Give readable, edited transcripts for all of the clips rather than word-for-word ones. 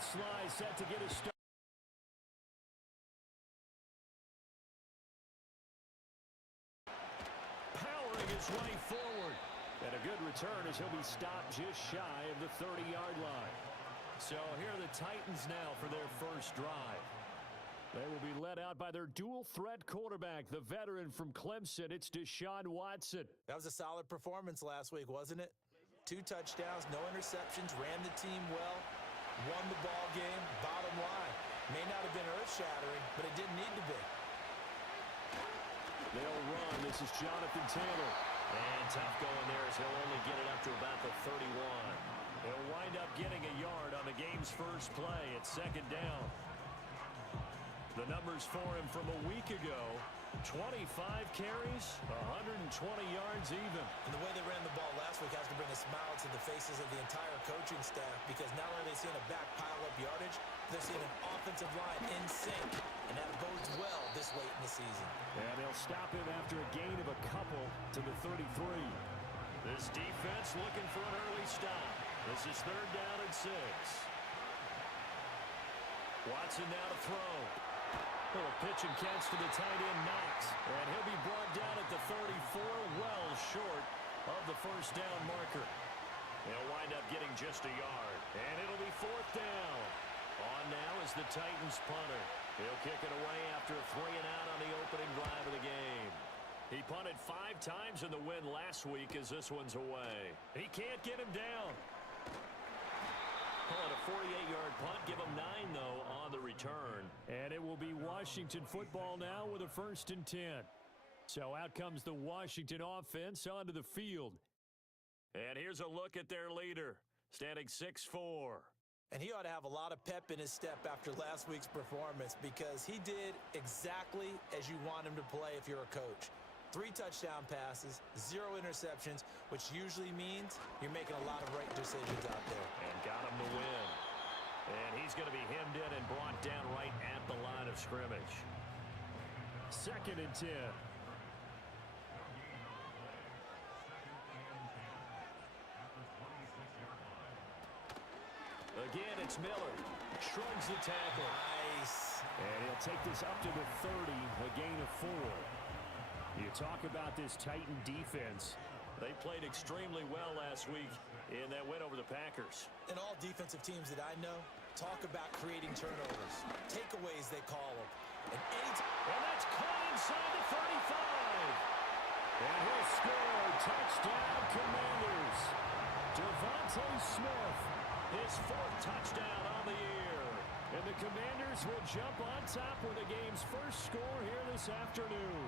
Sly set to get a start. Powering his way forward. And a good return as he'll be stopped just shy of the 30-yard line. So here are the Titans now for their first drive. They will be led out by their dual-threat quarterback, the veteran from Clemson. It's Deshaun Watson. That was a solid performance last week, wasn't it? 2 touchdowns, no interceptions, ran the team well, won the ball game. Bottom line, may not have been earth-shattering, but it didn't need to be. They'll run. This is Jonathan Taylor. And tough going there as he'll only get it up to about the 31. He'll wind up getting a yard on the game's first play. It's second down. The numbers for him from a week ago, 25 carries, 120 yards even. And the way they ran the ball last week has to bring a smile to the faces of the entire coaching staff, because not only are they seeing a back pile up yardage, they're seeing an offensive line in sync, and that bodes well this late in the season. And they'll stop him after a gain of a couple to the 33. This defense looking for an early stop. This is third down and 6. Watson now to throw. Little pitch and catch to the tight end, Knox. And he'll be brought down at the 34, well short of the first down marker. He'll wind up getting just a yard. And it'll be fourth down. On now is the Titans punter. He'll kick it away after a 3 and out on the opening drive of the game. He punted 5 times in the win last week as this one's away. He can't get him down. Call it a 48-yard punt. Give him 9, though, on the return. And it will be Washington football now with a 1st and 10. So out comes the Washington offense onto the field. And here's a look at their leader, standing 6'4". And he ought to have a lot of pep in his step after last week's performance, because he did exactly as you want him to play if you're a coach. 3 touchdown passes, 0 interceptions, which usually means you're making a lot of right decisions out there. And got him the win. And he's going to be hemmed in and brought down right at the line of scrimmage. 2nd and 10. Again, it's Miller. Shrugs the tackle. Nice. And he'll take this up to the 30, a gain of 4. You talk about this Titan defense. They played extremely well last week in that win over the Packers. And all defensive teams that I know talk about creating turnovers. Takeaways, they call them. And that's caught inside the 35. And he'll score. Touchdown, Commanders. Devontae Smith, his 4th touchdown on the year. And the Commanders will jump on top with the game's first score here this afternoon.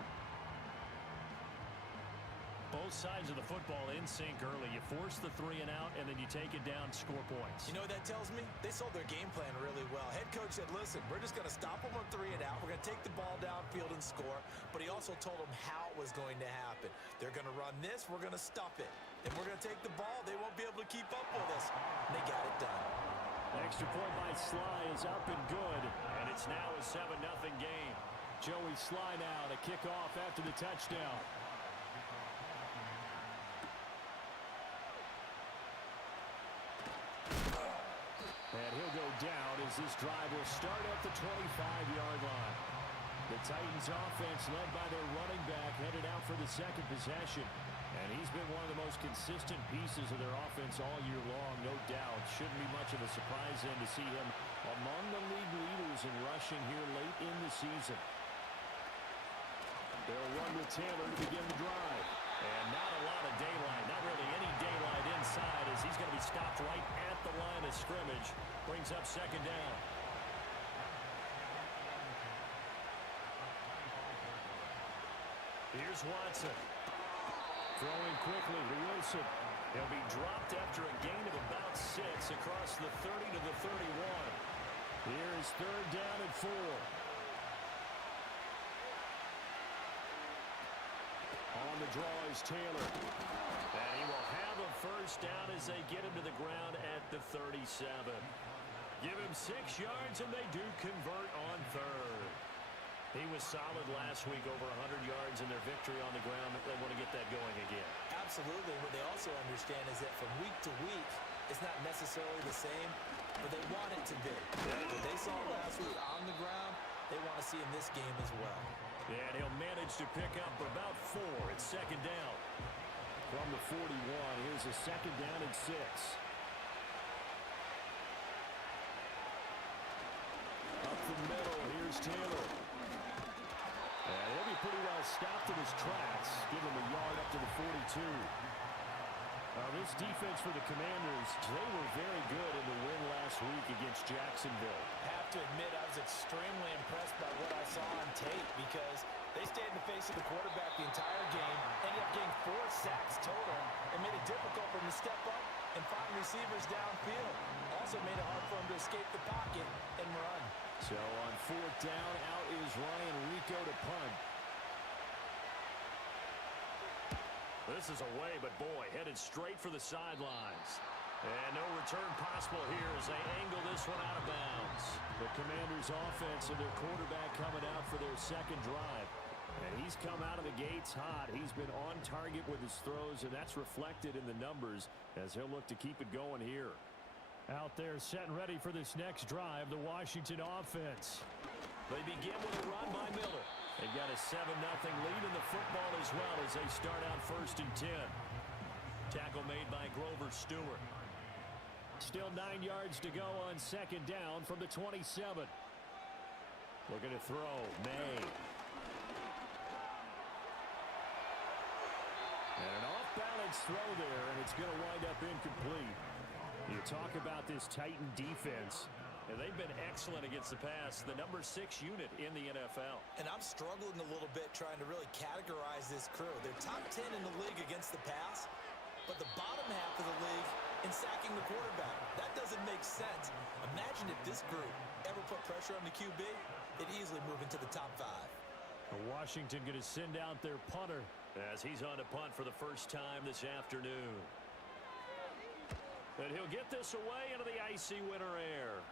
Both sides of the football in sync early. You force the 3 and out, and then you take it down, score points. You know what that tells me? They sold their game plan really well. Head coach said, listen, we're just going to stop them on 3 and out. We're going to take the ball downfield and score. But he also told them how it was going to happen. They're going to run this. We're going to stop it. And we're going to take the ball. They won't be able to keep up with us. And they got it done. Extra point by Sly is up and good. And it's now a 7-0 game. Joey Sly now to kick off after the touchdown. And he'll go down as this drive will start at the 25-yard line. The Titans offense led by their running back headed out for the 2nd possession. And he's been one of the most consistent pieces of their offense all year long, no doubt. Shouldn't be much of a surprise then to see him among the league leaders in rushing here late in the season. They'll run with Taylor to begin the drive. And not a lot of daylight, not really any daylight inside, as he's going to be stopped right at the line of scrimmage. Brings up 2nd down. Here's Watson. Throwing quickly to Wilson. He'll be dropped after a gain of about 6 across the 30 to the 31. Here is 3rd down and 4. On the draw is Taylor. And he will have a first down as they get him to the ground at the 37. Give him 6 yards, and they do convert on 3rd. He was solid last week, over 100 yards in their victory on the ground. They want to get that going again. Absolutely. What they also understand is that from week to week, it's not necessarily the same, but they want it to be. What they saw last week on the ground, they want to see in this game as well. And he'll manage to pick up about 4. It's second down. From the 41, here's a second down and 6. Up the middle, here's Taylor. And he'll be pretty well stopped in his tracks. Give him a yard up to the 42. This defense for the Commanders, they were very good in the win last week against Jacksonville. I have to admit, I was extremely impressed by what I saw on tape because they stayed in the face of the quarterback the entire game, ended up getting 4 sacks total, and made it difficult for him to step up and find receivers downfield. Also made it hard for him to escape the pocket and run. So on 4th down, out is Ryan Rico to punt. This is away, but boy, headed straight for the sidelines. And no return possible here as they angle this one out of bounds. The Commanders' offense and their quarterback coming out for their second drive. And he's come out of the gates hot. He's been on target with his throws, and that's reflected in the numbers as he'll look to keep it going here. Out there set and ready for this next drive, the Washington offense. They begin with a run by Miller. They've got a 7-0 lead in the football as well as they start out 1st and 10. Tackle made by Grover Stewart. Still 9 yards to go on second down from the 27. Looking to throw, May. And an off-balance throw there, and it's going to wind up incomplete. You talk about this Titan defense. And they've been excellent against the pass, the number 6 unit in the NFL. And I'm struggling a little bit trying to really categorize this crew. They're top 10 in the league against the pass, but the bottom half of the league in sacking the quarterback. That doesn't make sense. Imagine if this group ever put pressure on the QB, they'd easily move into the top 5. Washington going to send out their punter as he's on to punt for the first time this afternoon. And he'll get this away into the icy winter air.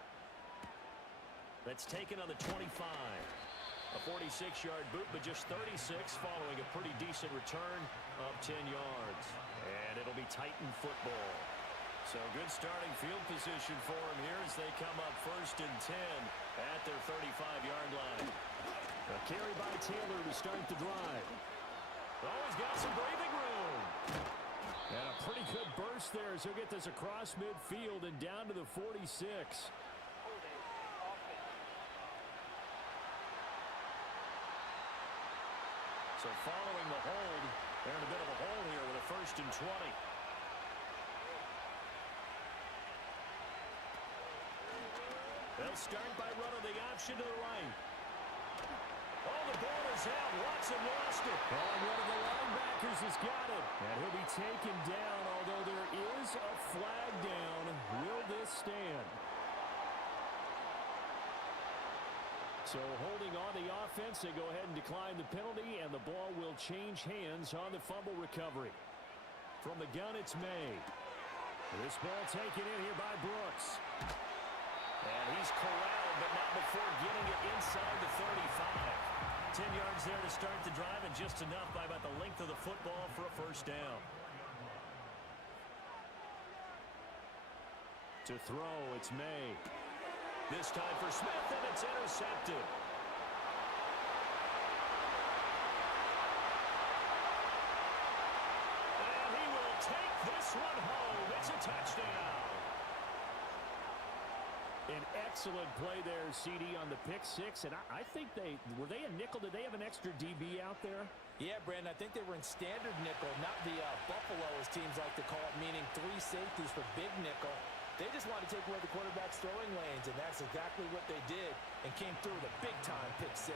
That's taken on the 25. A 46-yard boot, but just 36 following a pretty decent return of 10 yards. And it'll be Titan football. So good starting field position for them here as they come up 1st and 10 at their 35-yard line. A carry by Taylor to start the drive. Oh, he's got some breathing room. And a pretty good burst there as he'll get this across midfield and down to the 46. So following the hold, they're in a bit of a hole here with a 1st and 20. They'll start by running the option to the right. Oh, the ball is out. Watson lost it. And one of the linebackers has got it. And he'll be taken down, although there is a flag down. Will this stand? So holding on the offense, they go ahead and decline the penalty, and the ball will change hands on the fumble recovery. From the gun, it's May. This ball taken in here by Brooks. And he's corralled, but not before getting it inside the 35. 10 yards there to start the drive, and just enough by about the length of the football for a 1st down. To throw, it's May. This time for Smith, and it's intercepted. And he will take this one home. It's a touchdown. An excellent play there, CD, on the pick 6. And I think were they a nickel? Did they have an extra DB out there? Yeah, Brandon, I think they were in standard nickel, not the Buffalo, as teams like to call it, meaning 3 safeties for big nickel. They just wanted to take away the quarterback's throwing lanes, and that's exactly what they did, and came through with a big-time pick 6.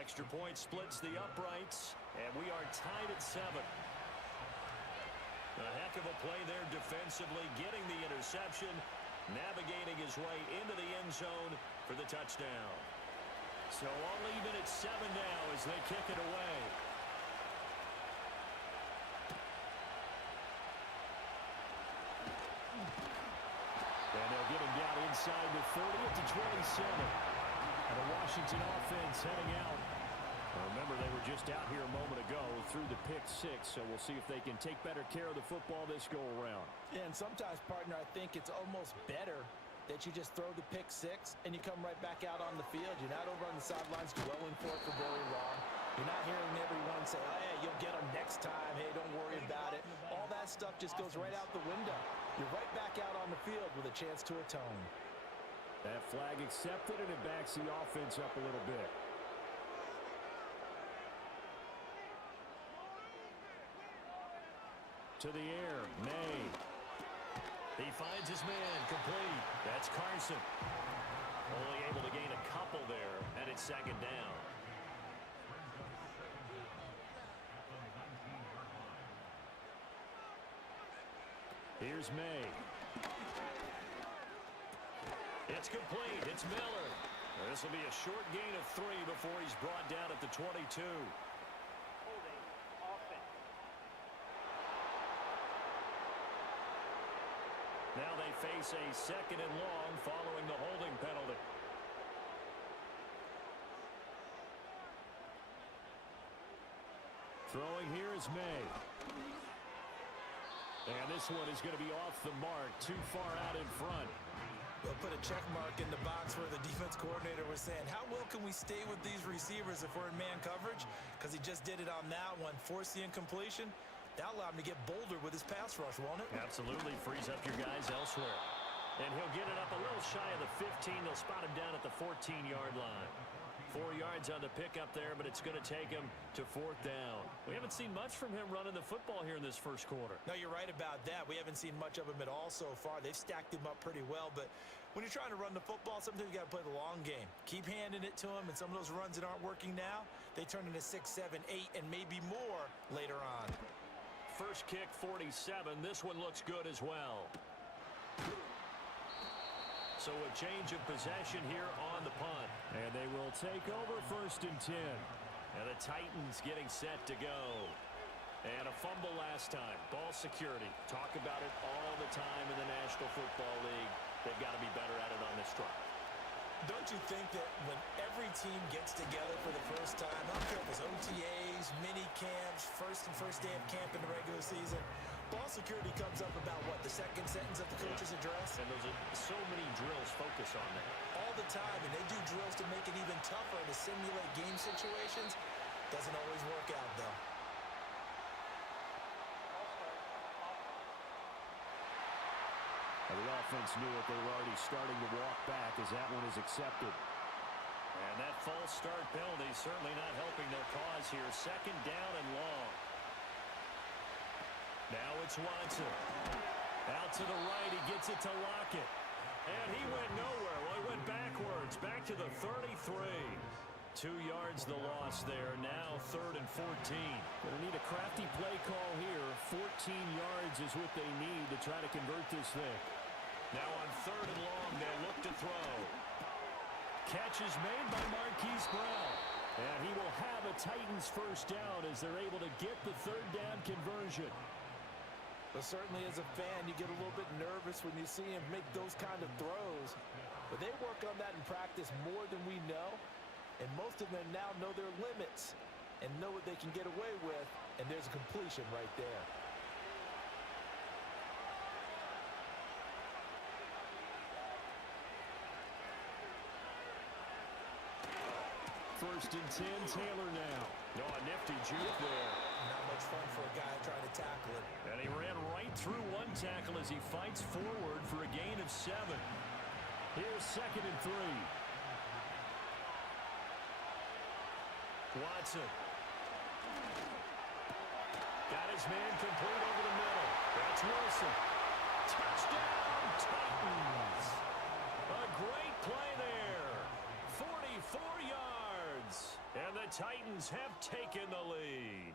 Extra point splits the uprights, and we are tied at 7. A heck of a play there defensively, getting the interception, navigating his way into the end zone for the touchdown. So all even at 7 now as they kick it away. And they'll get him down inside the 30 at the 27. And the Washington offense heading out. Remember, they were just out here a moment ago through the pick six, so we'll see if they can take better care of the football this go-around. Yeah, and sometimes, partner, I think it's almost better that you just throw the pick six and you come right back out on the field. You're not over on the sidelines dwelling for it for very long. You're not hearing everyone say, oh, yeah, you'll get them next time. Hey, don't worry about it. All that stuff just goes right out the window. You're right back out on the field with a chance to atone. That flag accepted, and it backs the offense up a little bit. To the air, May. He finds his man, complete. That's Carson. Only able to gain a couple there, and it's second down. Here's May. It's complete. It's Miller. This will be a short gain of 3 before he's brought down at the 22. Now they face a second and long following the holding penalty. Throwing here is May. And this one is going to be off the mark, too far out in front. We'll put a check mark in the box where the defense coordinator was saying, how well can we stay with these receivers if we're in man coverage? Because he just did it on that one. Force the incompletion. That'll allow him to get bolder with his pass rush, won't it? Absolutely. Frees up your guys elsewhere. And he'll get it up a little shy of the 15. They'll spot him down at the 14-yard line. 4 yards on the pickup there, but it's going to take him to 4th down. We haven't seen much from him running the football here in this first quarter. No, you're right about that. We haven't seen much of him at all so far. They've stacked him up pretty well, but when you're trying to run the football, sometimes you got to play the long game. Keep handing it to him, and some of those runs that aren't working now, they turn into 6, 7, 8, and maybe more later on. First kick, 47. This one looks good as well. So a change of possession here on the punt. And they will take over 1st and 10. And the Titans getting set to go. And a fumble last time. Ball security. Talk about it all the time in the National Football League. They've got to be better at it on this drive. Don't you think that when every team gets together for the first time, I don't care if it's OTAs, mini camps, first day of camp in the regular season, ball security comes up about what, the second sentence of the coach's address? And those are so many drills focus on that. All the time, and they do drills to make it even tougher to simulate game situations. Doesn't always work out, though. The offense knew it. They were already starting to walk back as that one is accepted. And that false start penalty certainly not helping their cause here. Second down and long. Now it's Watson. Out to the right. He gets it to Lockett. And he went nowhere. Well, he went backwards. Back to the 33. 2 yards the loss there. Now 3rd and 14. Going to need a crafty play call here. 14 yards is what they need to try to convert this thing. Now on 3rd and long, they'll look to throw. Catch is made by Marquise Brown. And he will have a Titans first down as they're able to get the 3rd down conversion. But certainly as a fan, you get a little bit nervous when you see him make those kind of throws. But they work on that in practice more than we know. And most of them now know their limits and know what they can get away with. And there's a completion right there. First and 10, Taylor now. No, a nifty juke there. Not much fun for a guy trying to tackle it. And he ran right through one tackle as he fights forward for a gain of 7. Here's 2nd and 3. Watson. Got his man complete over the middle. That's Wilson. Touchdown, Titans. A great play there. 44 yards. And the Titans have taken the lead.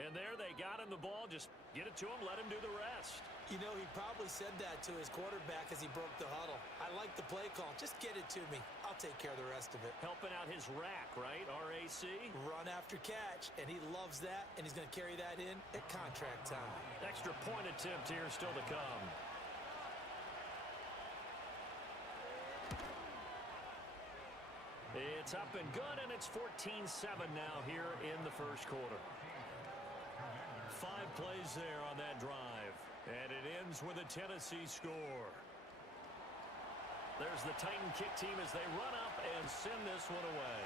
And there they got him the ball. Just get it to him, let him do the rest. You know, he probably said that to his quarterback as he broke the huddle. I like the play call. Just get it to me. I'll take care of the rest of it. Helping out his rack, right? RAC. Run after catch, and he loves that, and he's going to carry that in at contract time. Extra point attempt here still to come. It's up and good, and it's 14-7 now here in the first quarter. 5 plays there on that drive, and it ends with a Tennessee score. There's the Titan kick team as they run up and send this one away.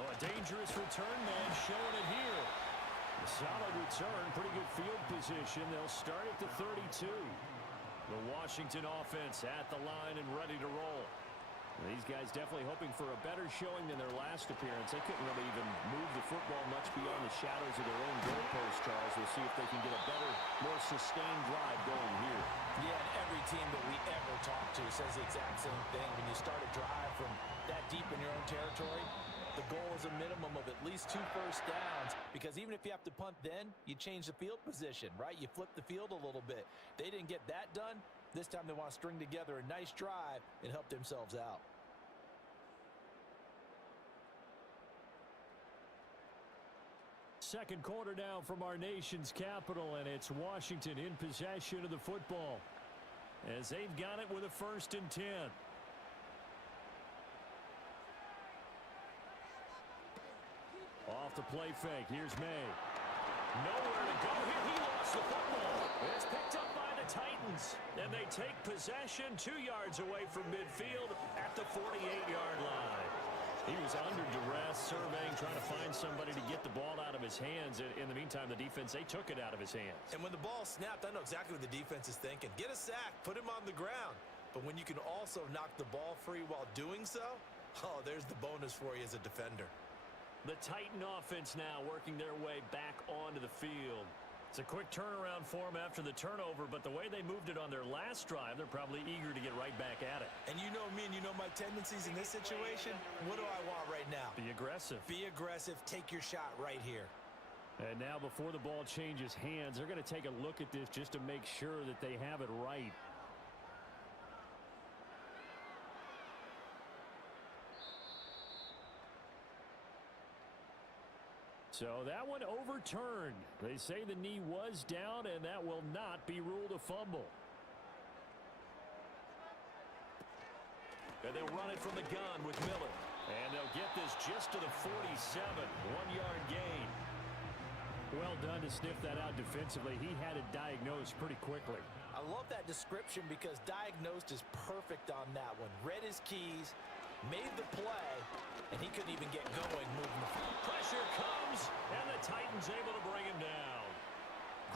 Oh, a dangerous return man showing it here. A solid return, pretty good field position. They'll start at the 32. The Washington offense at the line and ready to roll. These guys definitely hoping for a better showing than their last appearance. They couldn't really even move the football much beyond the shadows of their own goalpost, Charles. We'll see if they can get a better, more sustained drive going here. Yeah, and every team that we ever talk to says the exact same thing. When you start a drive from that deep in your own territory, the goal is a minimum of at least 2 first downs, because even if you have to punt then, you change the field position, right? You flip the field a little bit. They didn't get that done. This time they want to string together a nice drive and help themselves out. Second quarter now from our nation's capital, and it's Washington in possession of the football as they've got it with a 1st and 10. Off the play fake. Here's May. Nowhere to go here. He lost the football. It's picked up by the Titans, and they take possession 2 yards away from midfield at the 48-yard line. He was under duress, surveying, trying to find somebody to get the ball out of his hands. In the meantime, the defense, they took it out of his hands. And when the ball snapped, I know exactly what the defense is thinking. Get a sack, put him on the ground. But when you can also knock the ball free while doing so, oh, there's the bonus for you as a defender. The Titan offense now working their way back onto the field. It's a quick turnaround for them after the turnover, but the way they moved it on their last drive, they're probably eager to get right back at it. And you know me and you know my tendencies in this situation. What do I want right now? Be aggressive. Be aggressive. Take your shot right here. And now before the ball changes hands, they're going to take a look at this just to make sure that they have it right. So that one overturned. They say the knee was down, and that will not be ruled a fumble. And they'll run it from the gun with Miller. And they'll get this just to the 47. 1-yard gain. Well done to sniff that out defensively. He had it diagnosed pretty quickly. I love that description because diagnosed is perfect on that one. Read his keys, made the play, and he couldn't even get going moving the field. Pressure comes, and the Titans able to bring him down.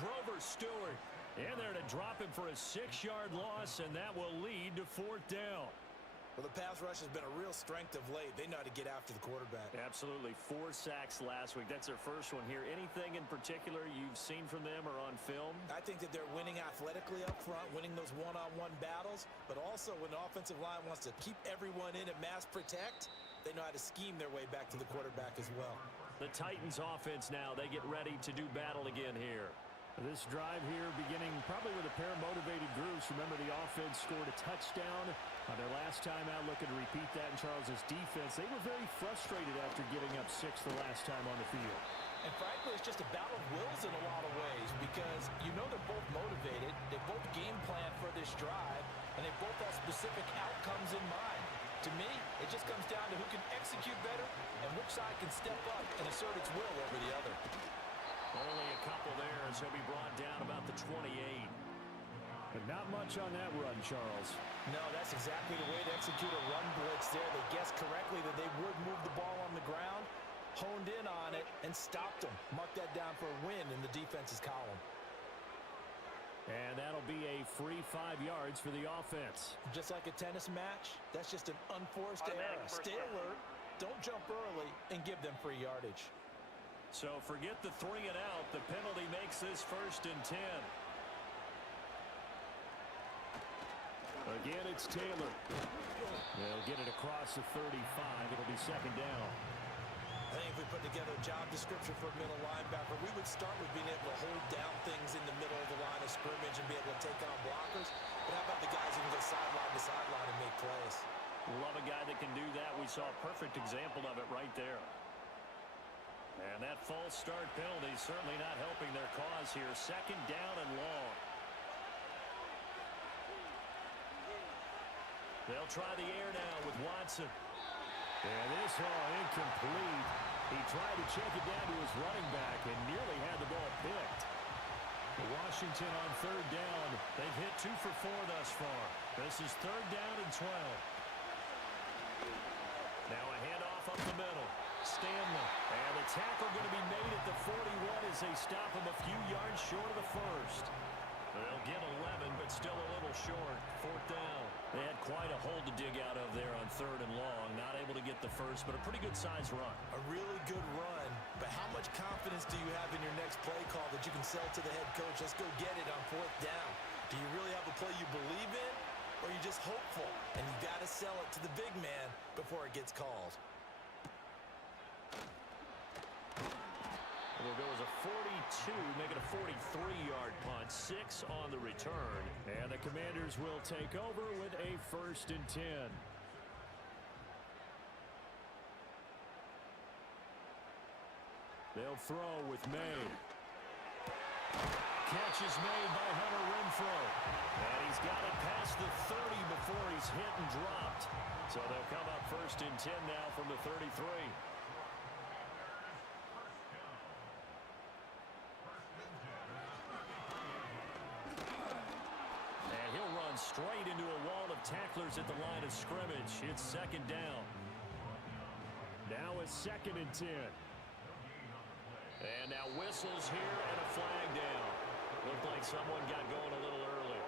Grover Stewart in there to drop him for a 6-yard loss, and that will lead to 4th down. Well, the pass rush has been a real strength of late. They know how to get after the quarterback. Absolutely. 4 sacks last week. That's their first one here. Anything in particular you've seen from them or on film? I think that they're winning athletically up front, winning those one-on-one battles, but also when the offensive line wants to keep everyone in and mass protect, they know how to scheme their way back to the quarterback as well. The Titans offense now, they get ready to do battle again here. This drive here beginning probably with a pair of motivated groups. Remember, the offense scored a touchdown on their last time out. Looking to repeat that in Charles's defense. They were very frustrated after giving up 6 the last time on the field. And frankly, it's just a battle of wills in a lot of ways because you know they're both motivated. They both game plan for this drive, and they both have specific outcomes in mind. To me, it just comes down to who can execute better and which side can step up and assert its will over the other. Only a couple there as he'll be brought down about the 28. But not much on that run, Charles. No, that's exactly the way to execute a run blitz there. They guessed correctly that they would move the ball on the ground, honed in on it, and stopped them. Mark that down for a win in the defense's column. And that'll be a free 5 yards for the offense. Just like a tennis match, that's just an unforced error. Stay alert, don't jump early, and give them free yardage. So forget the 3 and out. The penalty makes this 1st and 10. Again, it's Taylor. They'll get it across the 35. It'll be 2nd down. I think if we put together a job description for a middle linebacker, we would start with being able to hold down things in the middle of the line of scrimmage and be able to take on blockers. But how about the guys who can go sideline to sideline and make plays? Love a guy that can do that. We saw a perfect example of it right there. And that false start penalty certainly not helping their cause here. 2nd down and long. They'll try the air now with Watson. And this all incomplete. He tried to check it down to his running back and nearly had the ball picked. Washington on third down. They've hit 2 for 4 thus far. This is third down and 12. Now a handoff up the middle. Stanley. And the tackle going to be made at the 41 as they stop him a few yards short of the first. They'll get 11, but still a little short. Fourth down. They had quite a hole to dig out of there on third and long. Not able to get the first, but a pretty good-sized run. A really good run, but how much confidence do you have in your next play call that you can sell to the head coach? Let's go get it on fourth down. Do you really have a play you believe in, or are you just hopeful? And you got to sell it to the big man before it gets called. It will go as a 42, make it a 43-yard punt, 6 on the return. And the Commanders will take over with a 1st and 10. They'll throw with May. Catch is made by Hunter Renfrow. And he's got it past the 30 before he's hit and dropped. So they'll come up 1st and 10 now from the 33. Straight into a wall of tacklers at the line of scrimmage. It's 2nd down. Now a 2nd and 10. And now whistles here and a flag down. Looked like someone got going a little early.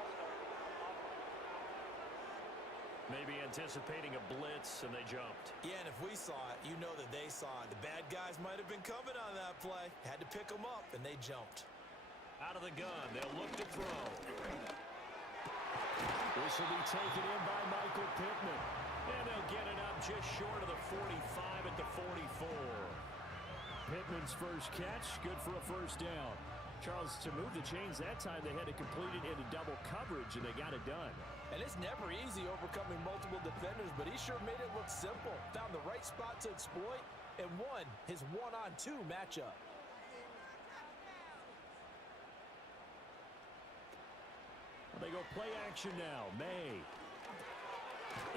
Maybe anticipating a blitz, and they jumped. Yeah, and if we saw it, you know that they saw it. The bad guys might have been coming on that play. Had to pick them up, and they jumped. Out of the gun, they'll look to throw. This will be taken in by Michael Pittman. And they'll get it up just short of the 45 at the 44. Pittman's first catch, good for a 1st down. Charles, to move the chains that time, they had to complete it into double coverage, and they got it done. And it's never easy overcoming multiple defenders, but he sure made it look simple. Found the right spot to exploit and won his 1-on-2 matchup. They go play action now. May.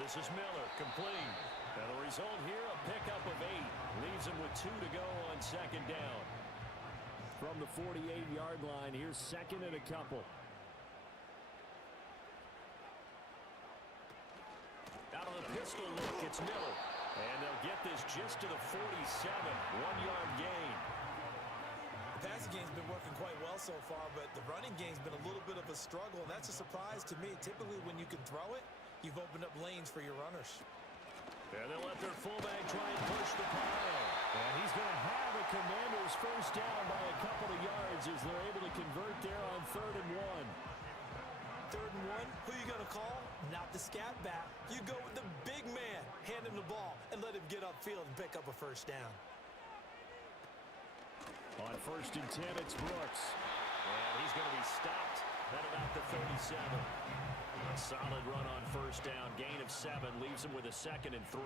This is Miller, complete. And the result here, a pickup of 8. Leaves him with 2 to go on 2nd down. From the 48-yard line, here's 2nd and a couple. Out of the pistol look, it's Miller. And they'll get this just to the 47. 1-yard gain. The passing game's been working quite well so far, but the running game's been a little bit of a struggle, and that's a surprise to me. Typically, when you can throw it, you've opened up lanes for your runners. And they'll let their fullback try and push the pile. And he's going to have the Commanders 1st down by a couple of yards as they're able to convert there on 3rd and 1. 3rd and 1, who you going to call? Not the scat back. You go with the big man. Hand him the ball and let him get upfield and pick up a 1st down. On 1st and 10, it's Brooks. And he's going to be stopped at about the 37. A solid run on 1st down. Gain of 7 leaves him with a 2nd and 3.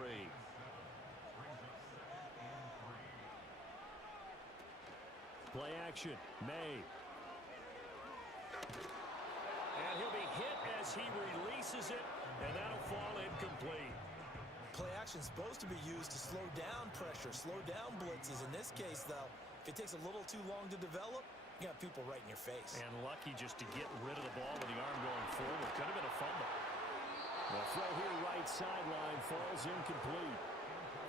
Play action. May. And he'll be hit as he releases it, and that'll fall incomplete. Play action's supposed to be used to slow down pressure, slow down blitzes. In this case, though, if it takes a little too long to develop, you got people right in your face. And lucky just to get rid of the ball with the arm going forward. Could have been a fumble. The throw here right sideline falls incomplete.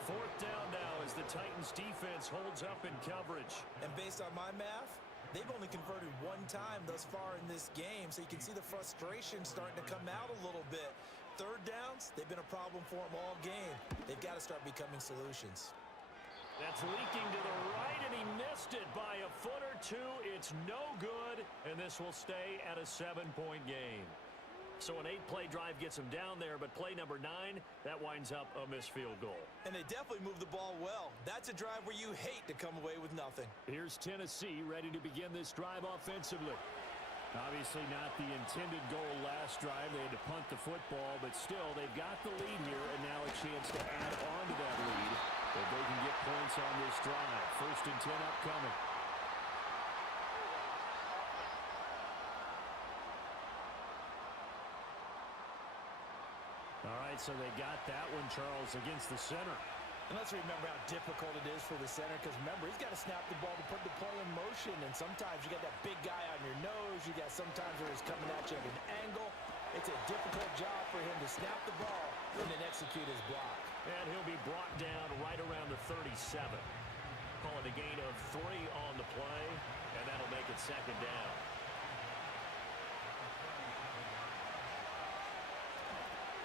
4th down now as the Titans defense holds up in coverage. And based on my math, they've only converted 1 time thus far in this game, so you can see the frustration starting to come out a little bit. 3rd downs, they've been a problem for them all game. They've got to start becoming solutions. That's leaking to the right, and he missed it by a foot or 2. It's no good, and this will stay at a 7-point game. So an 8-play drive gets him down there, but play number 9, that winds up a missed field goal. And they definitely moved the ball well. That's a drive where you hate to come away with nothing. Here's Tennessee ready to begin this drive offensively. Obviously not the intended goal last drive. They had to punt the football, but still, they've got the lead here, and now a chance to add on to that lead if they can get points on this drive. 1st and 10 upcoming. All right, so they got that one, Charles, against the center. And let's remember how difficult it is for the center, because remember, he's got to snap the ball to put the play in motion, and sometimes you got that big guy on your nose. You got sometimes where he's coming at you at an angle. It's a difficult job for him to snap the ball and then execute his block. And he'll be brought down right around the 37. Call it a gain of 3 on the play, and that'll make it second down.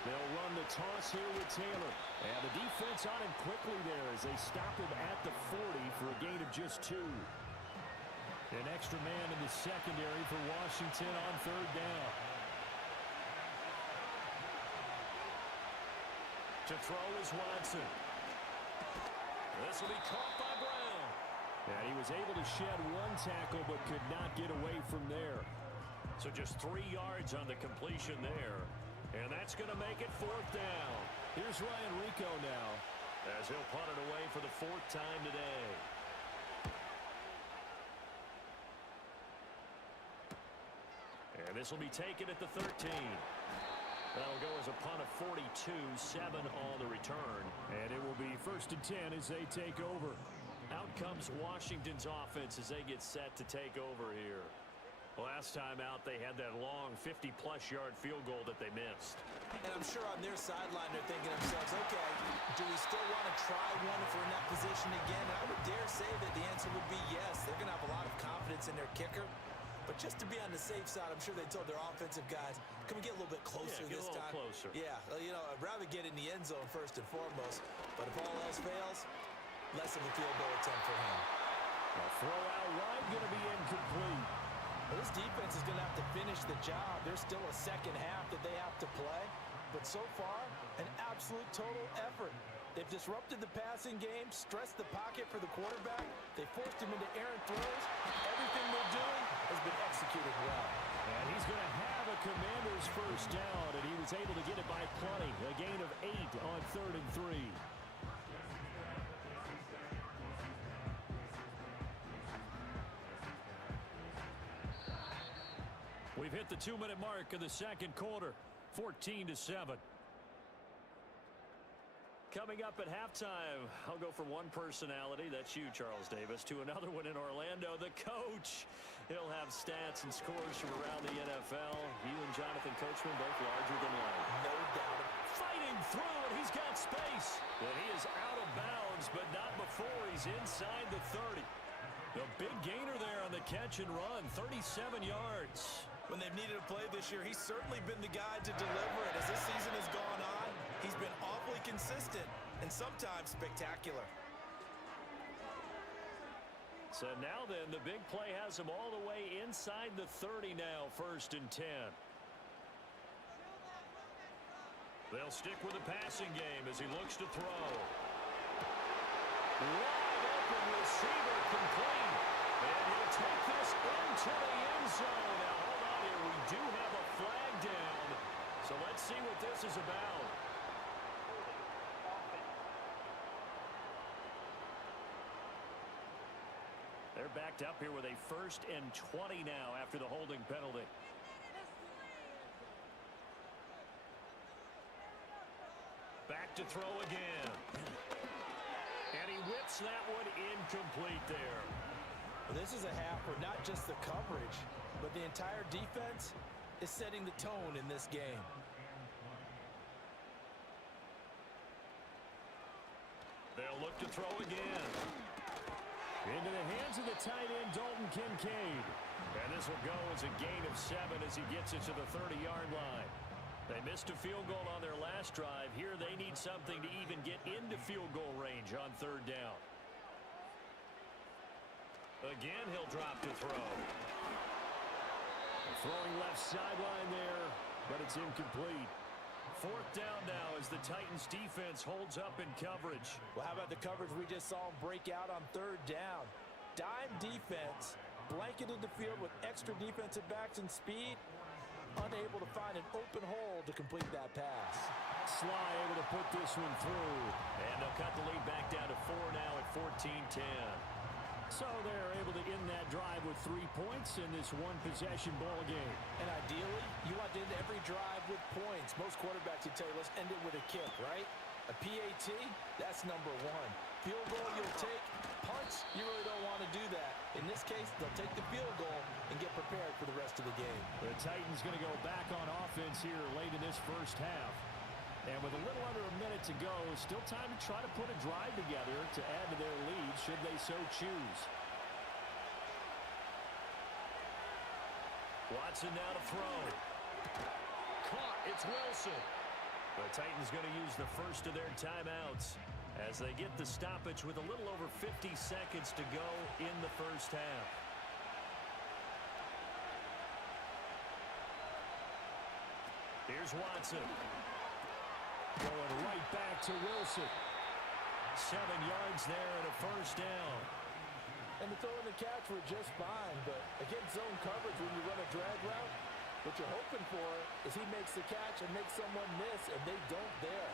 They'll run the toss here with Taylor. And the defense on him quickly there as they stop him at the 40 for a gain of just 2. An extra man in the secondary for Washington on third down. To throw is Watson. This will be caught by Brown. And he was able to shed 1 tackle but could not get away from there. So just 3 yards on the completion there. And that's going to make it 4th down. Here's Ryan Rico now, as he'll punt it away for the 4th time today. And this will be taken at the 13. That'll go as a punt of 42, 7 on the return. And it will be 1st and 10 as they take over. Out comes Washington's offense as they get set to take over here. Last time out, they had that long 50-plus yard field goal that they missed. And I'm sure on their sideline they're thinking to themselves, okay, do we still want to try one if we're in that position again? And I would dare say that the answer would be yes. They're going to have a lot of confidence in their kicker. But just to be on the safe side, I'm sure they told their offensive guys, can we get a little bit closer this time? Yeah, get a little closer. Yeah, you know, I'd rather get in the end zone first and foremost. But if all else fails, less of a field goal attempt for him. A throw out wide going to be incomplete. Well, this defense is going to have to finish the job. There's still a second half that they have to play. But so far, an absolute total effort. They've disrupted the passing game, stressed the pocket for the quarterback. They forced him into errant throws. Everything they're doing has been executed well. And he's going to have a Commander's first down, and he was able to get it by plenty. A gain of 8 on 3rd and 3. We've hit the 2-minute mark of the second quarter, 14-7. Coming up at halftime, I'll go from one personality, that's you, Charles Davis, to another one in Orlando, the coach. He'll have stats and scores from around the NFL. You and Jonathan Coachman both larger than life. No doubt. Fighting through, and he's got space. And he is out of bounds, but not before he's inside the 30. The big gainer there on the catch and run, 37 yards. When they've needed a play this year, he's certainly been the guy to deliver it. As this season has gone on, he's been awfully consistent and sometimes spectacular. So now then, the big play has him all the way inside the 30 now, 1st and 10. They'll stick with the passing game as he looks to throw. Wide open receiver complete. And he'll take this into the end zone. Now, hold on here. We do have a flag down. So let's see what this is about. They're backed up here with a 1st and 20 now after the holding penalty. Back to throw again. And he whips that one incomplete there. Well, this is a half where not just the coverage, but the entire defense is setting the tone in this game. They'll look to throw again. Into the hands of the tight end, Dalton Kincaid. And this will go as a gain of 7 as he gets it to the 30-yard line. They missed a field goal on their last drive. Here they need something to even get into field goal range on 3rd down. Again, he'll drop to throw. Throwing left sideline there, but it's incomplete. 4th down now as the Titans defense holds up in coverage. Well, how about the coverage we just saw him break out on 3rd down? Dime defense, blanketed the field with extra defensive backs and speed, unable to find an open hole to complete that pass. Sly able to put this one through. And they'll cut the lead back down to 4 now at 14-10. So they're able to end that drive with 3 points in this one-possession ball game. And ideally, you want to end every drive with points. Most quarterbacks would tell you, let's end it with a kick, right? A PAT, that's number one. Field goal you'll take. Punts, you really don't want to do that. In this case, they'll take the field goal and get prepared for the rest of the game. The Titans going to go back on offense here late in this first half. And with a little under a minute to go, still time to try to put a drive together to add to their lead should they so choose. Watson now to throw. Caught. It's Wilson. The Titans going to use the first of their timeouts as they get the stoppage with a little over 50 seconds to go in the first half. Here's Watson. Going right back to Wilson. 7 yards there and a first down. And the throw and the catch were just fine, but against zone coverage when you run a drag route, what you're hoping for is he makes the catch and makes someone miss, and they don't there.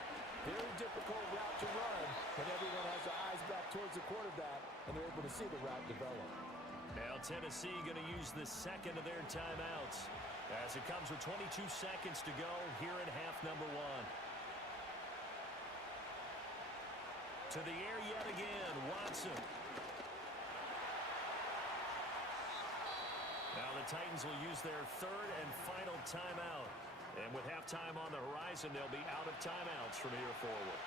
Very difficult route to run when everyone has their eyes back towards the quarterback and they're able to see the route develop. Now Tennessee going to use the second of their timeouts as it comes with 22 seconds to go here in half number one. To the air yet again, Watson. Now the Titans will use their third and final timeout. And with halftime on the horizon, they'll be out of timeouts from here forward.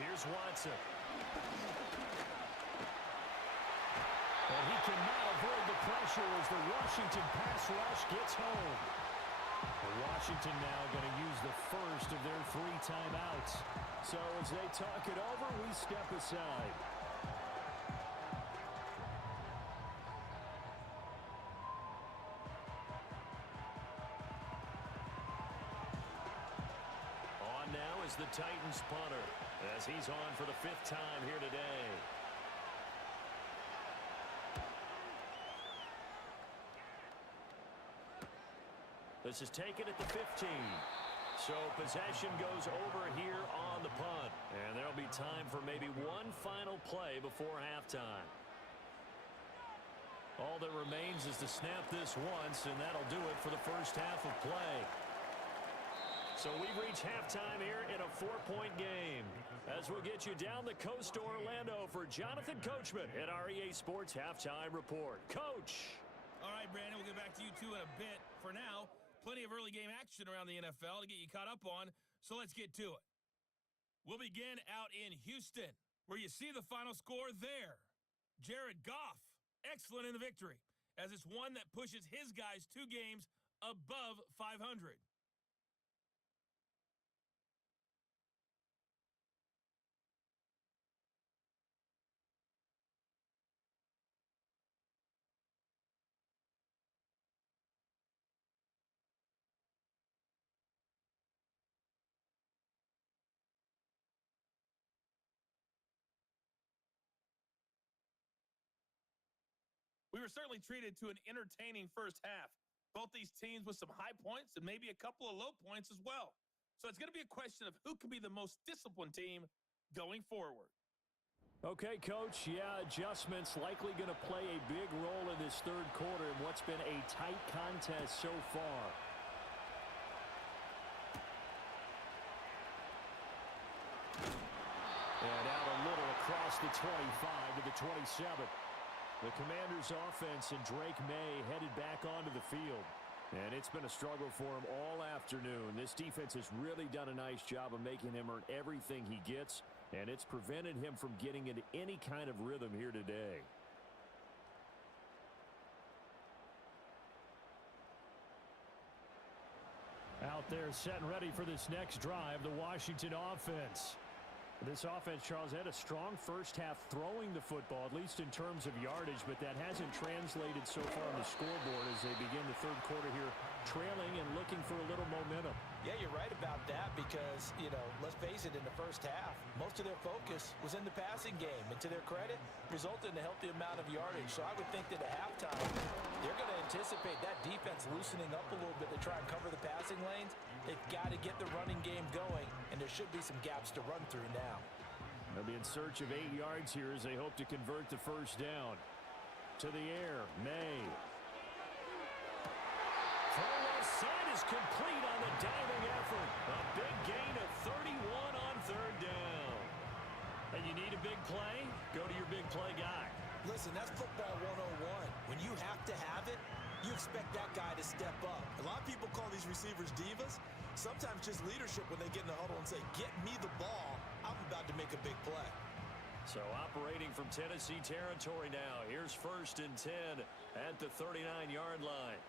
Here's Watson. And he cannot avoid the pressure as the Washington pass rush gets home. Washington now going to use the first of their 3 timeouts. So as they talk it over, we step aside. On now is the Titans punter as he's on for the 5th time here today. This is taken at the 15. So possession goes over here on the punt. And there'll be time for maybe one final play before halftime. All that remains is to snap this once, and that'll do it for the first half of play. So we've reached halftime here in a 4-point game. As we'll get you down the coast to Orlando for Jonathan Coachman at our EA Sports Halftime Report. Coach! All right, Brandon, we'll get back to you two in a bit. For now, plenty of early game action around the NFL to get you caught up on, so let's get to it. We'll begin out in Houston, where you see the final score there. Jared Goff, excellent in the victory, as it's one that pushes his guys 2 games above 500. We were certainly treated to an entertaining first half. Both these teams with some high points and maybe a couple of low points as well. So it's going to be a question of who can be the most disciplined team going forward. Okay, Coach, yeah, adjustments likely going to play a big role in this third quarter in what's been a tight contest so far. And out a little across the 25 to the 27. The Commanders' offense and Drake May headed back onto the field. And it's been a struggle for him all afternoon. This defense has really done a nice job of making him earn everything he gets, and it's prevented him from getting into any kind of rhythm here today. Out there set and ready for this next drive, the Washington offense. This offense, Charles, had a strong first half throwing the football, at least in terms of yardage, but that hasn't translated so far on the scoreboard as they begin the third quarter here, trailing and looking for a little momentum. Yeah, you're right about that because, let's face it, in the first half, most of their focus was in the passing game. And to their credit, resulted in a healthy amount of yardage. So I would think that at halftime, they're going to anticipate that defense loosening up a little bit to try and cover the passing lanes. They've got to get the running game going, and there should be some gaps to run through now. They'll be in search of 8 yards here as they hope to convert the first down. to the air. May. Throw left side is complete on the diving effort. A big gain of 31 on third down. And you need a big play? Go to your big play guy. Listen, that's football 101. When you have to have it, you expect that guy to step up. A lot of people call these receivers divas. Sometimes just leadership when they get in the huddle and say, get me the ball. I'm about to make a big play. So operating from Tennessee territory now. Here's 1st and 10 at the 39-yard line.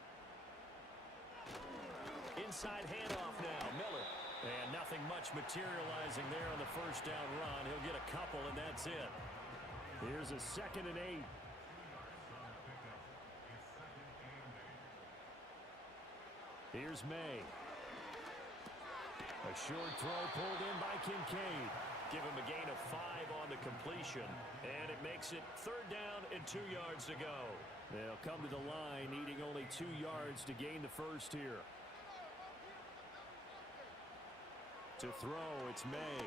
Inside handoff now, Miller. And nothing much materializing there on the first down run. He'll get a couple, and that's it. Here's a 2nd and 8. Here's May. A short throw pulled in by Kincaid. Give him a gain of 5 on the completion, and it makes it 3rd down and 2 yards to go. They'll come to the line, needing only 2 yards to gain the first here. To throw, it's May.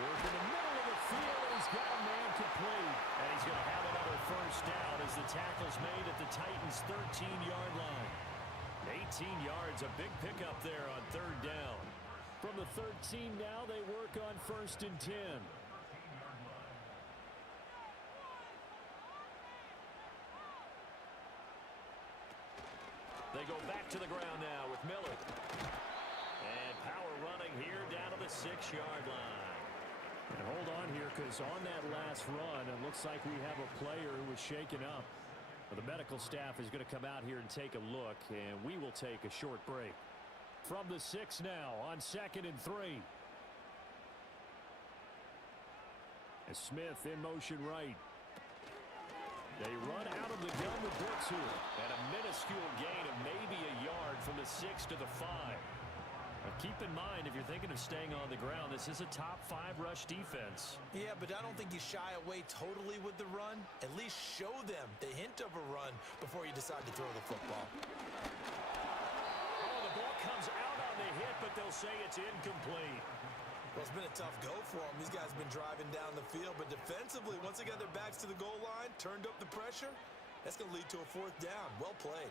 Work in the middle of the field, and he's got a man complete. And he's going to have another first down as the tackle's made at the Titans' 13-yard line. 18 yards, a big pickup there on 3rd down. From the 13 now, they work on 1st and 10. They go back to the ground now with Miller. And power running here down to the 6-yard line. And hold on here, because on that last run, it looks like we have a player who was shaken up. Well, the medical staff is going to come out here and take a look, and we will take a short break. From the 6 now on 2nd and 3. And Smith in motion right. They run out of the gun with blitz here. And a minuscule gain of maybe a yard from the 6 to the 5. Now keep in mind, if you're thinking of staying on the ground, this is a top 5 rush defense. Yeah, but I don't think you shy away totally with the run. At least show them the hint of a run before you decide to throw the football. Oh, the ball comes out on the hit, but they'll say it's incomplete. Well, it's been a tough go for them. These guys have been driving down the field, but defensively, once they got their backs to the goal line, turned up the pressure, that's going to lead to a 4th down. Well played.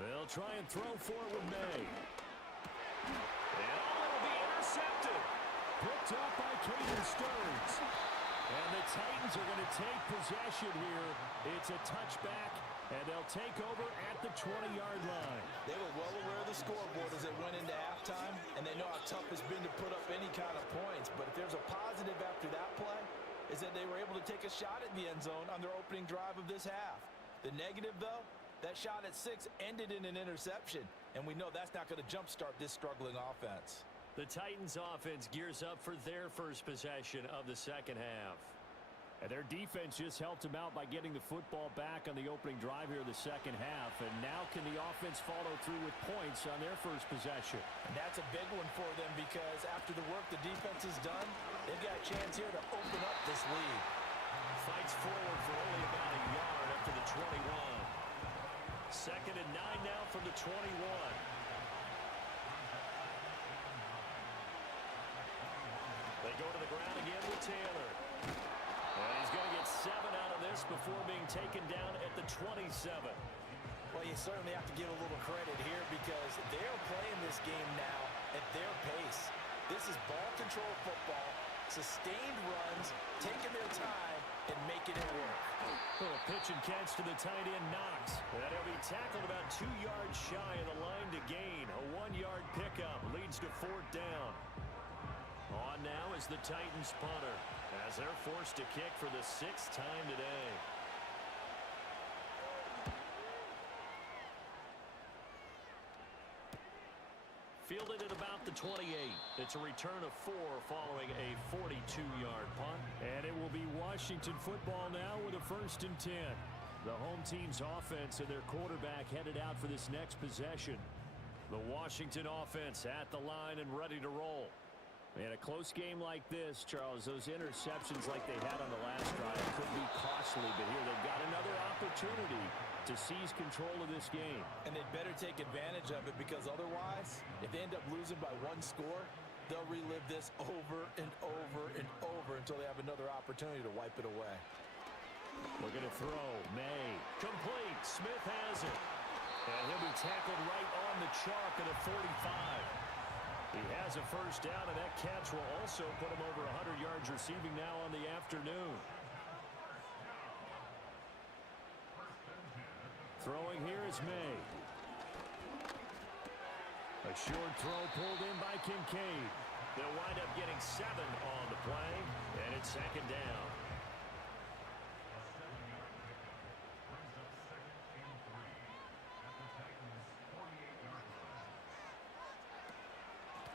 They'll try and throw for it with May. And it'll be intercepted. Picked up by Caden Stearns. And the Titans are going to take possession here. It's a touchback, and they'll take over at the 20-yard line. They were well aware of the scoreboard as they went into halftime, and they know how tough it's been to put up any kind of points. But if there's a positive after that play, is that they were able to take a shot at the end zone on their opening drive of this half. The negative, though, that shot at 6 ended in an interception, and we know that's not going to jumpstart this struggling offense. The Titans offense gears up for their first possession of the second half. And their defense just helped them out by getting the football back on the opening drive here in the second half. And now can the offense follow through with points on their first possession? And that's a big one for them because after the work the defense has done, they've got a chance here to open up this lead. Fights forward for only about a yard up to the 21. 2nd and 9 now from the 21. They go to the ground again with Taylor. And he's going to get 7 out of this before being taken down at the 27. Well, you certainly have to give a little credit here because they're playing this game now at their pace. This is ball control football, sustained runs, taking their time, and making it work. Little pitch and catch to the tight end, Knox. And he'll be tackled about 2 yards shy of the line to gain. A 1-yard pickup leads to 4th down. On now is the Titans punter as they're forced to kick for the 6th time today. Fielded at about the 28. It's a return of 4 following a 42-yard punt. And it will be Washington football now with a 1st and 10. The home team's offense and their quarterback headed out for this next possession. The Washington offense at the line and ready to roll. In a close game like this, Charles, those interceptions like they had on the last drive could be costly, but here they've got another opportunity to seize control of this game. And they'd better take advantage of it because otherwise, if they end up losing by 1 score, they'll relive this over and over and over until they have another opportunity to wipe it away. We're going to throw. May. Complete. Smith has it. And he'll be tackled right on the chalk at a 45. He has a first down, and that catch will also put him over 100 yards receiving now on the afternoon. Throwing here is May. A short throw pulled in by Kincaid. They'll wind up getting 7 on the play, and it's second down.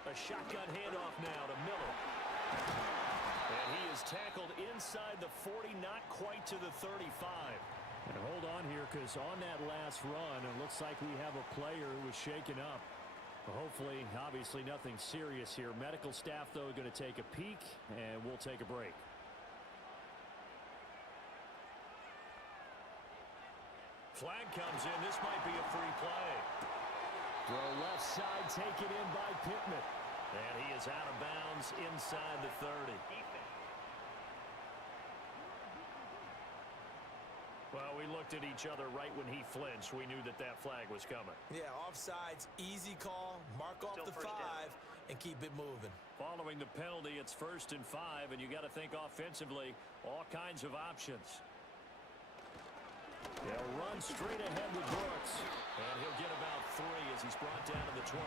A shotgun handoff now to Miller. And he is tackled inside the 40, not quite to the 35. And hold on here, because on that last run, it looks like we have a player who was shaken up. Hopefully, obviously nothing serious here. Medical staff, though, going to take a peek, and we'll take a break. Flag comes in. This might be a free play. Throw left side, taken in by Pittman. And he is out of bounds inside the 30. Well, we looked at each other right when he flinched. We knew that that flag was coming. Yeah, offsides, easy call, mark off the 5, and keep it moving. Following the penalty, it's 1st and 5, and you got to think offensively, all kinds of options. They'll run straight ahead with Brooks, and he'll get about 3 as he's brought down to the 28.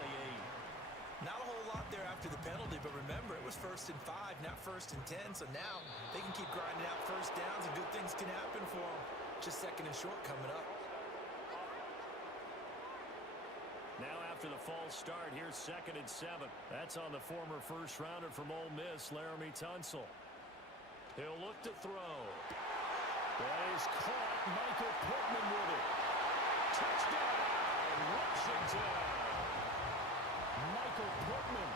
Not a whole lot there after the penalty, but remember, it was 1st and 5, not 1st and 10, so now they can keep grinding out first downs, and good things can happen for them. Just 2nd and short coming up. Now after the false start, here's 2nd and 7. That's on the former first-rounder from Ole Miss, Laramie Tunsil. He'll look to throw. That is caught. Michael Pittman with it. Touchdown, Washington. Michael Pittman,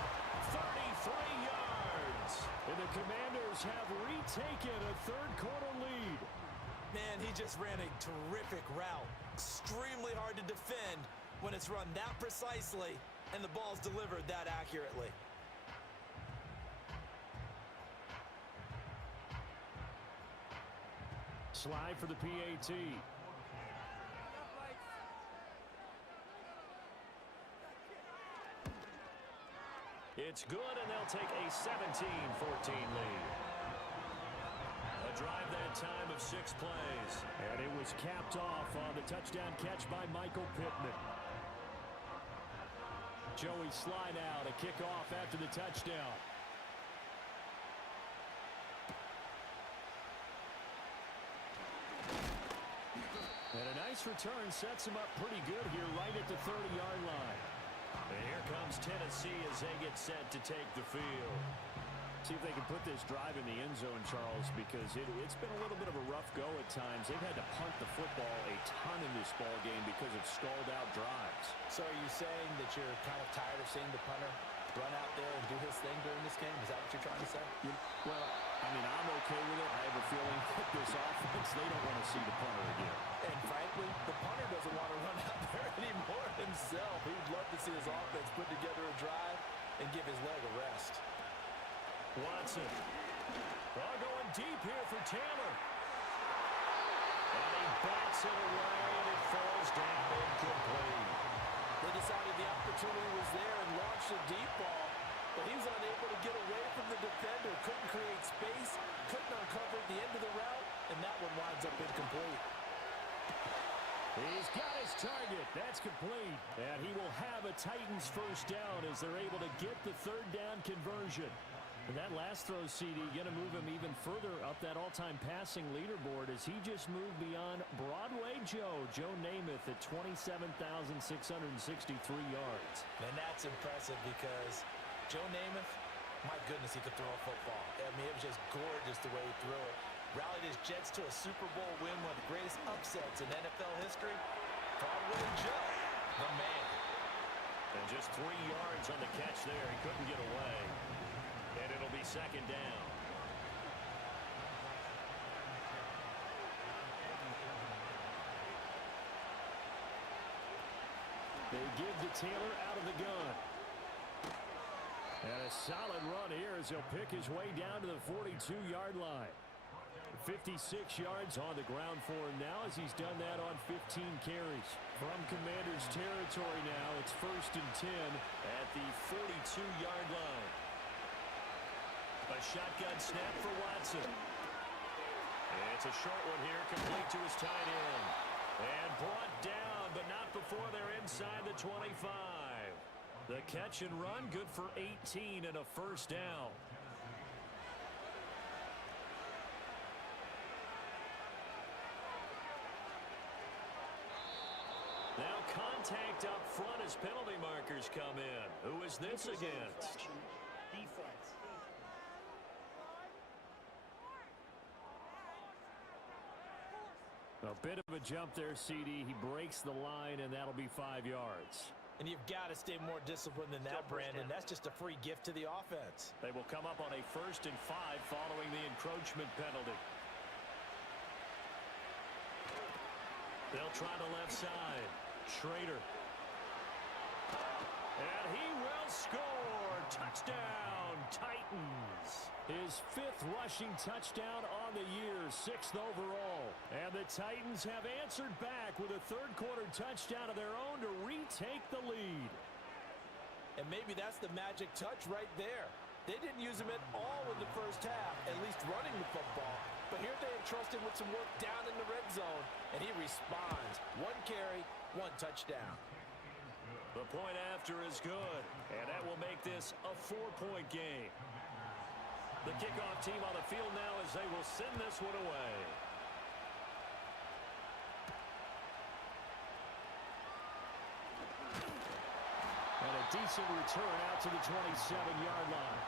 33 yards. And the Commanders have retaken a third-quarter lead. Man, he just ran a terrific route. Extremely hard to defend when it's run that precisely and the ball's delivered that accurately. Slide for the PAT. It's good, and they'll take a 17-14 lead. A drive that time of 6 plays. And it was capped off on the touchdown catch by Michael Pittman. Joey slide out, a kickoff after the touchdown. And a nice return sets him up pretty good here right at the 30-yard line. And here comes Tennessee as they get set to take the field. See if they can put this drive in the end zone, Charles, because it's been a little bit of a rough go at times. They've had to punt the football a ton in this ball game because of stalled-out drives. So are you saying that you're kind of tired of seeing the punter run out there and do his thing during this game? Is that what you're trying to say? Well, I mean, I'm okay with it. I have a feeling that this offense, they don't want to see the punter again. And frankly, the punter doesn't want to run out there anymore himself. He'd love to see his offense put together a drive and give his leg a rest. Watson. Ball going deep here for Taylor. And he bats it away, and it falls down incomplete. They decided the opportunity was there and launched a deep ball, but he was unable to get away from the defender. Couldn't create space, couldn't uncover the end of the route, and that one winds up incomplete. He's got his target. That's complete. And he will have a Titans first down as they're able to get the third down conversion. And that last throw, CD, going to move him even further up that all-time passing leaderboard as he just moved beyond Broadway Joe Namath at 27,663 yards. And that's impressive because Joe Namath, my goodness, he could throw a football. I mean, it was just gorgeous the way he threw it. Rallied his Jets to a Super Bowl win, one of the greatest upsets in NFL history. Broadway Joe, the man. And just 3 yards on the catch there. He couldn't get away. And it'll be second down. They give to Taylor out of the gun. And a solid run here as he'll pick his way down to the 42-yard line. 56 yards on the ground for him now as he's done that on 15 carries. From Commanders territory now, it's 1st and 10 at the 42-yard line. A shotgun snap for Watson. It's a short one here, complete to his tight end. And brought down, but not before they're inside the 25. The catch and run, good for 18 and a first down. Now contact up front as penalty markers come in. Who is this against? Defense. A bit of a jump there, CD. He breaks the line, and that'll be 5 yards. And you've got to stay more disciplined than that, Brandon. That's just a free gift to the offense. They will come up on a 1st and 5 following the encroachment penalty. They'll try the left side. Schrader. And he will score. Touchdown, Titans. His 5th rushing touchdown on the year, 6th overall. And the Titans have answered back with a third-quarter touchdown of their own to retake the lead. And maybe that's the magic touch right there. They didn't use him at all in the first half, at least running the football. But here they entrust him with some work down in the red zone, and he responds. 1 carry, 1 touchdown. The point after is good, and that will make this a 4-point game. The kickoff team on the field now as they will send this one away. And a decent return out to the 27-yard line.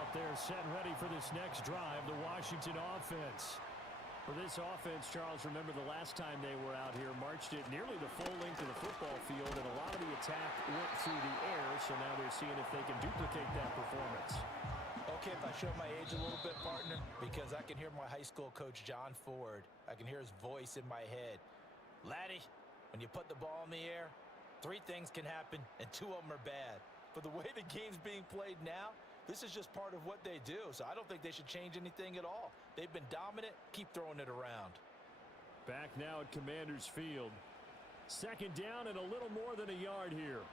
Out there set ready for this next drive, the Washington offense. For this offense, Charles, remember the last time they were out here, marched it nearly the full length of the football field, and a lot of the attack went through the air, so now they're seeing if they can duplicate that performance. Okay, if I show my age a little bit, partner, because I can hear my high school coach, John Ford. I can hear his voice in my head. Laddie, when you put the ball in the air, 3 things can happen, and 2 of them are bad. But the way the game's being played now, this is just part of what they do, so I don't think they should change anything at all. They've been dominant. Keep throwing it around. Back now at Commanders Field. 2nd down and a little more than a yard here.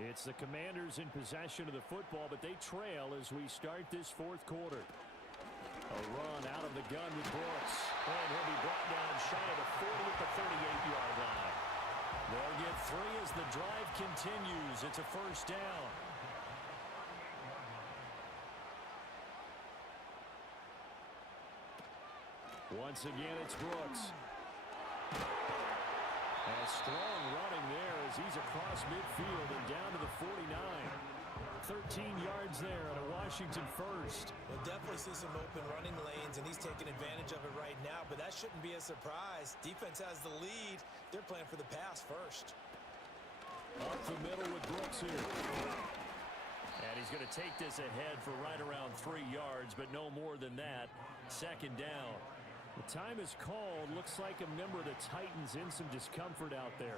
It's the Commanders in possession of the football, but they trail as we start this 4th quarter. A run out of the gun with Brooks. And he'll be brought down shy of the 40 at the 38-yard line. They'll get 3 as the drive continues. It's a first down. Once again, it's Brooks. And strong running there as he's across midfield and down to the 49. 13 yards there and a Washington first. We'll definitely see some open running lanes, and he's taking advantage of it right now, but that shouldn't be a surprise. Defense has the lead. They're playing for the pass first. Up the middle with Brooks here. And he's going to take this ahead for right around 3 yards, but no more than that. 2nd down. The time is called. Looks like a member of the Titans in some discomfort out there.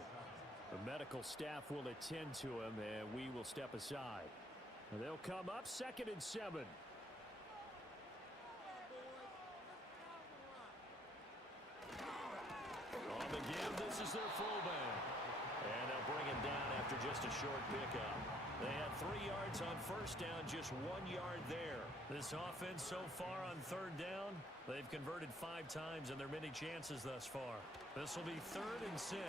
The medical staff will attend to him, and we will step aside. They'll come up 2nd and 7. On the give, this is their fullback. And they'll bring him down after just a short pickup. They had 3 yards on first down, just 1 yard there. This offense so far on 3rd down, they've converted 5 times in their many chances thus far. This will be 3rd and 6. And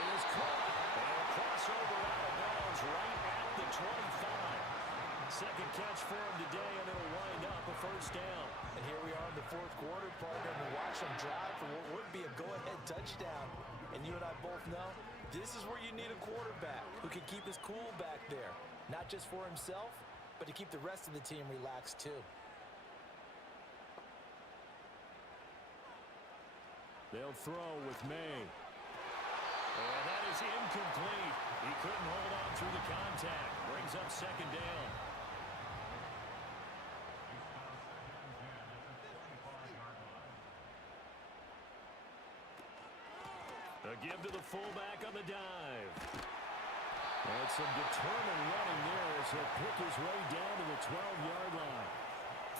it is caught. And a crossover out of bounds right at the 25. 2nd catch for him today, and it'll wind up a first down. And here we are in the 4th quarter, partner, and watch them drive for what would be a go-ahead touchdown. And you and I both know this is where you need a quarterback who can keep his cool back there. Not just for himself, but to keep the rest of the team relaxed too. They'll throw with May. And that is incomplete. He couldn't hold on through the contact. Brings up 2nd down. A give to the fullback on the dive. And some determined running there as he'll pick his way down to the 12-yard line.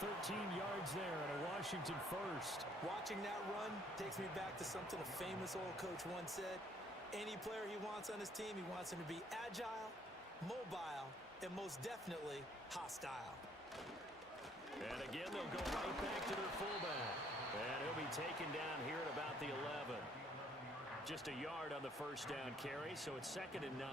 13 yards there and a Washington first. Watching that run takes me back to something a famous old coach once said. Any player he wants on his team, he wants him to be agile, mobile, and most definitely hostile. And again, they'll go right back to their fullback. And he'll be taken down here at about the 11. Just a yard on the first down carry, so it's 2nd and 9.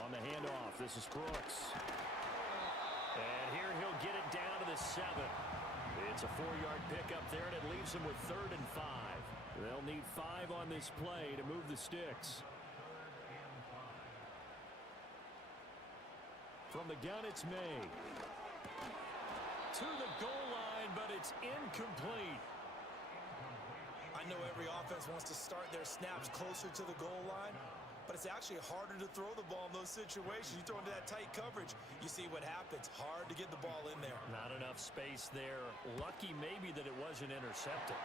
On the handoff, this is Brooks. And here he'll get it down to the 7. It's a 4-yard pickup there, and it leaves him with 3rd and 5. They'll need 5 on this play to move the sticks. From the gun, it's May. To the goal line, but it's incomplete. I know every offense wants to start their snaps closer to the goal line, but it's actually harder to throw the ball in those situations. You throw into that tight coverage, you see what happens. Hard to get the ball in there. Not enough space there. Lucky maybe that it wasn't intercepted.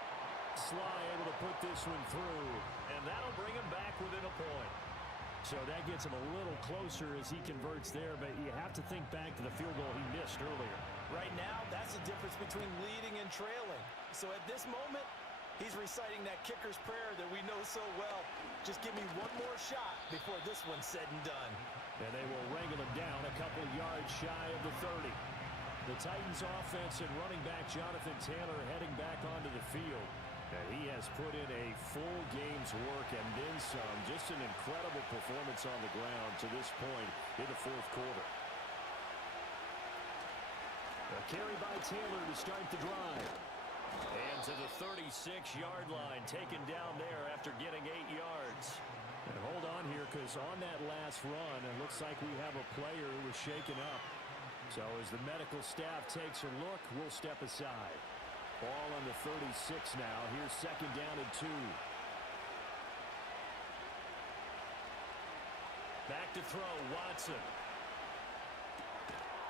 Sly able to put this one through. And that'll bring him back within a point. So that gets him a little closer as he converts there, but you have to think back to the field goal he missed earlier. Right now, that's the difference between leading and trailing. So at this moment, he's reciting that kicker's prayer that we know so well. Just give me one more shot before this one's said and done. And they will wrangle him down a couple yards shy of the 30. The Titans offense and running back Jonathan Taylor heading back onto the field. And he has put in a full game's work and then some. Just an incredible performance on the ground to this point in the 4th quarter. A carry by Taylor to start the drive. And to the 36-yard line, taken down there after getting 8 yards. And hold on here, because on that last run, it looks like we have a player who was shaken up. So as the medical staff takes a look, we'll step aside. Ball on the 36 now. Here's 2nd down and 2. Back to throw, Watson.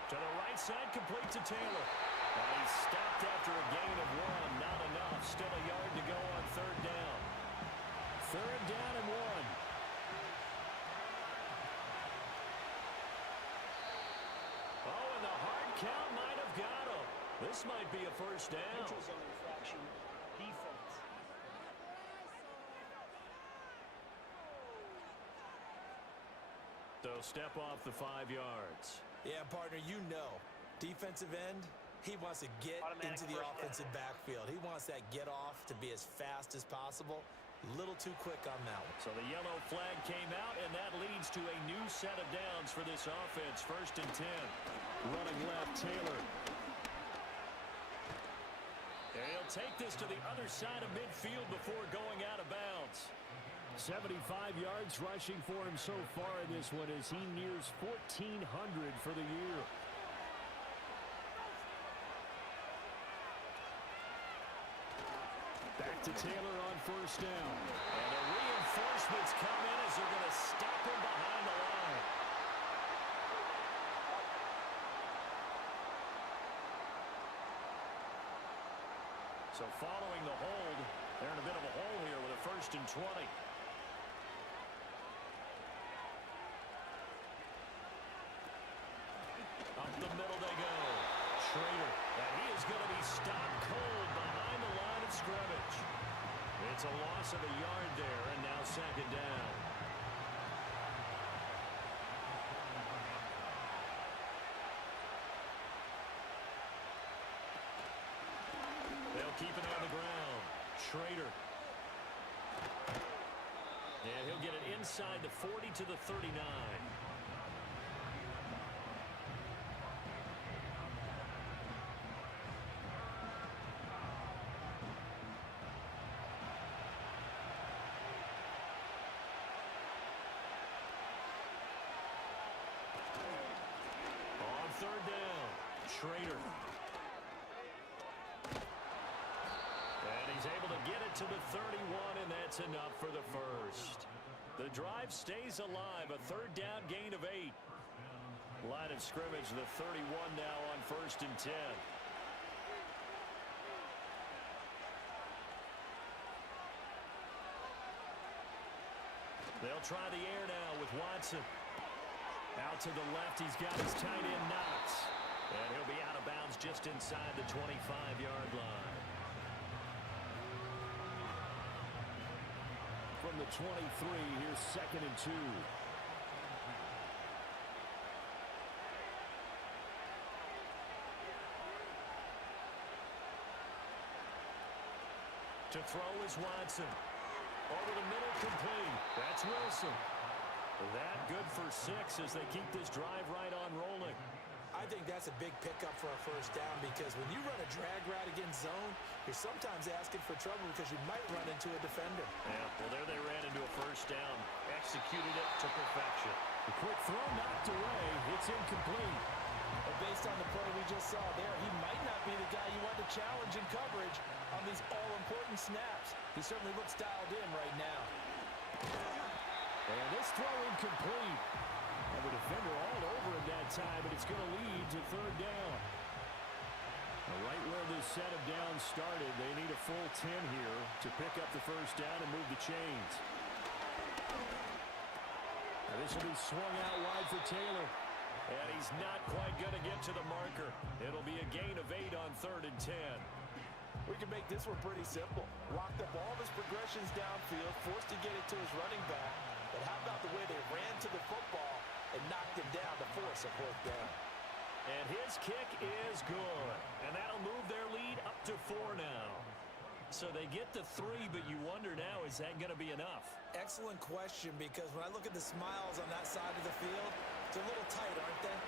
To the right side, complete to Taylor. And he's stopped after a gain of 1. Not enough. Still a yard to go on 3rd down. 3rd down and 1. Oh, and the hard count might have got him. This might be a first down. Neutral zone infraction. Defense. So step off the 5 yards. Yeah, partner, you know. Defensive end, he wants to get Automatic into the first offensive down. backfield. He wants that get off to be as fast as possible. A little too quick on that one. So the yellow flag came out, and that leads to a new set of downs for this offense. 1st and 10. Running left, Taylor. And he'll take this to the other side of midfield before going out of bounds. 75 yards rushing for him so far in this one as he nears 1,400 for the year. Back to Taylor on 1st down. And the reinforcements come in as they're going to stop him behind the line. So following the hold, they're in a bit of a hole here with a 1st and 20. Up the middle they go. Schrader. And he is going to be stopped cold behind the line of scrimmage. It's a loss of a yard there, and now 2nd down. They'll keep it on the ground. Schrader. And he'll get it inside the 40 to the 39. On 3rd down, Schrader. And he's able to get it to the 31, and that's enough for the first. The drive stays alive, a 3rd down gain of 8. Line of scrimmage, the 31 now on 1st and 10. They'll try the air now with Watson. Out to the left, he's got his tight end Knox. And he'll be out of bounds just inside the 25-yard line. From the 23, here's 2nd and 2. To throw is Watson. Over the middle, complete. That's Wilson. That good for 6 as they keep this drive right on rolling. I think that's a big pickup for a first down because when you run a drag route against zone, you're sometimes asking for trouble because you might run into a defender. Yeah, well, there they ran into a first down. Executed it to perfection. The quick throw knocked away. It's incomplete. But based on the play we just saw there, he might not be the guy you want to challenge in coverage on these all-important snaps. He certainly looks dialed in right now. And this throw incomplete. And the defender all over him that time, but it's going to lead to 3rd down. Now, right where this set of downs started, they need a full 10 here to pick up the first down and move the chains. Now, this will be swung out wide for Taylor. And he's not quite going to get to the marker. It'll be a gain of 8 on 3rd and 10. We can make this one pretty simple. Locked up all of his progressions downfield, forced to get it to his running back. But how about the way they ran to the football and knocked him down to force a 4th down? And his kick is good. And that'll move their lead up to 4 now. So they get the 3, but you wonder now, is that going to be enough? Excellent question, because when I look at the smiles on that side of the field, it's a little tight, aren't they?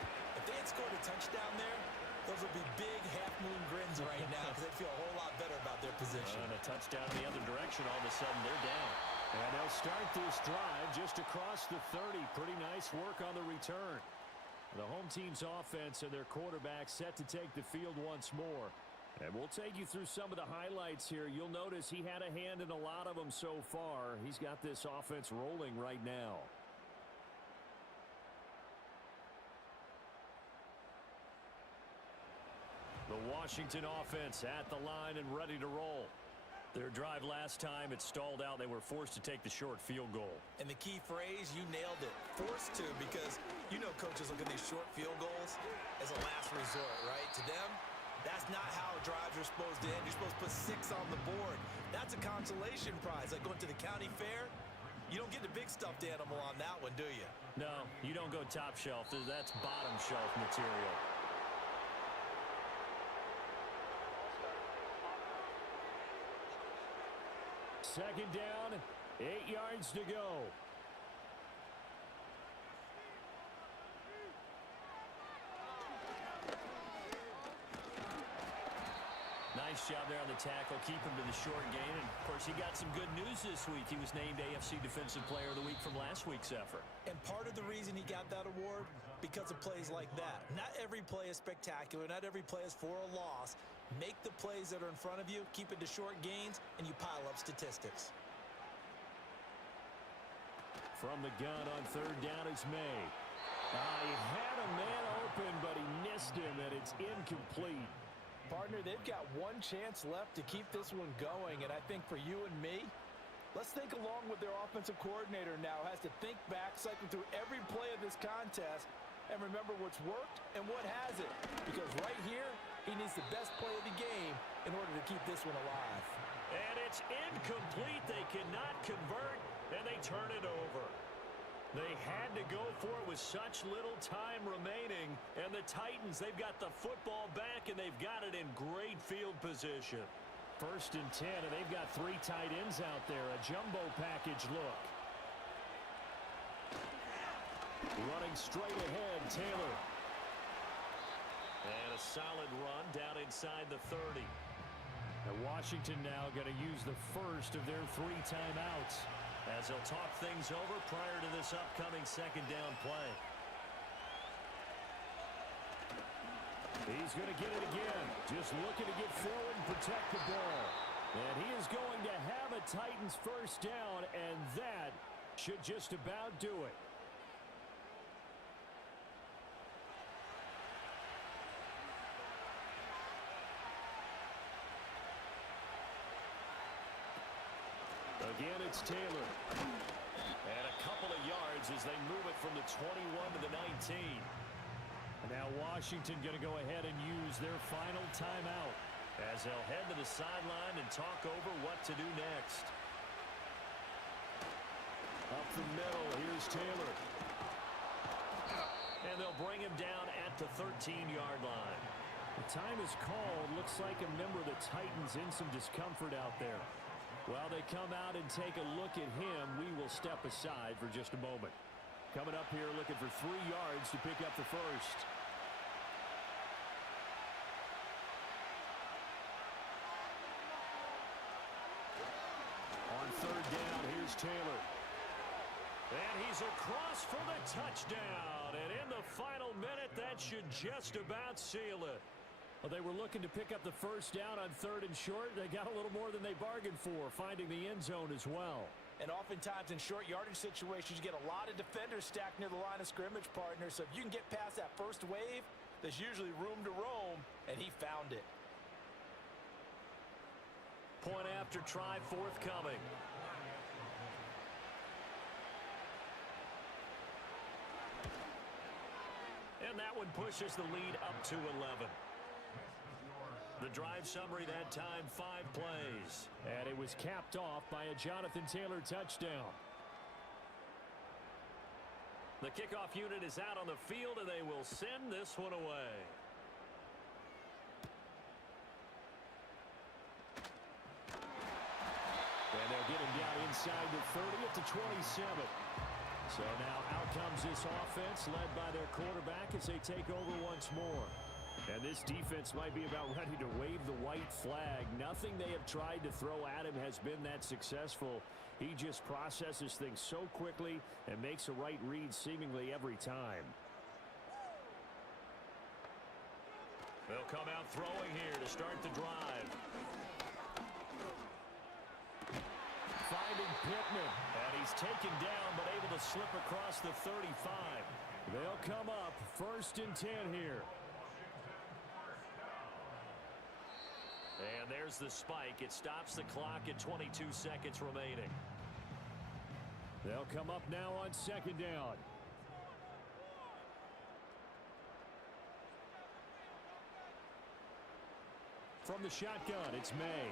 If they had scored a touchdown there, those would be big half-moon grins right now because they'd feel a whole lot better about their position. And a touchdown in the other direction, all of a sudden they're down. And they'll start this drive just across the 30. Pretty nice work on the return. The home team's offense and their quarterback set to take the field once more. And we'll take you through some of the highlights here. You'll notice he had a hand in a lot of them so far. He's got this offense rolling right now. The Washington offense at the line and ready to roll. Their drive last time, it stalled out. They were forced to take the short field goal. And the key phrase, you nailed it. Forced to, because you know coaches look at these short field goals as a last resort, right? To them, that's not how drives are supposed to end. You're supposed to put 6 on the board. That's a consolation prize. Like going to the county fair, you don't get the big stuffed animal on that one, do you? No, you don't go top shelf. That's bottom shelf material. Second down, 8 yards to go. Nice job there on the tackle. Keep him to the short gain. And, of course, he got some good news this week. He was named AFC Defensive Player of the Week from last week's effort. And part of the reason he got that award, because of plays like that. Not every play is spectacular. Not every play is for a loss. Make the plays that are in front of you, keep it to short gains, and you pile up statistics. From the gun on 3rd down is May. He had a man open, but he missed him, and it's incomplete. Partner, they've got one chance left to keep this one going, and I think for you and me, let's think along with their offensive coordinator now. Has to think back, cycle through every play of this contest, and remember what's worked and what hasn't. Because right here, he needs the best play of the game in order to keep this one alive. And it's incomplete. They cannot convert, and they turn it over. They had to go for it with such little time remaining. And the Titans, they've got the football back, and they've got it in great field position. 1st and 10, and they've got 3 tight ends out there. A jumbo package look. Running straight ahead, Taylor. And a solid run down inside the 30. And Washington now going to use the first of their 3 timeouts, as they'll talk things over prior to this upcoming 2nd down play. He's going to get it again. Just looking to get forward and protect the ball. And he is going to have a Titans first down, and that should just about do it. Again, it's Taylor. And a couple of yards as they move it from the 21 to the 19. And now Washington going to go ahead and use their final timeout as they'll head to the sideline and talk over what to do next. Up the middle, here's Taylor. And they'll bring him down at the 13-yard line. The time is called. Looks like a member of the Titans in some discomfort out there. While they come out and take a look at him, we will step aside for just a moment. Coming up here looking for 3 yards to pick up the first. On third down, here's Taylor. And he's across for the touchdown. And in the final minute, that should just about seal it. Well, they were looking to pick up the first down on 3rd and short. They got a little more than they bargained for, finding the end zone as well. And oftentimes in short yardage situations, you get a lot of defenders stacked near the line of scrimmage, partner. So if you can get past that first wave, there's usually room to roam, and he found it. Point after try forthcoming. And that one pushes the lead up to 11. The drive summary that time, 5 plays. And it was capped off by a Jonathan Taylor touchdown. The kickoff unit is out on the field, and they will send this one away. And they'll get him down inside the 30 at the 27. So now out comes this offense led by their quarterback as they take over once more. And this defense might be about ready to wave the white flag. Nothing they have tried to throw at him has been that successful. He just processes things so quickly and makes a right read seemingly every time. They'll come out throwing here to start the drive. Finding Pittman. And he's taken down but able to slip across the 35. They'll come up 1st and 10 here. And there's the spike. It stops the clock at 22 seconds remaining. They'll come up now on 2nd down. From the shotgun, it's May.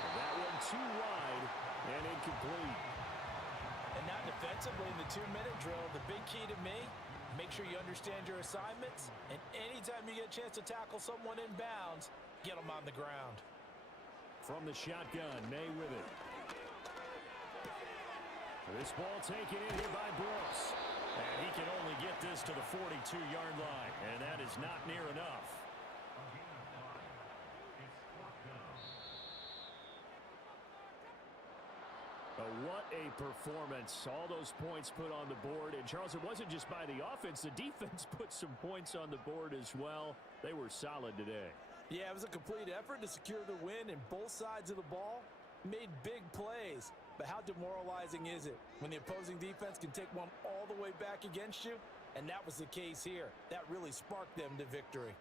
And that one too wide and incomplete. And now defensively in the 2-minute drill, the big key to me, make sure you understand your assignments, and anytime you get a chance to tackle someone in bounds, get them on the ground. From the shotgun, May with it. This ball taken in here by Brooks. And he can only get this to the 42-yard line, and that is not near enough. What a performance. All those points put on the board. And, Charles, it wasn't just by the offense. The defense put some points on the board as well. They were solid today. Yeah, it was a complete effort to secure the win, and both sides of the ball made big plays. But how demoralizing is it when the opposing defense can take one all the way back against you? And that was the case here. That really sparked them to victory.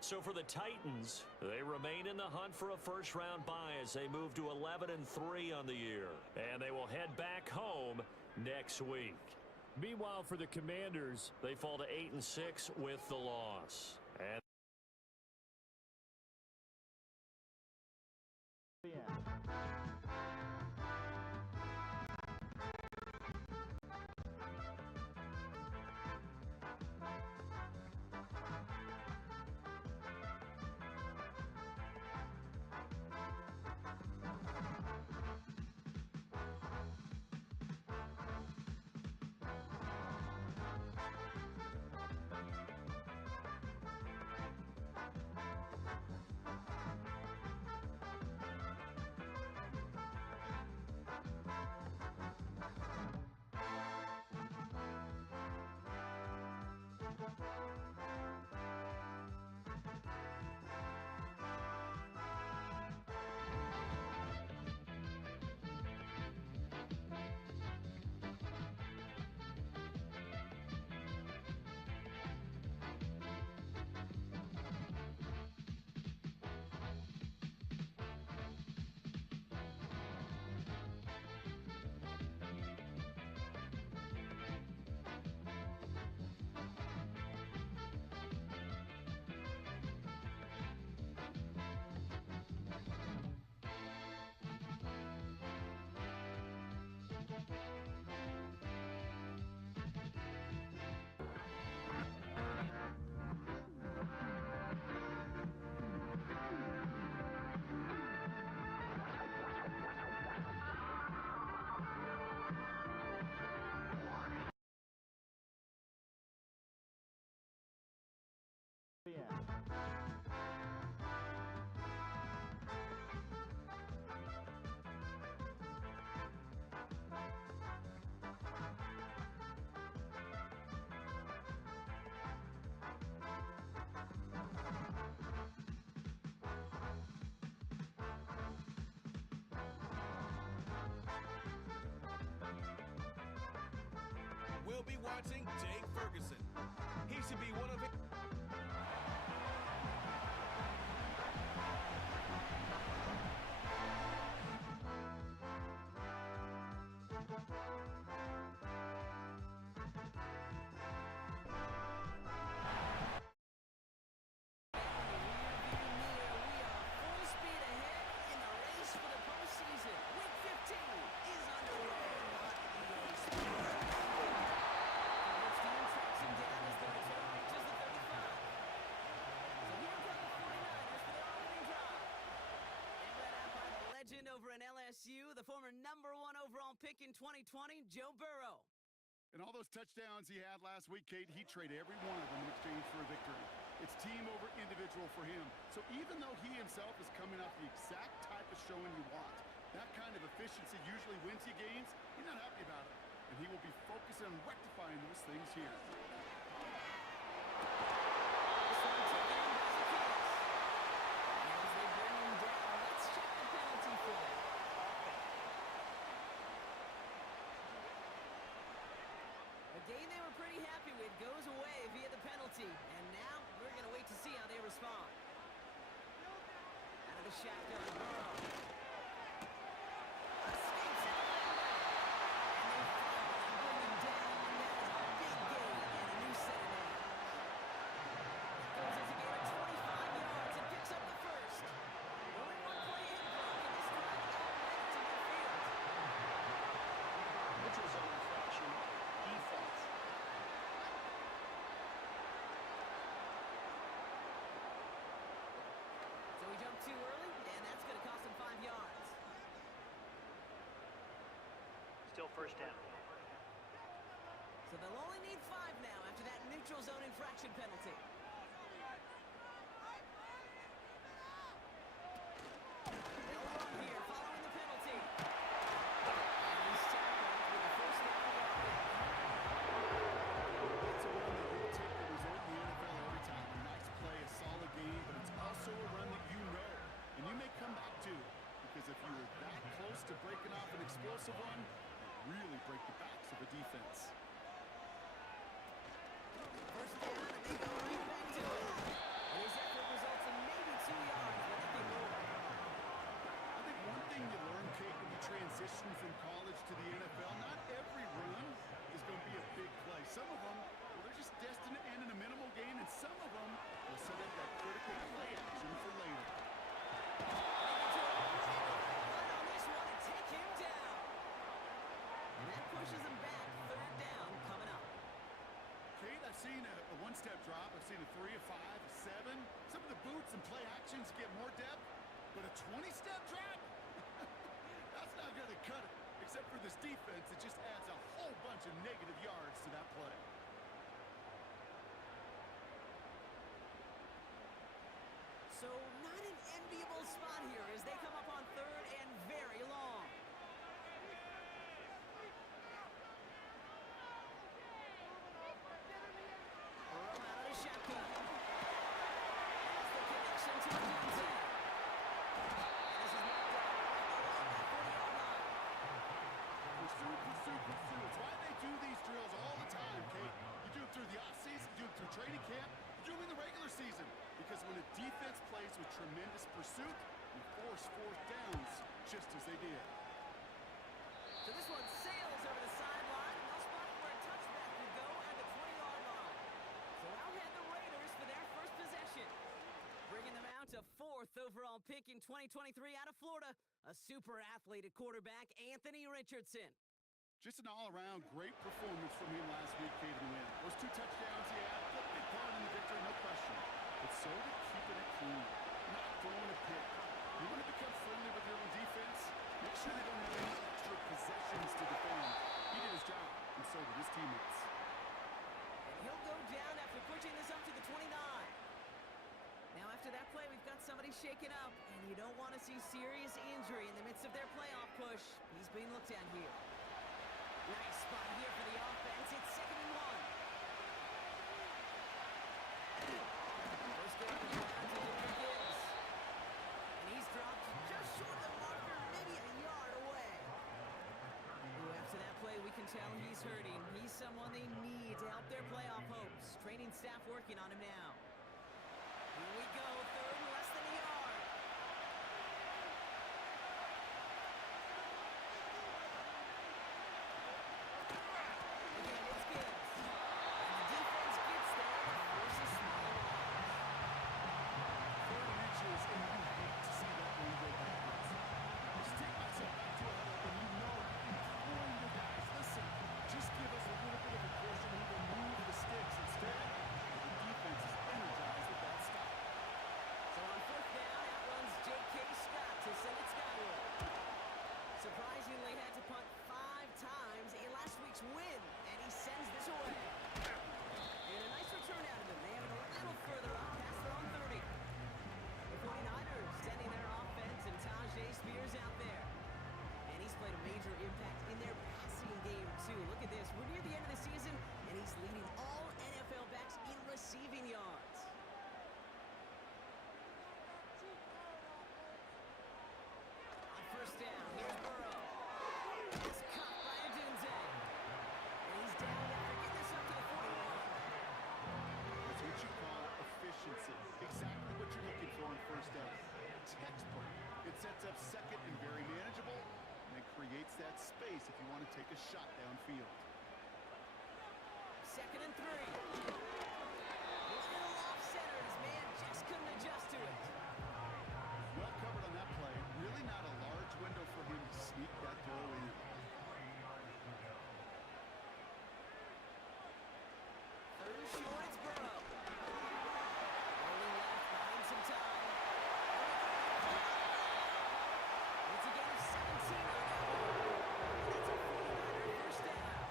So for the Titans, they remain in the hunt for a first-round bye as they move to 11-3 on the year. And they will head back home next week. Meanwhile, for the Commanders, they fall to 8-6 with the loss. And we'll be watching Jake Ferguson. He should be one of it. Over in LSU, the former #1 overall pick in 2020, Joe Burrow. And all those touchdowns he had last week, Kate, he'd trade every one of them in exchange for a victory. It's team over individual for him. So even though he himself is coming off the exact type of showing you want, that kind of efficiency usually wins you games, he's not happy about it. And he will be focused on rectifying those things here. Game they were pretty happy with goes away via the penalty. And now we're going to wait to see how they respond. Out of the shotgun, Burrow. Escapes it. And they fall and bring him down. And that is a big gain and a new set of downs. Goes as a gain of 25 yards and picks up the first. Only one play in block, and this drive all led to midfield. Neutral zone infraction. Defense. So he jumped too early, and that's going to cost him 5 yards. Still first down. So they'll only need 5 now after that neutral zone infraction penalty. They'll run here following the penalty. And he's tackled with the first down yardage. It's a run that will take the result in the NFL every time. A nice play, a solid game, but it's also a run that you know. And you may come back to, because if you were that close to breaking off an explosive run, you really break the backs of a defense. First down, and they go right back to it. And his effort results in maybe 2 yards, but nothing more. I think one thing you learn, Kate, when you transition from college to the NFL, not every run is going to be a big play. Some of them, well, they're just destined to end in a minimal gain, and some of them will set up that critical play action for later. Right on this one and take him down. And that pushes him back. Third down coming up. Kate, I've seen a one-step drop. I've seen a 3, a 5, a 7. Some of the boots and play actions get more depth, but a 20-step drop? That's not going to cut it. Except for this defense, it just adds a whole bunch of negative yards to that play. So not an enviable spot here as they come up on third and very long. Burrow out of the shotgun. Has the connection to Madden. This is knocked out along that 40-yard line. Pursue, pursue, pursue. It's why they do these drills all the time, Kate. You do it through the offseason, you do it through training camp, you do it in the regular season. Because when a defense plays with tremendous pursuit, you force fourth downs just as they did. So this one sails over the sideline, and they'll spot it where a touchback would go at the 20-yard line. So out head the Raiders for their first possession. Bringing them out to 4th overall pick in 2023 out of Florida, a super athlete at quarterback, Anthony Richardson. Just an all-around great performance from him last week, Kate, in the win. Those 2 touchdowns he had, a big part in the victory, no question. But so did keeping it clean, not throwing a pick. You want to become friendly with your own defense? Make sure they don't have any extra possessions to defend. He did his job, and so did his teammates. And he'll go down after pushing this up to the 29. Now after that play, we've got somebody shaken up, and you don't want to see serious injury in the midst of their playoff push. He's being looked at here. Nice spot here for the offense. It's 2nd and 1. First down to Jimmy Gibbs. And he's dropped just short of the marker, maybe a yard away. Ooh, after that play, we can can tell he's hurting. He's someone they need to help their playoff hopes. Training staff working on him now. Here we go, third and less than a yard. Again, it's Gibbs. And the defense gets there and forces small loss. 30 inches, and you hate to see that one go backwards. Just take myself back to a huddle, and you know imploring your guys, listen, just give us a little bit of a cushion and we'll move the sticks. Instead, the defense is energized with that stop. So on fourth down, out runs J.K. Scott to send it skyward. Surprisingly, had to punt 5 times in last week's win, and he sends this away. And a nice return out of them. They have it a little further up past their own 30. The 49ers sending their offense, and Tajay Spears out there. And he's played a major impact in their passing game, too. Look at this. We're near the end of the season, and he's leading all NFL backs in receiving yards. On first down, here's Burrow. It's caught by Odunze. And he's down after getting this up to the 41. That's what you call efficiency. Exactly what you're looking for in first down. Textbook. It sets up second and very manageable, and it creates that space if you want to take a shot downfield. Second and 3. Little off center. His man just couldn't adjust to it. Well covered on that play. Really not a large window for him to sneak that throw in. Third and short, it's Burrow. Rolling left, buying some time. It's a gain of 17 on that one. That's a 49er first down.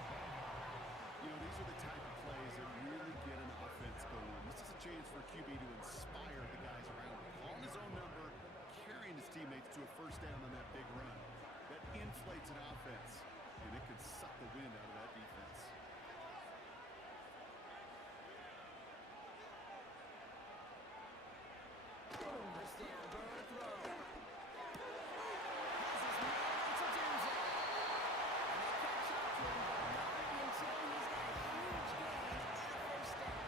You know, these are the type of plays that really get an offense going. This is a chance for QB to inspire the guys around him. Calling his own number, carrying his teammates to a first down on that big run. That inflates an offense, and it could suck the wind out of that defense. First down, Burrow to throw. Has his man, it's Odunze. And they catch up to him, but not until he's got a huge gain and a first down.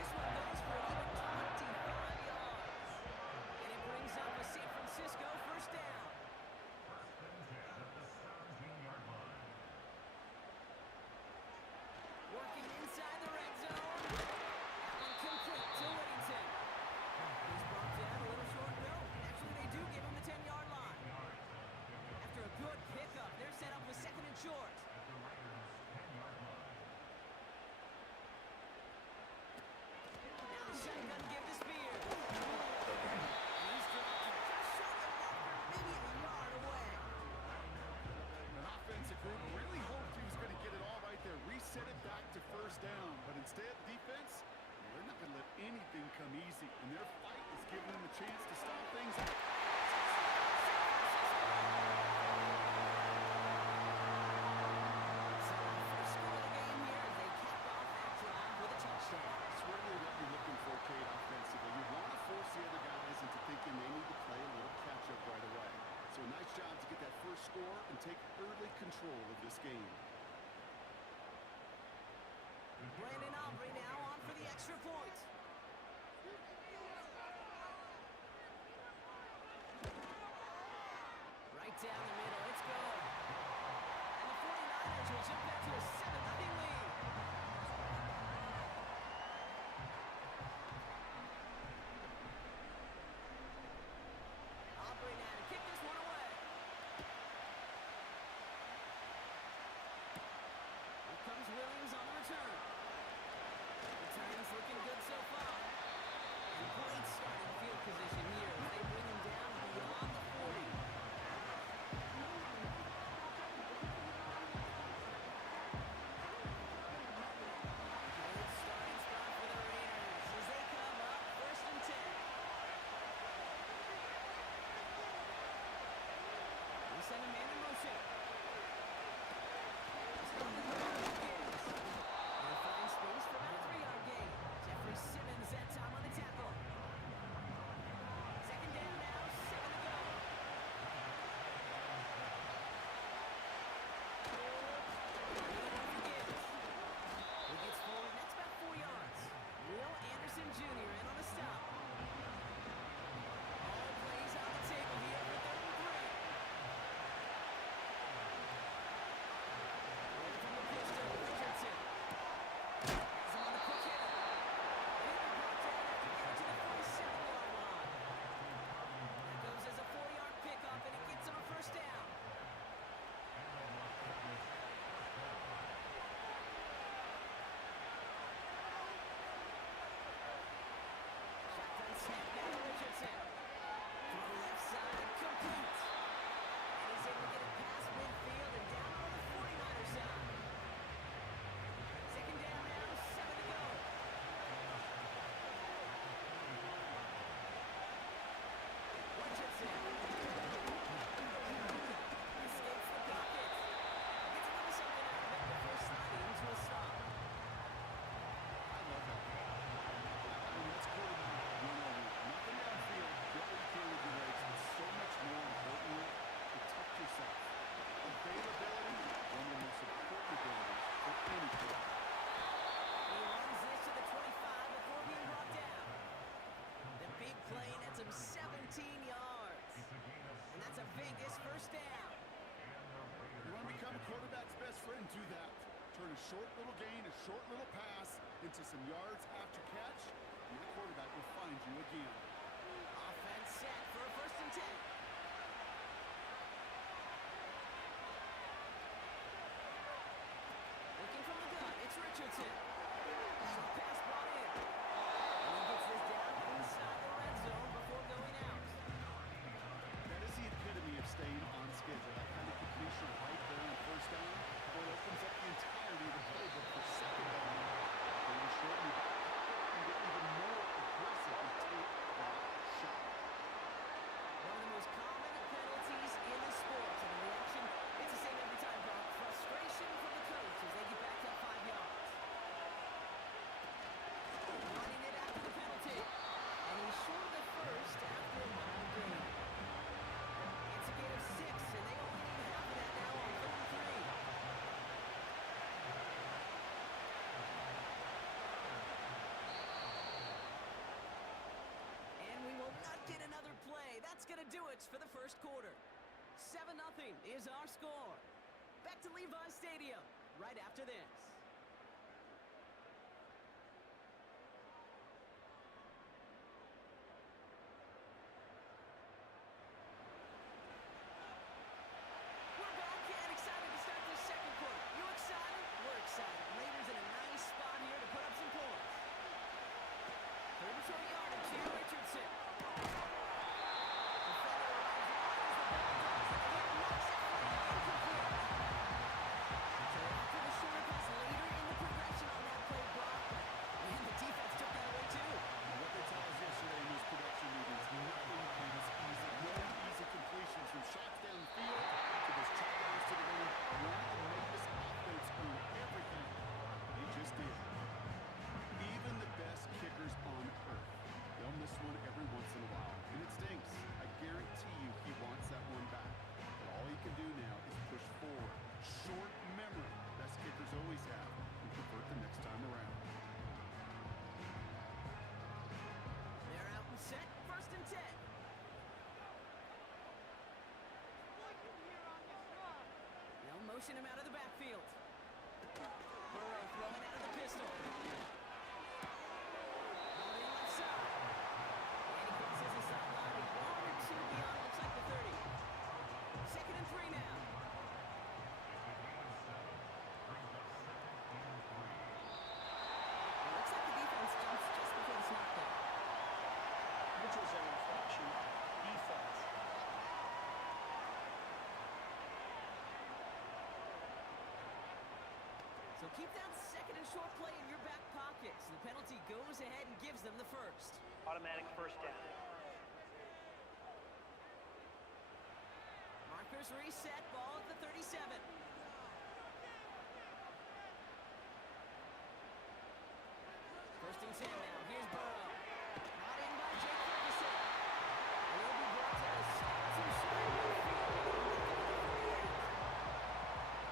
This one goes for an even 25 yards. And it brings up a San Francisco first down. Working inside the red zone. That one complete to Whittington. He's brought down a little short, no. Actually, they do give him the 10-yard line. After a good pickup, they're set up with second and short. Now the shotgun give to Spears. He's dropped just short of the marker, maybe a yard away. An offensive group really hoped he was going to get it all right there, reset it back to first down. But instead, defense, they're not going to let anything come easy. And their fight is giving them a chance to stop things. So first score of the game here as they cap off that drive with a touchdown. It's really what you're looking for, Kate, offensively. You want to force the other guys into thinking they need to play a little catch-up right away. So a nice job to get that first score and take early control of this game. Brandon Aubrey now on for the extra point. Right down the middle, it's good. And the 49ers will jump back to a 7-0 lead. Aubrey now to kick this one away. gain this first down. You want to become a quarterback's best friend? Do that. Turn a short little gain, a short little pass into some yards after catch, and the quarterback will find you again. Offense set for a 1st and 10. Looking from the gun, it's Richardson. Short pass brought in. And he gets this down inside the red zone before going out. That is the epitome of staying on schedule. That kind of completion right there on 1st down, well, it opens up the entirety of the playbook for 2nd down. They will shortly back and get even more aggressive and take that shot. One of the most common penalties in the sport. And the reaction, it's the same every time, Brock. Frustration from the coach as they get back up 5 yards. Running it after the penalty. And he's short of the first after a long gain. It's a gain of 6, and they only need half of that now on 3rd and 3. And we will not get another play. That's going to do it for the 1st quarter. 7-0 is our score. Back to Levi Stadium right after this. We're back and excited to start this 2nd quarter. You excited? We're excited. Raiders in a nice spot here to put up some points. 3rd and short yardage here, Richardson. Motion him out of the backfield. Burrow throwing out of the pistol. Holding left side. And he crosses the sideline. 1 or 2 beyond, looks like the 30. 2nd and 3 now. It looks like the defense jumps just before the snap there. Neutral zone infraction. Defense. So keep that 2nd and short play in your back pocket. So the penalty goes ahead and gives them the 1st. Automatic 1st down. Markers reset, ball at the 37. 1st and 10 now. Here's Burrow. Brought in by Jake Ferguson. And he'll be brought to a stop to short midfield.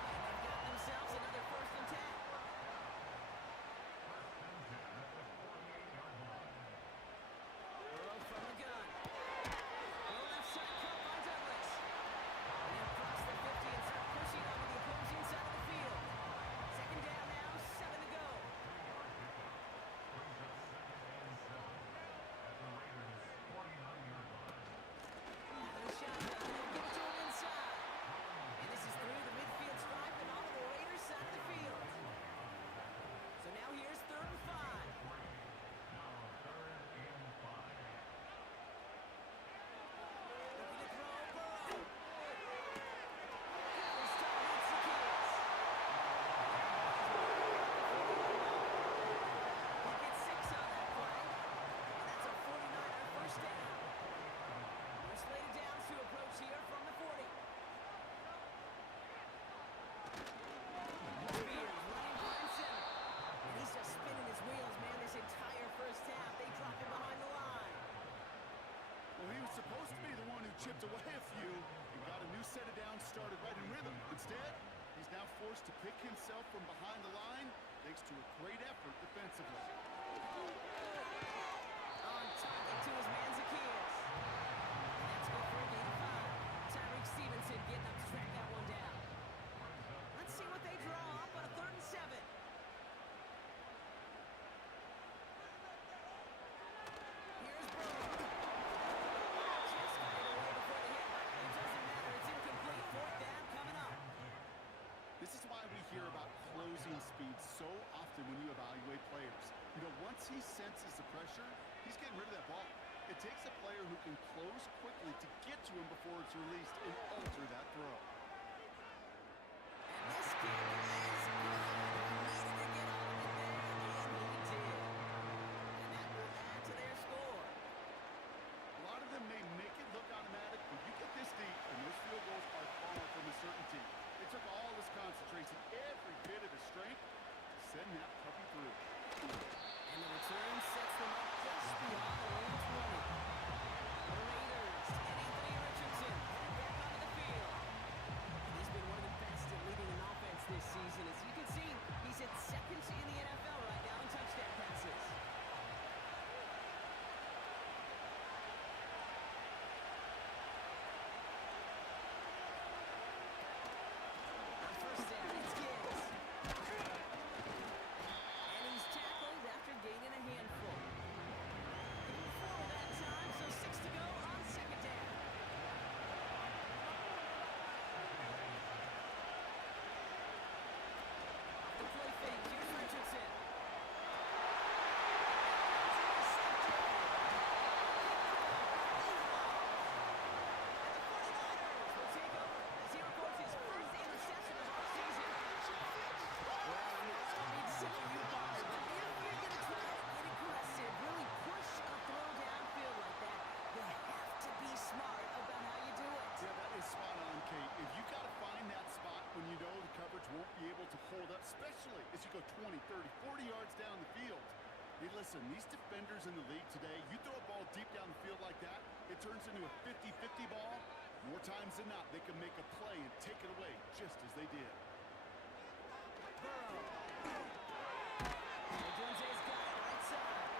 And they've got themselves another 1st and 10. Burrow from the gun. Go left side, caught by Douglas. And they'll cross the 50 and start pushing onto the opposing side of the field. 2nd down now, 7 to go. Another shotgun, they'll give it to him inside. And this is through the midfield stripe and onto the Raiders side of the field. So now here's 3rd and 5. Looking to throw, Burrow. This time hits the kids. He gets 6 on that play. And that's a 49er 1st down. They're slated downs to approach here from the 40. Spears running behind center. And he's just spinning his wheels, man, this entire 1st half. They drop him behind the line. Well, he was supposed to be the one who chipped away a few and got a new set of downs started right in rhythm. Instead, he's now forced to pick himself from behind the line thanks to a great effort defensively. On target to his man Zacchaeus. And that's good for a gain of 5. Tyreek You know, once he senses the pressure, he's getting rid of that ball. It takes a player who can close quickly to get to him before it's released and alter that throw. And this kick is good. He needed to get all of it there, and he did. And that will add to their score. A lot of them may make it look automatic, but you get this deep, and those field goals are far from a certainty. It took all his concentration, every bit of his strength, to send that puppy through. And the return sets them up just beyond the lane 20. The Raiders and Anthony Richardson headed back onto the field. He's been one of the best at leading an offense this season. As you can see, he's at second in the NFL right now in touchdown passes. On first down, it's Gibbs. And he's tackled after gaining a handful. Moving forward that time, so 6 to go on second down. The play fake, here's Richardson. Will take over as he records his first interception of our season. Well, I know I don't need to say you, Bob, but if you're going to try to get aggressive, really push a throw downfield like that, you have to be smart about how you do it. Yeah, that is spot on, Kate. If you got to find that spot when you know the coverage won't be able to hold up, especially as you go 20, 30, 40 yards down the field. Hey, listen, these defenders in the league today, you throw a ball deep down the field like that, it turns into a 50-50 ball. More times than not, they can make a play and take it away, just as they did. Burrow. Odunze's got it right side.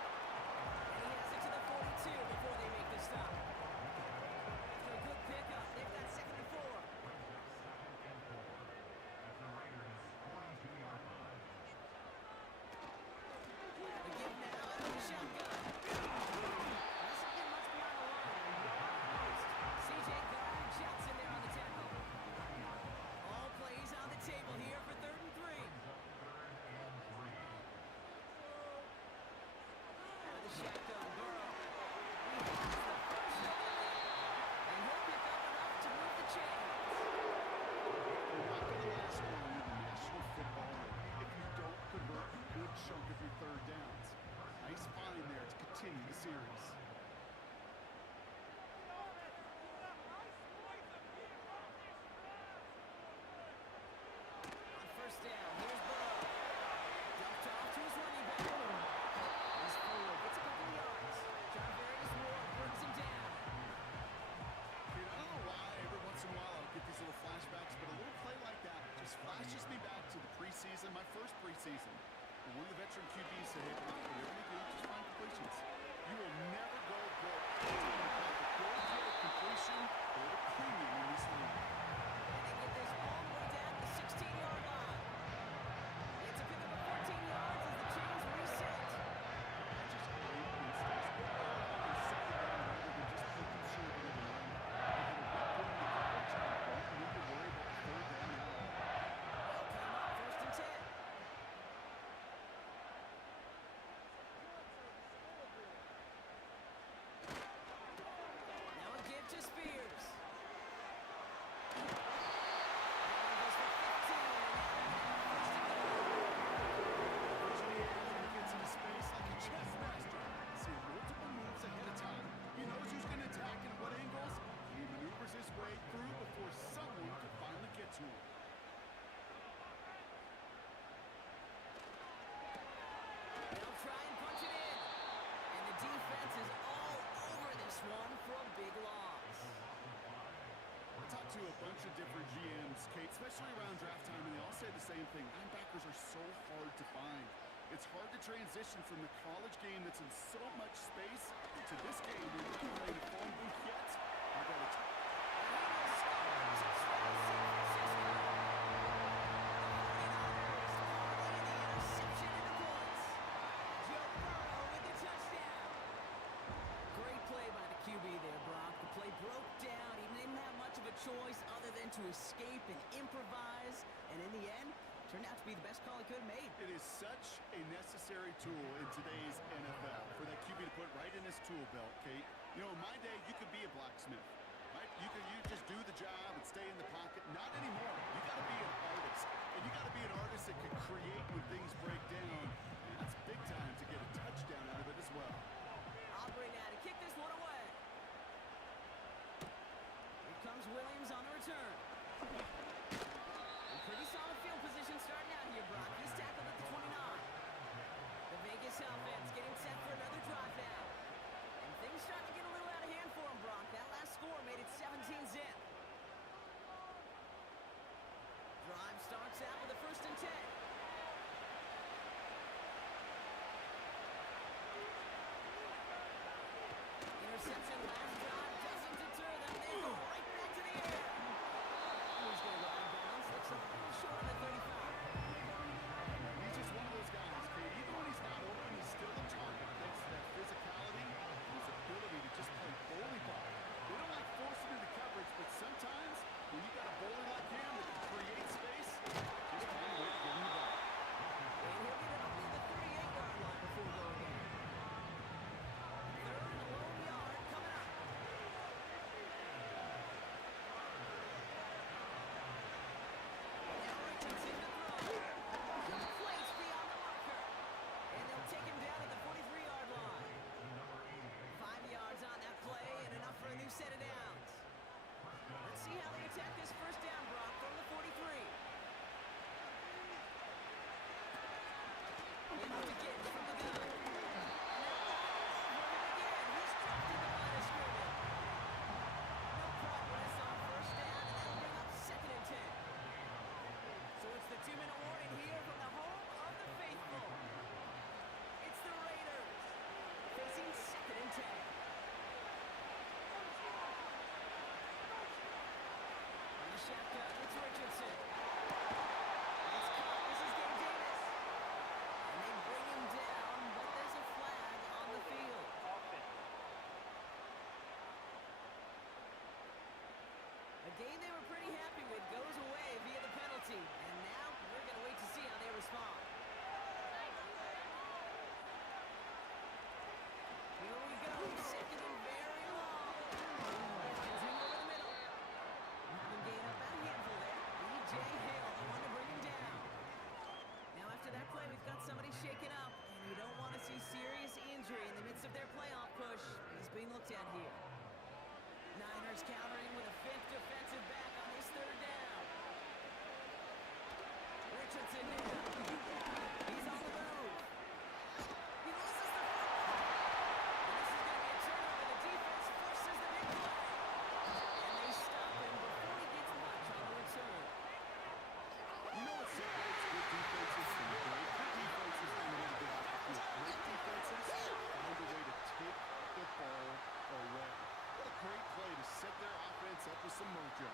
And he has it to the 42 before they make the stop. After a good pickup, they've got second and 4. The give now out of the shotgun. Doesn't get much beyond the line. C.J. Gardner-Johnson there on the tackle. All plays on the table here for 3rd and 3. Out of the shotgun, Burrow. He has the first down. And he'll pick up enough to move the chains. You're not going to last long in the National Football League if you don't convert a good chunk of your third downs. Nice find there to continue the series. On first down, here's Burrow. Dumped off to his running back. He's forward, gets a couple of yards. Jarvarius Ward brings him down. Dude, I don't know why every once in a while I'll get these little flashbacks, but a little play like that just flashes me back to the preseason, my first preseason. And one of the veteran QBs said, hey, whatever you do, just find completions. You will never go broke. Go get a completion or a premium in this league. And they get this all the way down to the 16-yard line. It's a pickup of 14 yards as the chains reset. Just great instincts. Go out on second down rather than just play conservative and run. Don't need to worry about third down at all. Well, came up first and 10. Now a give to Spears. That one goes for 15. Virginia Allen gets into space like a chess master. Seeing multiple moves ahead of time. He knows who's going to attack and what angles. He maneuvers his way through before someone can finally get to him. They'll try and punch it in. And the defense is all over this one for a big loss. I talked to a bunch of different GMs, Kate, especially around draft time, and they all say the same thing. Linebackers are so hard to find. It's hard to transition from the college game that's in so much space to this game where you're not playing a phone booth yet. I got it. Great play by the QB there, Brock. The play broke down. He didn't have much of a choice other than to escape and improvise. And in the end, turned out to be the best call he could have made. It is such a necessary tool in today's NFL for that QB to put right in his tool belt, Kate. You know, in my day, you could be a blacksmith, right? You just do the job and stay in the pocket. Not anymore. You got to be an artist, and you got to be an artist that can create when things break down. And that's big time to get a touchdown out of it as well. Aubrey now to kick this one away. Here comes Williams on the return. And pretty solid field position starting out here, Brock. He's tackled at the 29. The Vegas offense getting set for another drive now. And things starting to get a little out of hand for him, Brock. That last score made it 17-zip. Drive starts out with a 1st and 10. Interception last drive doesn't deter them. They go right back to the air. He's going to go out of bounds. Looks a little short of the 35. He's just one of those guys, Kate. Even when he's not open, he's still a target. Thanks to that physicality and his ability to just play bully ball. They don't like forcing into coverage, but sometimes when you got a bowler like him that can create space, just find a way to get him the ball. And he'll get it only the 38-yard line before going in. 3rd and a lone yard coming up. Now Richardson to throw. Deflates beyond the marker. And they'll take him down at the 43-yard line. 5 yards on that play and enough for a new set of downs. Let's see how they attack this 1st down, Brock, from the 43. Able to get from the gun. Now over him again. He's dropped at the line of scrimmage. No progress on 1st down, and that'll bring up 2nd and 10. So it's the 2-minute warning here from the home of the faithful. It's the Raiders facing 2nd and 10. On the shotgun, it's Richardson. It's caught. This is Gabe Davis. And they bring him down, but there's a flag on the field. A game they were pretty happy with goes away via the penalty. And now we're going to wait to see how they respond. Here we go. 2nd and very long. Using over the middle. You can gain up a handful there. E.J. Hill, the one to bring him down. Now after that play, we've got somebody shaken up. And you don't want to see serious injury in the midst of their playoff push. He's being looked at here. Niners countering with a 5th defensive back on this 3rd down. Richardson now. He's on the move. He loses the football. And this is going to be a turnover. The defense forces the big play. And they stop him before he gets much on the return. You know what separates good defenses from great? Good defenses and then great defenses find a way to take the ball away. What a great play to set their offense up with some mojo.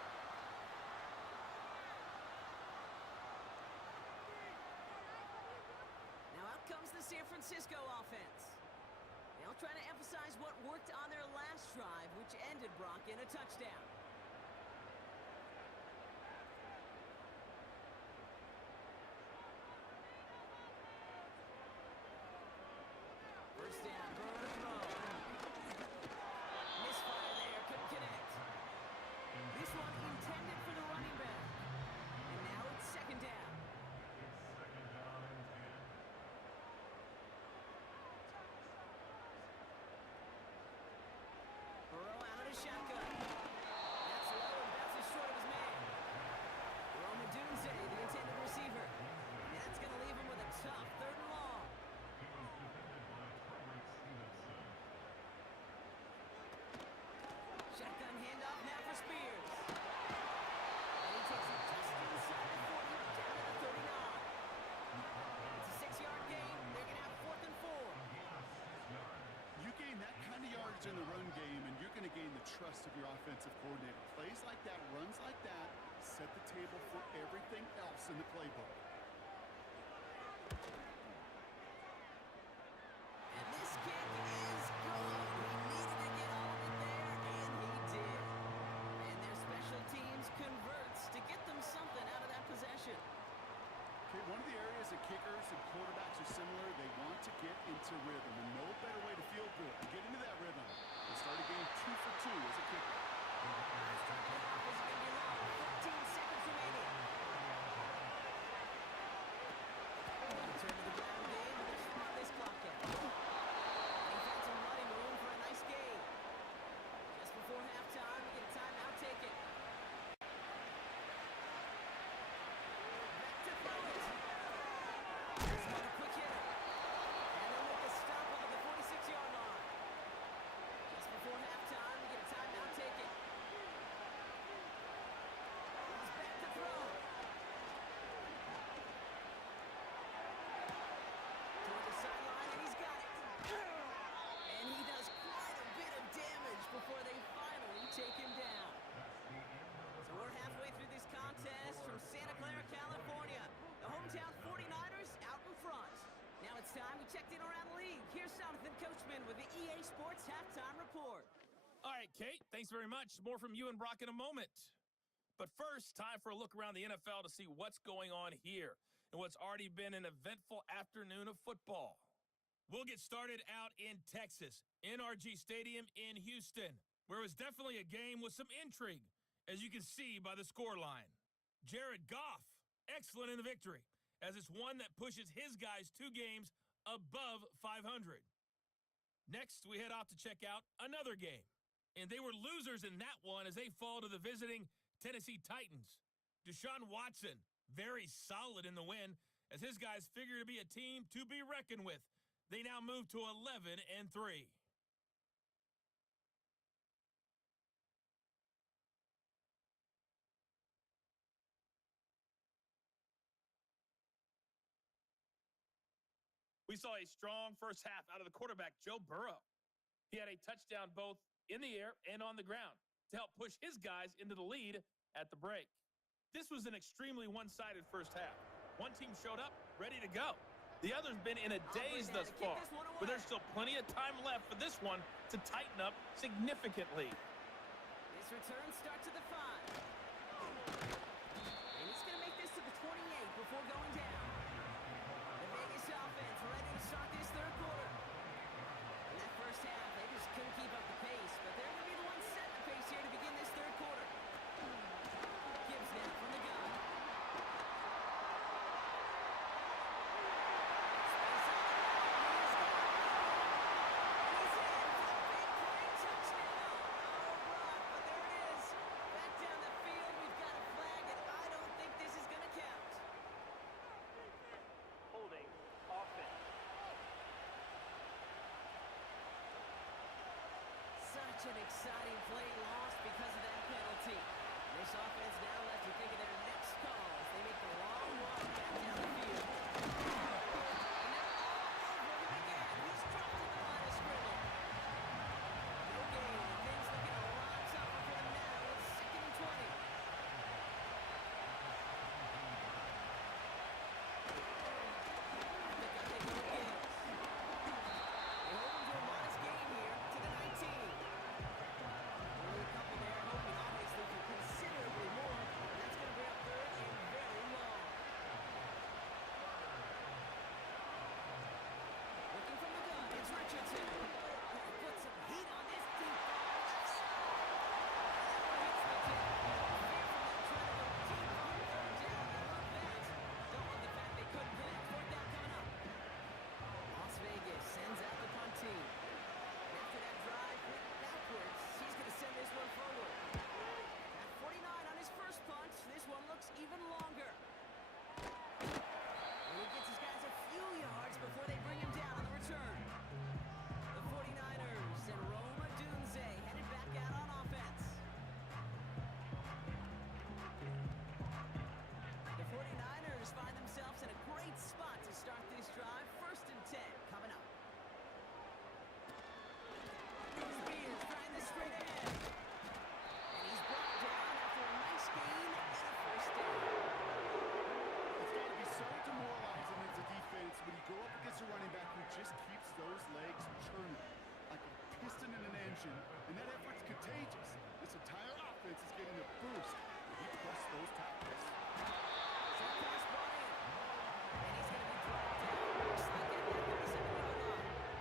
Now out comes the San Francisco offense. They'll try to emphasize what worked on their last drive, which ended, Brock, in a touchdown. First down, Burrow to throw. Misfire there, couldn't connect. This one intended for the running back. And now it's 2nd down. Burrow out of the shotgun. That's low and bounces short of his man. Roma Dunze, the intended receiver. And that's going to leave him with a tough 3rd and long. Shotgun handoff now for Spears. And he takes it just inside the 40, down to the 39. It's a 6-yard gain. They're going to have 4th and 4. You gain that kind of yardage in the run game, and you're going to gain the trust of your offensive coordinator. Plays like that, runs like that, set the table for everything else in the playbook. And this kick is good. He needed to get all of it there, and he did. And their special teams converts to get them something out of that possession. Okay, one of the areas that kickers and quarterbacks are similar, they want to your rhythm, and no better way to feel good. Get into that rhythm. And start a game 2 for 2 as a kicker. Kickoff is going to be long. 15 seconds remaining. Turn to the ground game. Let's run this clock out. Defense and running room for a nice game. Just before halftime, we get a timeout taken. Back to throw it. That's another quick hitter. And then with the stop up at the 46-yard line. Just before halftime, we get a timeout taken. He's back to throw. Toward the sideline, and he's got it. And he does quite a bit of damage before they finally take him down. So we're halfway through this contest from Santa Clara, California. The hometown 49ers out in front. Now it's time we checked in around the league. Here's Jonathan Coachman with the EA Sports Halftime Report. All right, Kate, thanks very much. More from you and Brock in a moment. But first, time for a look around the NFL to see what's going on here and what's already been an eventful afternoon of football. We'll get started out in Texas, NRG Stadium in Houston, where it was definitely a game with some intrigue, as you can see by the scoreline. Jared Goff, excellent in the victory, as it's one that pushes his guys 2 games above 500. Next, we head off to check out another game. And they were losers in that one as they fall to the visiting Tennessee Titans. Deshaun Watson, very solid in the win, as his guys figure to be a team to be reckoned with. They now move to 11-3. We saw a strong first half out of the quarterback, Joe Burrow. He had a touchdown both in the air and on the ground to help push his guys into the lead at the break. This was an extremely one-sided first half. One team showed up ready to go. The other's been in a daze thus far, but there's still plenty of time left for this one to tighten up significantly. This return starts at the 5. And he's going to make this to the 28 before going down. The Vegas offense ready to start this third quarter. In that first half, they just couldn't keep up the pace, but they're going to be the ones setting the pace here to begin this third quarter. Gibbs now from the gun. Such an exciting play lost because of that penalty. This offense now left to think of their next call as they make the long walk back down the field. And they're all over him again. He's dropped at the line of scrimmage. No gain, and things looking a lot tougher for them now. It's 2nd and 20. I think I'll take no gains. They hold him to a modest gain here to the 19. Only a couple there, hoping obviously for considerably more, and that's going to bring up 3rd and very long. Looking from the gun, it's Richardson. Put some heat on this deep left side. That one hits the tip. Fear from them trying to go deep on 3rd down. I love that. Don't love the fact they couldn't hit it. 4th down coming up. Las Vegas sends out the punt team. After that drive went backwards, he's going to send this one forward. At 49 on his first punt, this one looks even longer. And he gets his guys a few yards before they bring him down on the return. The 49ers and Roma Dunze headed back out on offense. The 49ers find themselves in a great spot to start this drive. 1st and 10 coming up. Spears trying this straight ahead. And he's brought down after a nice gain and a 1st down. It's got to be so demoralizing as a defense when you go up against a running back who just keeps those legs churning like a piston in an engine, and that effort's contagious. This entire offense is getting a boost when he busts those tackles. Short pass brought in. And he's going to be dropped down. Looks like at that 37-yard line.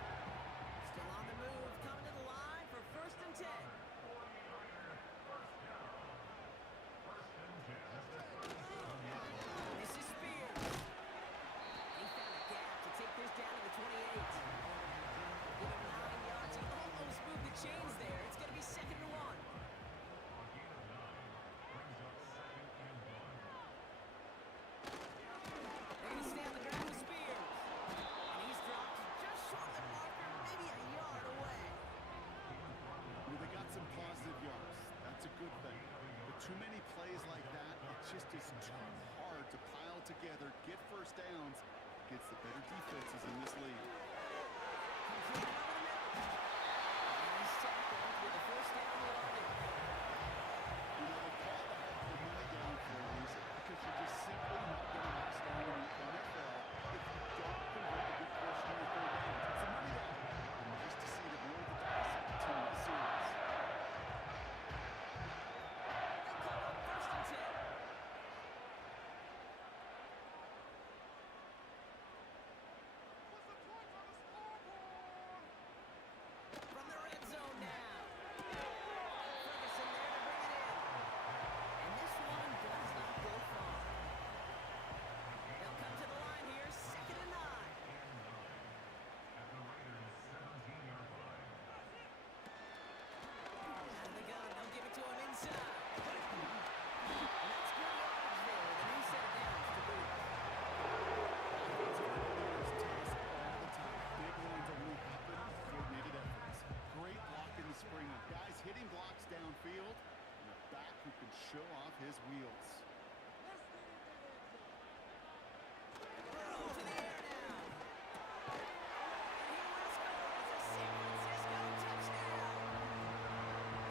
just is too hard to pile together, get first downs against the better defenses in this league. Nice tackle with the first down the offense. You know, they call that the money down for a reason, because you're just simply not going to have strong in the NFL if you don't convert a good portion of your third downs. It's a money down. And nice to see them roll the dice and continue the series. From the red zone now. Ferguson there to bring it in. And this one does not go far. They'll come to the line here, 2nd and 9. Out of the gun, they'll give it to him inside. And that's good yardage there with a new set of downs to boot. Big runs only happen with coordinated efforts. Great block in the spring of guys hitting blocks downfield and a back who can show off his wheels. Burrow to the air now. And he will score. It's a San Francisco touchdown.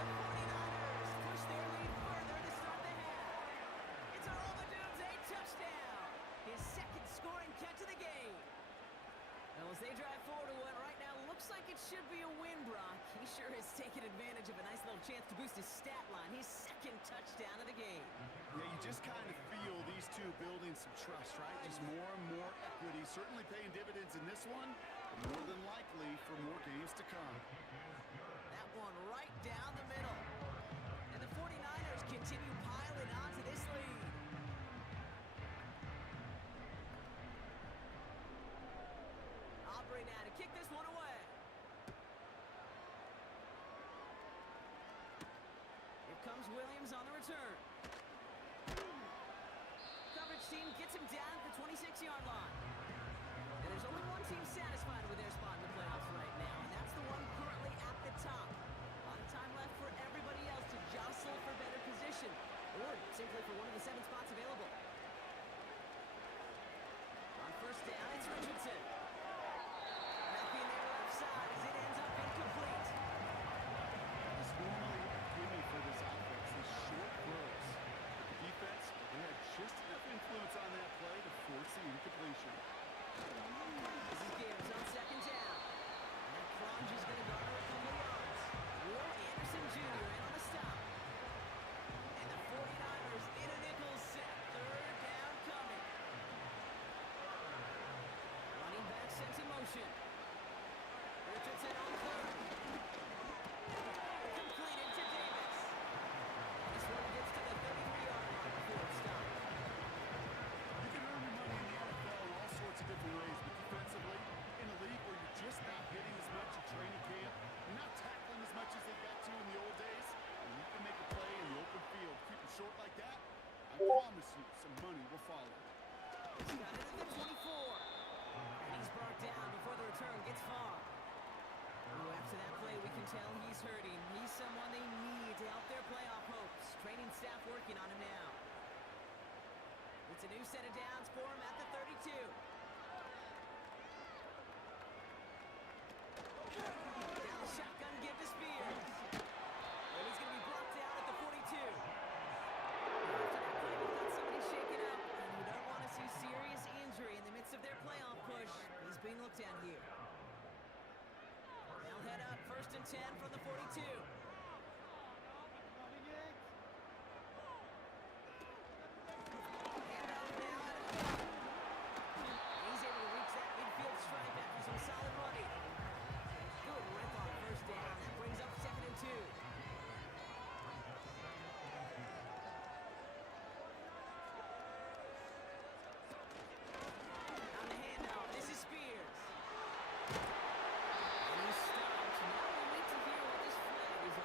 The 49ers push their lead further to start the half. It's our All-the-Dudes 8 touchdown. His 2nd scoring catch of the game. Now, as they drive forward to what right now looks like it should be a win, Brock, he sure has taken advantage of a nice little chance to boost his stat line. His 2nd touchdown of the game. Yeah, you just kind of feel these two building some trust, right? Just more and more equity. Certainly paying dividends in this one, but more than likely for more games to come. That one right down the middle. And the 49ers continue piling on to this lead. Aubrey now to kick this one away. Here comes Williams on the return. Coverage team gets him down at the 26-yard line. And there's only one team satisfied with their spot in the playoffs right now, and that's the one currently at the top. A lot of time left for everybody else to jostle for better position, or simply for one of the 7 spots available. On first down, it's Richardson. Nothing there left side as it ends up incomplete. It's normally a gimme for this offense, these short throws. But the defense, they had just enough influence on that play to force the incompletion. This is Gibbs on 2nd down. And that plunge is going to garner a couple yards. Will Anderson Jr. in on the stop. And the 49ers in a nickel set. 3rd down coming. Running back sent in motion. Richardson on 3rd. Completed to Davis. And this one gets to the 33-yard line before it's stopped. You can earn your money in the NFL in all sorts of different ways, but defensively, in a league where you're just not hitting as much at training camp, you're not tackling as much as they got to in the old days, and you can make a play in the open field. Keep it short like that, I promise you some money will follow. He's got it at the 24. And he's brought down before the return gets far. Ooh, after that play, we can tell he's hurting. He's someone they need to help their playoff hopes. Training staff working on him now. It's a new set of downs for him at the 32. Down the shotgun give to Spears. And he's going to be blocked down at the 42. After that play, we've got somebody shaken up. And you don't want to see serious injury in the midst of their playoff push. He's being looked at here. They'll head up 1st and 10 from the 42. Handoff now. He's able to reach that midfield stripe after some solid running. Good rip on 1st down. That brings up 2nd and 2. On the handoff, this is Spears. And he's stopped. Now we wait to hear what this flag is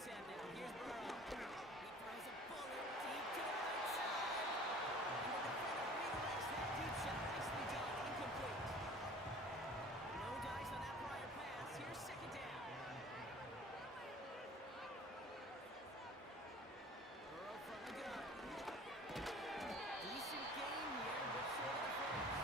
and 10 now. Here's Burrow. He throws a bullet deep to the right side. And the defender redirects that deep shot. Nicely done. Incomplete. No dice on that prior pass. Here's second down. Burrow from the gun. Decent game here, but short of the first.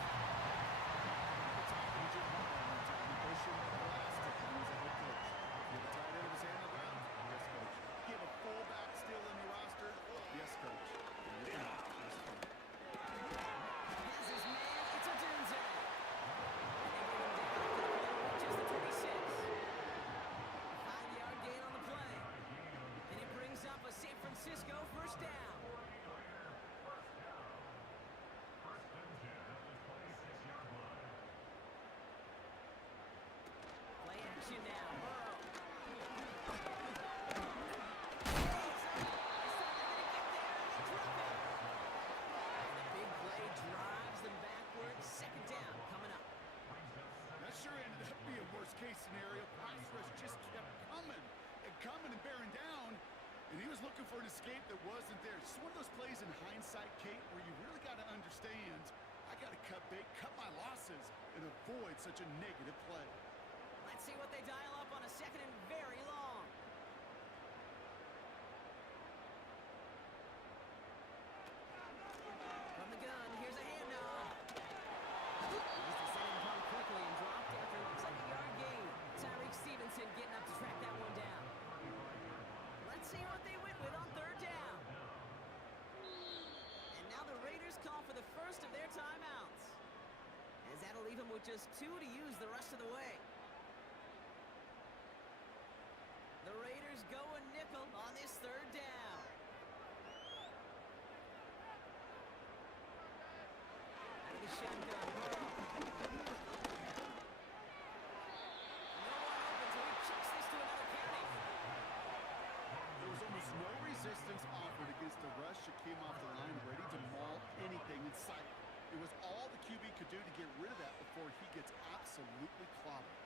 Has his man, it's a Dunze. And they bring him down after the play reaches the 26. A 5-yard gain on the play. And it brings up a San Francisco first down. Play action now. Burrow. And the big play drives them backwards. Second down coming up. That sure ended up being worst-case scenario. Pass rush just kept coming and bearing down, and he was looking for an escape that wasn't there. Just one of those plays in hindsight, Kate, where you really got to understand, I got to cut bait, cut my losses, and avoid such a negative play. Let's see what they dial up on a second and very long. From the gun, here's a handoff. He's descending upon quickly and dropped after looks like a yard gain. Tyreek Stevenson getting up to track that one down. Let's see what they went with on third down. And now the Raiders call for the first of their timeouts, as that'll leave them with just 2 to use the rest of the way. The Raiders go a nickel on this third down. Out of the shotgun, Burrow. No one open, so he chucks this to another carry. There was almost no resistance offered against the rush that came off the line, ready to maul anything in sight. It was all the QB could do to get rid of that before he gets absolutely clobbered.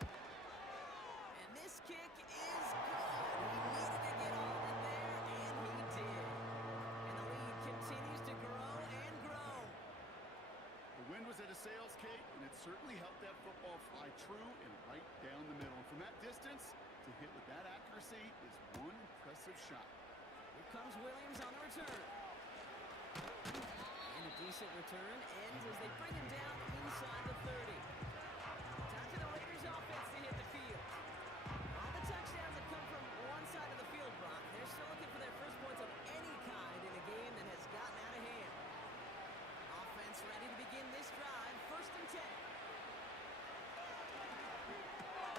And this kick is good. He needed to get all of it there, and he did. And the lead continues to grow and grow. The wind was at a sails, Kate, and it certainly helped that football fly true and right down the middle. And from that distance, to hit with that accuracy is one impressive shot. Here comes Williams on the return. And a decent return ends as they bring him down inside the 30. Time for the Raiders offense to hit the field. All the touchdowns have come from one side of the field, Brock. They're still looking for their first points of any kind in a game that has gotten out of hand. Offense ready to begin this drive. First and 10.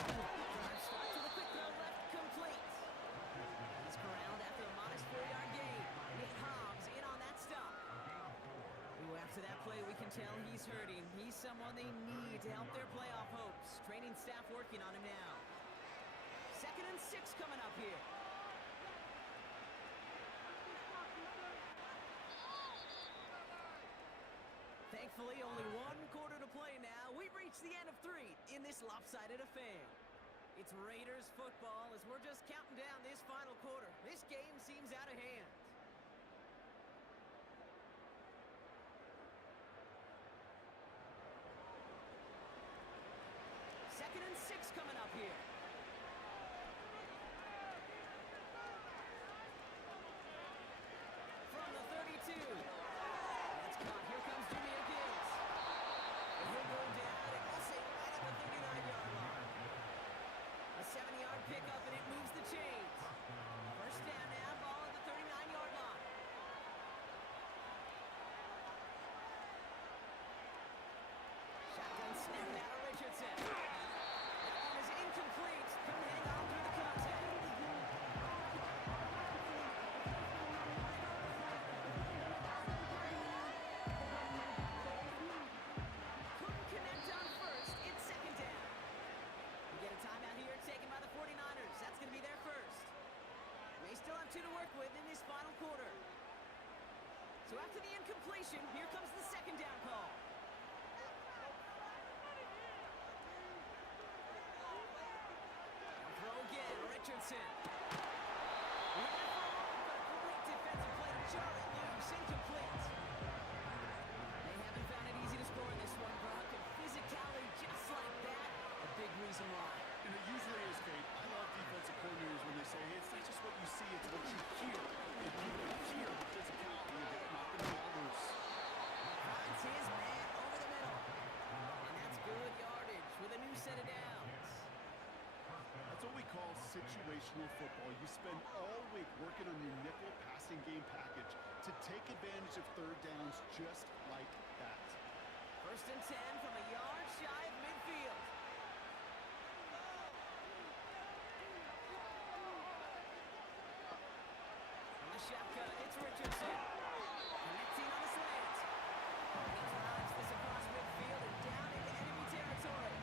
Drive start to the quick throw left, complete. He's corralled after a modest 4-yard gain. Nick Hobbs in on that stop. Ooh, after that play, we can tell he's hurting. He's someone they need to help their playoff hopes. Training staff working on him now. Second and 6 coming up here. Thankfully, only one quarter to play now. We've reached the end of 3 in this lopsided affair. It's Raiders football as we're just counting down this final quarter. This game seems out of hand. Second and 6 coming up here. From the 32. That's caught. Here comes Jimmy Gibbs. And he'll go down and we'll say right at the 39-yard line. A 7-yard pickup and it moves the chains. First down now, ball at the 39-yard line. Shotgun snap out of Richardson. That one is incomplete. Couldn't hang on through the contact. Couldn't connect on first. It's second down. We get a timeout here taken by the 49ers. That's going to be their first. They still have 2 to work with in this final quarter. So after the incompletion, here comes the second down call. situational football. You spend all week working on your nickel passing game package to take advantage of third downs just like that. 1st and 10 from a yard shy of midfield. From the shotgun, it's Richardson. Connecting on the slant. He drives this across midfield and down into enemy territory.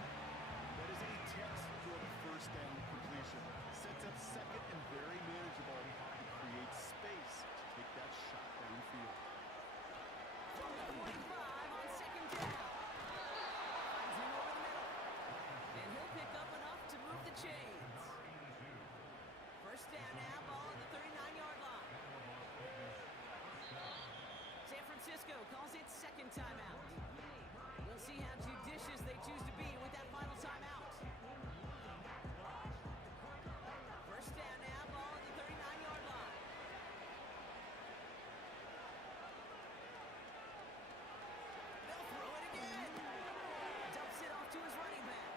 That is a textbook first down completion. Sets up second and very manageable and creates space to take that shot downfield. From the 45 on 2nd down. Finds him over the middle. And he'll pick up enough to move the chains. 1st down now, ball at the 39-yard line. San Francisco calls it 2nd timeout. We'll see how judicious they choose to be with that final timeout. 1st down now, ball at the 39-yard line. They'll throw it again. Dumps it off to his running back.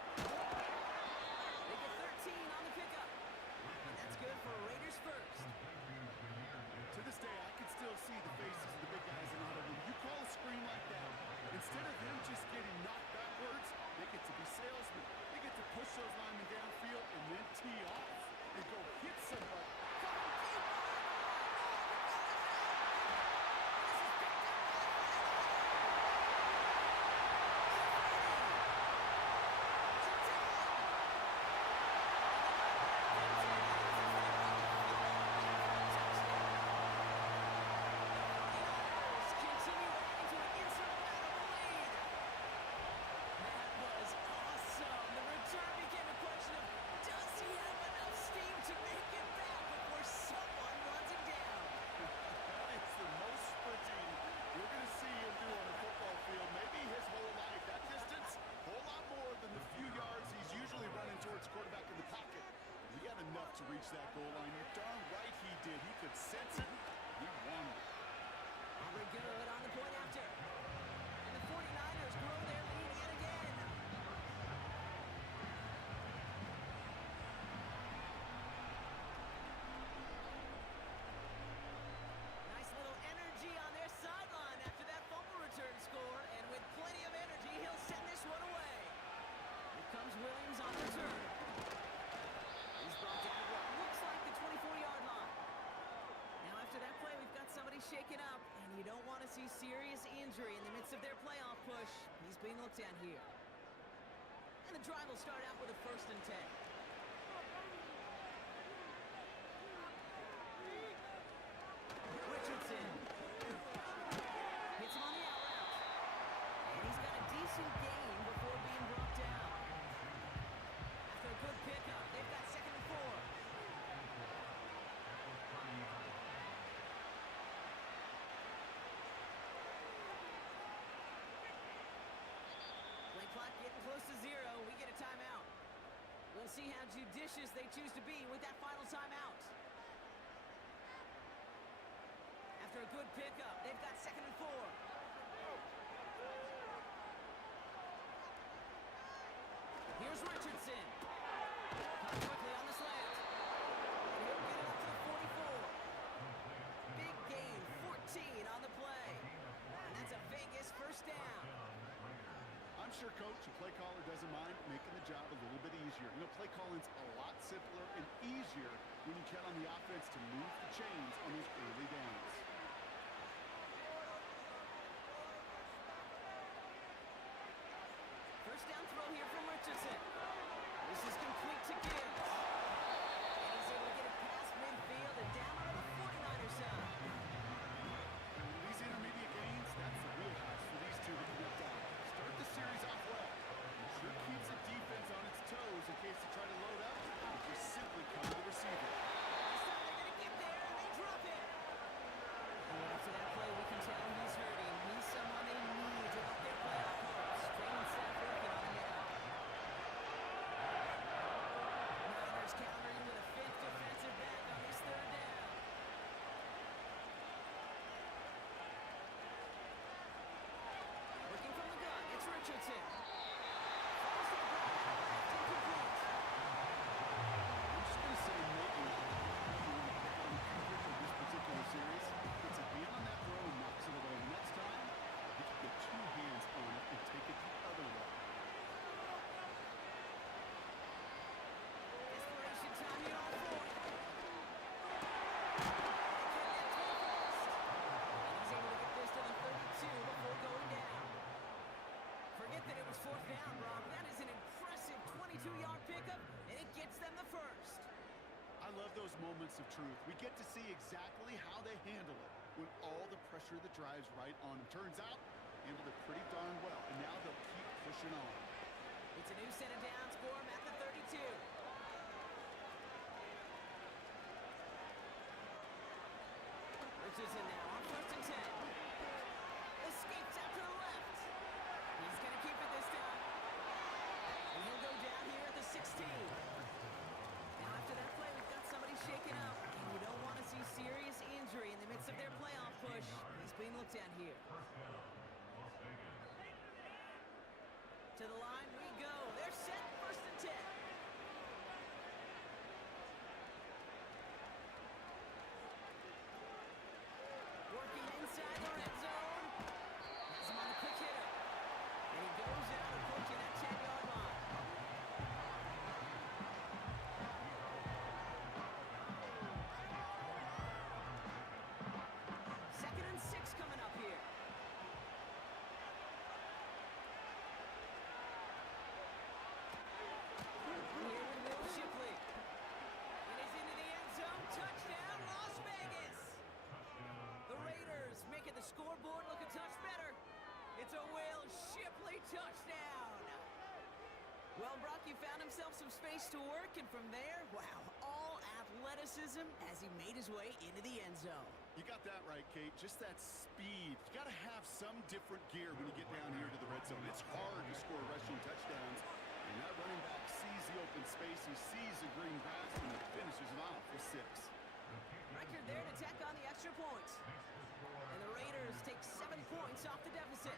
They get 13 on the pickup. And that's good for Raiders first. To this day, I can still see the faces of the big guys in auto. When you call a screen like that, instead of them just getting knocked backwards, they get to be salesmen. They get to push those linemen downfield and then tee off and go hit somebody. Continue adding to an insurmountable lead. That was awesome. The return became a question of, does he have enough steam to make it back before someone runs him down? It's the most sprinting you're going to see him do on a football field. Maybe his whole life. That distance, a whole lot more than the few yards he's usually running towards quarterback in the pocket. He had enough to reach that goal line. You're darn right he did. He could sense it. He won it. Aubrey good on the point after. And the 49ers grow their lead yet again. Nice little energy on their sideline after that fumble return score. And with plenty of energy, he'll send this one away. Here comes Williams on the return. He's brought down to what looks like the 24-yard line. Now after that play, we've got somebody shaken up, and you don't want to see serious injury in the midst of their playoff push. He's being looked at here. And the drive will start out with a 1st and 10. Richardson hits him on the out route. And he's got a decent gain before being brought down. After a good pickup, they've got 2nd and 4. Play clock getting close to 0. We get a timeout. We'll see how judicious they choose to be with that final timeout. After a good pickup, they've got 2nd and 4. Here's Richardson. Caught quickly on the slant. And he'll get it up to the 44. Big gain, 14 on the play. And that's a Vegas 1st down. I'm sure coach, a play caller, doesn't mind making the job a little bit easier. You know, play calling's a lot simpler and easier when you count on the offense to move the chains on those early downs. First down throw here from Richardson. This is complete to Gibbs. And he's able to get it past midfield and down on the 49er side. These intermediate gains, that's the wheelhouse for these two to get down. Start the series off well. It sure keeps the defense on its toes in case they try to load up and just simply come to the receiver. This time they're going to get there, and they drop it. love those moments of truth. We get to see exactly how they handle it when all the pressure that drives right on them. Turns out, handled it pretty darn well, and now they'll keep pushing on. It's a new set of downs for him at the 32. Richardson now on 1st and 10. Escapes out to the left. He's going to keep it this time. And he'll go down here at the 16. Now after that play, we've got somebody shaken up. And you don't want to see serious injury in the midst of their playoff push. He's being looked at here. To the line we go. They're set, 1st and 10. Working inside the red zone. Has him on the quick hitter. And he goes out approaching that 10-yard line. Second and 6 coming up here. Here with Will Shipley. And he's into the end zone. Touchdown, Las Vegas. The Raiders making the scoreboard look a touch better. It's a Will Shipley touchdown. Well, Brock, he found himself some space to work, and from there, wow, all athleticism as he made his way into the end zone. You got that right, Kate. Just that speed. You got to have some different gear when you get down here to the red zone. It's hard to score rushing touchdowns. And that running back sees the open space. He sees the green grass, and he finishes it off with 6. Record there to tack on the extra points. And the Raiders take 7 points off the deficit.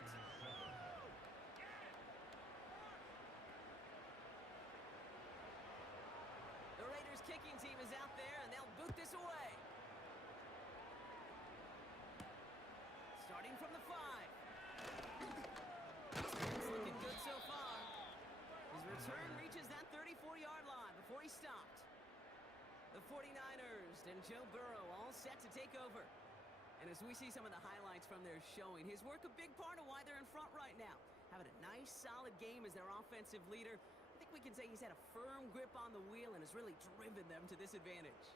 The Raiders kicking team is out there, and they'll boot this away. Starting from the 5. It's looking good so far. His return reaches that 34-yard line before he stopped. The 49ers and Joe Burrow all set to take over. And as we see some of the highlights from their showing, his work a big part of why they're in front right now. Having a nice, solid game as their offensive leader. I think we can say he's had a firm grip on the wheel and has really driven them to this advantage.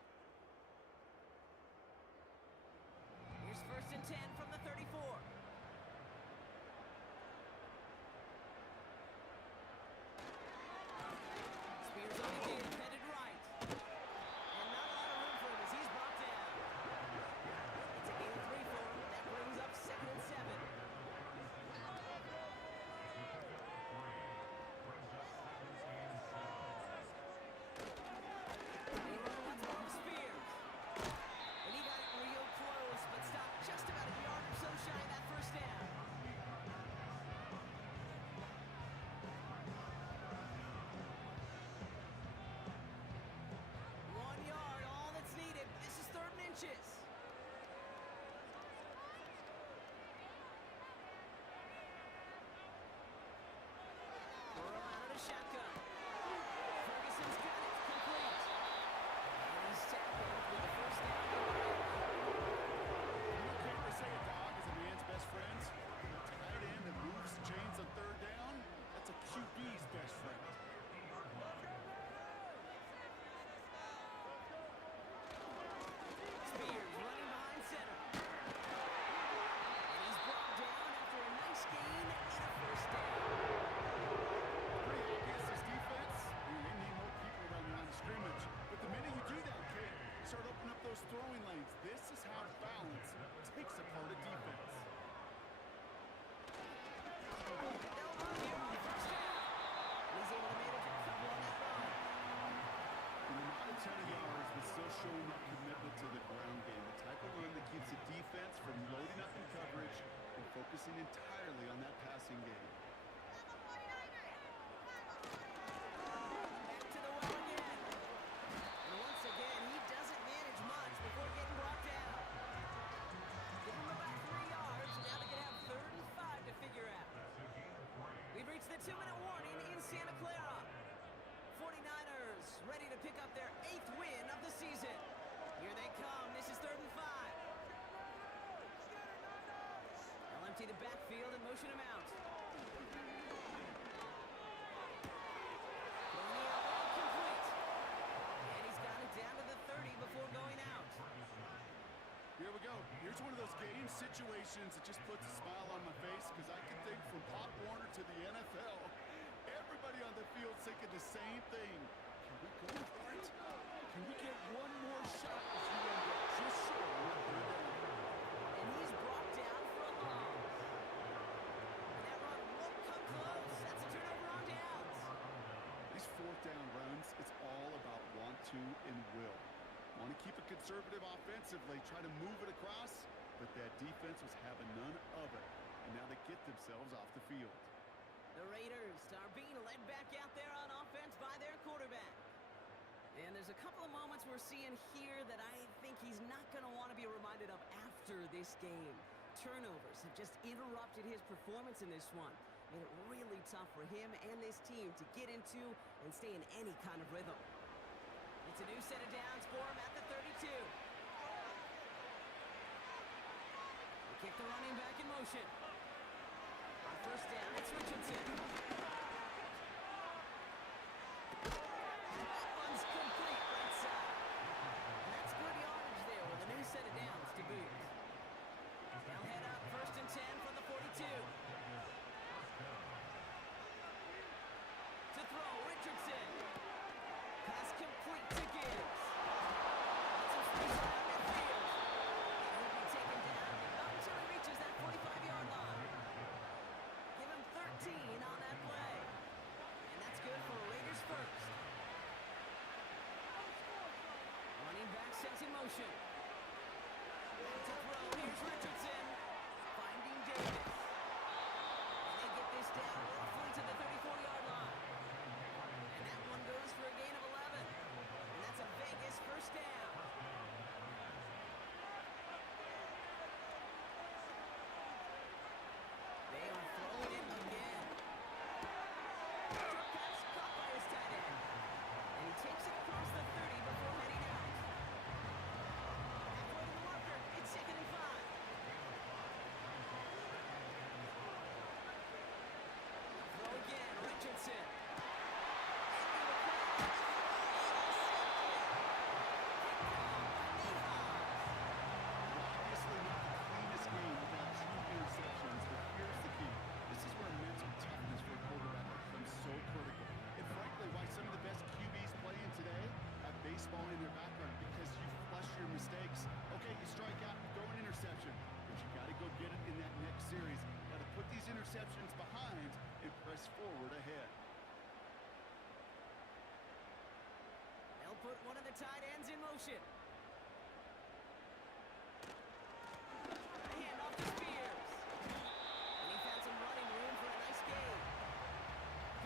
Here's 1st and 10 from the 34. Spears on the game, headed right. And not a lot of room for him as he's brought down. It's a gain of 3 for him. That brings up 2nd and 7. Spears. And he got it real close, but stopped just about a yard or so shy of that 1st down. All that's needed. This is 3rd and inches. Burrow out of the shotgun. Ferguson's got it. Complete. And he's tackled with the 1st down. They say a dog is a man's best friend. A tight end that moves chains on 3rd down, that's a QB's best friend. Spears running behind center. And he's brought down after a nice gain and a 1st down. Pretty obvious, this defense, they need more people around the line of scrimmage. But the minute you do that, Kate, you start opening up those throwing lanes. This is how balance takes apart a defense. They'll run here on 1st down. He's able to manage a couple on that run. Not a ton of yards, but still showing up commitment to the ground game. The type of run that keeps the defense from loading up in coverage and focusing entirely on that passing game. Back to the well again. And once again, he doesn't manage much before getting brought down. Give him about 3 yards. Now they can have 3rd and 5 to figure out. We've reached the 2-minute warning in Santa Clara. 49ers ready to pick up their 8th win of the season. Here they come. This is 3rd and 5. They'll empty the backfield and motion him out. Throwing the out ball complete. And he's got it down to the 30 Here's one of those game situations that just puts a smile on my face because I can think from Pop Warner to the NFL, everybody on the field thinking the same thing. Can we go for it? Can we get one more shot as you end up just short of what they're doing? And he's brought down for a loss. And that run won't come close. That's a turnover on downs. These fourth down runs, it's all about want to and will. Want to keep it conservative offensively, try to move it across, but that defense was having none of it. And now they get themselves off the field. The Raiders are being led back out there on offense by their quarterback. And there's a couple of moments we're seeing here that I think he's not going to want to be reminded of after this game. Turnovers have just interrupted his performance in this one. Made it really tough for him and this team to get into and stay in any kind of rhythm. It's a new set of downs for him at the 32. They kick the running back in motion. On first down, it's Richardson. That one's complete right side. And that's good yardage there with a new set of downs to boot. They'll head up first and 10 from the 42. To throw, Richardson. Pass complete to Gibbs. That's a free side midfield. And he'll be taken down until he reaches that 45-yard line. Give him 13 on that play. And that's good for Raiders first. Running back sets in motion. Back to throw. Here's Richardson. Finding Davis. And they get this down roughly to the 34-yard line. And that one goes for a gain of 11. And that's a Vegas first down. They are throwing it again. Short pass caught by his tight end. And he takes it across the 30 before heading out. Halfway to the marker. It's 2nd and 5. Throw again. Richardson. Obviously not the cleanest game without 2 interceptions, but here's the key. This is where mental toughness for a quarterback becomes so critical. And frankly, why some of the best QBs playing today have baseball in their background, because you flush your mistakes. Okay, you strike out, you throw an interception, but you got to go get it in that next series. Got to put these interceptions behind and press forward ahead. They'll put one of the tight ends in motion. A handoff to Spears. And he found some running room for a nice gain.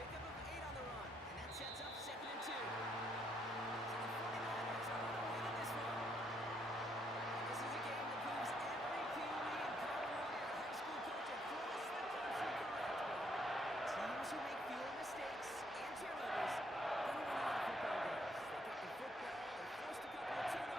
Pickup of 8 on the run. And that sets up 2nd and 2. So the 49ers are going to win in this one. And this is a game that proves every Pee Wee and Pop Warner high school coach across the country correct. Teams who make fewer mistakes and turnovers going to win a lot of football games. They get the football, they forced a couple of turnovers,